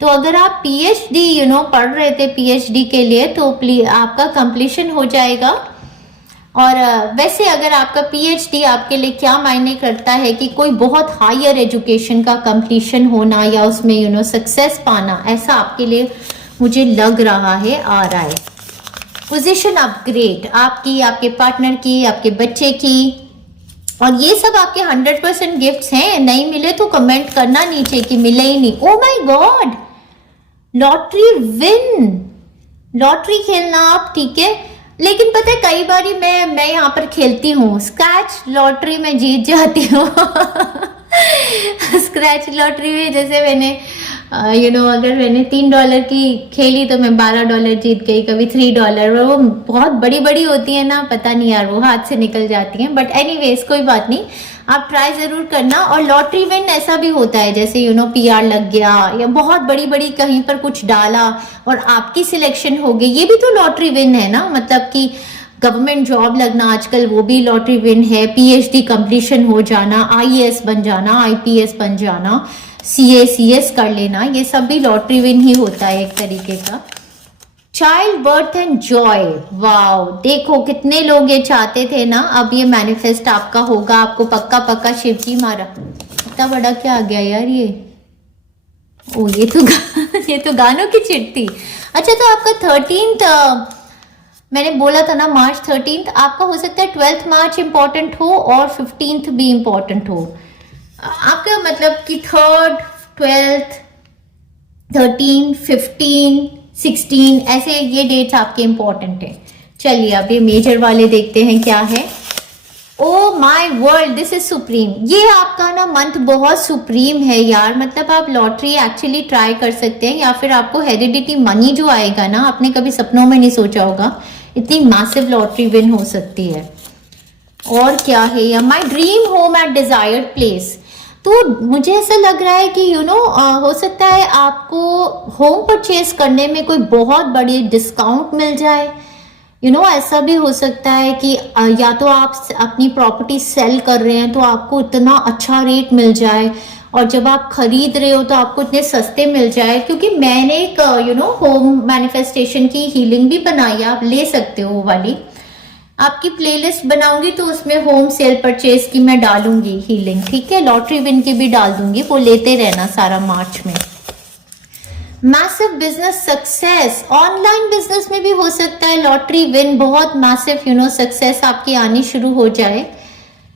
तो अगर आप पीएचडी पढ़ रहे थे पीएचडी के लिए, तो प्लीज आपका कंप्लीशन हो जाएगा। और वैसे अगर आपका पीएचडी आपके लिए क्या मायने करता है कि कोई बहुत हायर एजुकेशन का कंप्लीशन होना या उसमें सक्सेस पाना, ऐसा आपके लिए मुझे लग रहा है, आ रहा है। पोजीशन अपग्रेड आपकी, आपके पार्टनर की, आपके बच्चे की, और ये सब आपके 100% गिफ्ट्स हैं। नहीं मिले तो कमेंट करना नीचे कि मिले ही नहीं। Oh my God, lottery win, lottery खेलना आप, ठीक है। लेकिन पता है कई बारी मैं यहाँ पर खेलती हूँ स्क्रैच लॉटरी में, जीत जाती हूँ। स्क्रैच लॉटरी में जैसे मैंने अगर मैंने $3 की खेली तो मैं $12 जीत गई, कभी $3। वो बहुत बड़ी बड़ी होती है ना, पता नहीं यार, वो हाथ से निकल जाती हैं। बट एनीवेज कोई बात नहीं, आप ट्राई जरूर करना। और लॉटरी विन ऐसा भी होता है जैसे पीआर लग गया या बहुत बड़ी बड़ी कहीं पर कुछ डाला और आपकी सिलेक्शन हो गई, ये भी तो लॉटरी विन है ना। मतलब कि गवर्नमेंट जॉब लगना आजकल वो भी लॉटरी विन है, पीएचडी कंप्लीशन हो जाना, आईएएस बन जाना, आईपीएस बन जाना, सीएस कर लेना, ये सब भी लॉटरी विन ही होता है एक तरीके का। Child birth and Joy. Wow, देखो कितने लोग ये चाहते थे ना, अब ये मैनिफेस्ट आपका होगा, आपको पक्का पक्का शिवजी मारा। इतना बड़ा क्या आ गया यार ये, ओ ये तो ये तो गानों की चिट्ठी। अच्छा, तो आपका 13th मैंने बोला था ना मार्च 13th, आपका हो सकता है 12th मार्च इंपॉर्टेंट हो और 15th भी इंपॉर्टेंट हो। आपका मतलब कि 3rd, 12th, 13, 15, 16 ऐसे ये डेट्स आपके इंपॉर्टेंट है। चलिए अब ये मेजर वाले देखते हैं क्या है। Oh my world, this is supreme. ये आपका ना मंथ बहुत सुप्रीम है यार, मतलब आप लॉटरी एक्चुअली ट्राई कर सकते हैं, या फिर आपको हेरिडिटी मनी जो आएगा ना, आपने कभी सपनों में नहीं सोचा होगा इतनी मैसिव लॉटरी विन हो सकती है। और क्या है या my dream home at desired place. तो मुझे ऐसा लग रहा है कि हो सकता है आपको होम परचेज करने में कोई बहुत बड़ी डिस्काउंट मिल जाए। ऐसा भी हो सकता है कि या तो आप अपनी प्रॉपर्टी सेल कर रहे हैं तो आपको इतना अच्छा रेट मिल जाए, और जब आप खरीद रहे हो तो आपको इतने सस्ते मिल जाए। क्योंकि मैंने एक होम मैनिफेस्टेशन की हीलिंग भी बनाई है, आप ले सकते हो वो वाली। आपकी प्लेलिस्ट बनाऊंगी तो उसमें होम सेल परचेज की मैं डालूंगी हीलिंग, ठीक है। लॉटरी विन की भी डाल दूंगी, वो लेते रहना सारा मार्च में। Massive business success, online business में भी हो सकता है लॉटरी विन, बहुत मैसिव सक्सेस आपकी आनी शुरू हो जाए,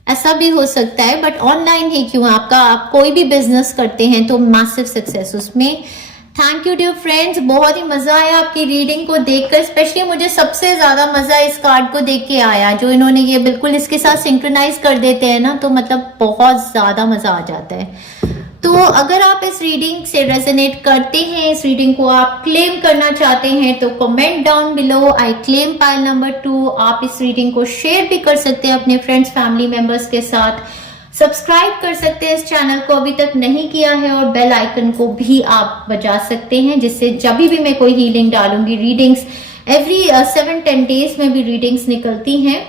ऐसा भी हो सकता है। बट ऑनलाइन ही क्यों, आप कोई भी बिजनेस करते हैं तो मैसिव सक्सेस उसमें। थैंक यू डियर फ्रेंड्स, बहुत ही मजा आया आपकी रीडिंग को देखकर। स्पेशली मुझे सबसे ज्यादा मजा इस कार्ड को देख के आया, जो इन्होंने ये बिल्कुल इसके साथ सिंक्रोनाइज कर देते हैं ना, तो मतलब बहुत ज्यादा मजा आ जाता है। तो अगर आप इस रीडिंग से रेजोनेट करते हैं, इस रीडिंग को आप क्लेम करना चाहते हैं, तो comment down below I claim pile number 2। आप इस रीडिंग को शेयर भी कर सकते हैं अपने फ्रेंड्स फैमिली मेंबर्स के साथ। सब्सक्राइब कर सकते हैं इस चैनल को अभी तक नहीं किया है, और बेल आइकन को भी आप बजा सकते हैं, जिससे जब भी मैं कोई हीलिंग डालूंगी, रीडिंग्स एवरी 7-10 डेज में भी रीडिंग्स निकलती हैं।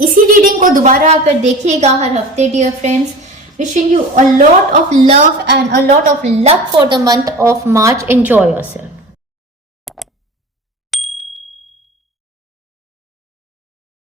इसी रीडिंग को दोबारा आकर देखिएगा हर हफ्ते dear friends. Wishing you a lot of love and a lot of luck for the month of March. Enjoy yourself.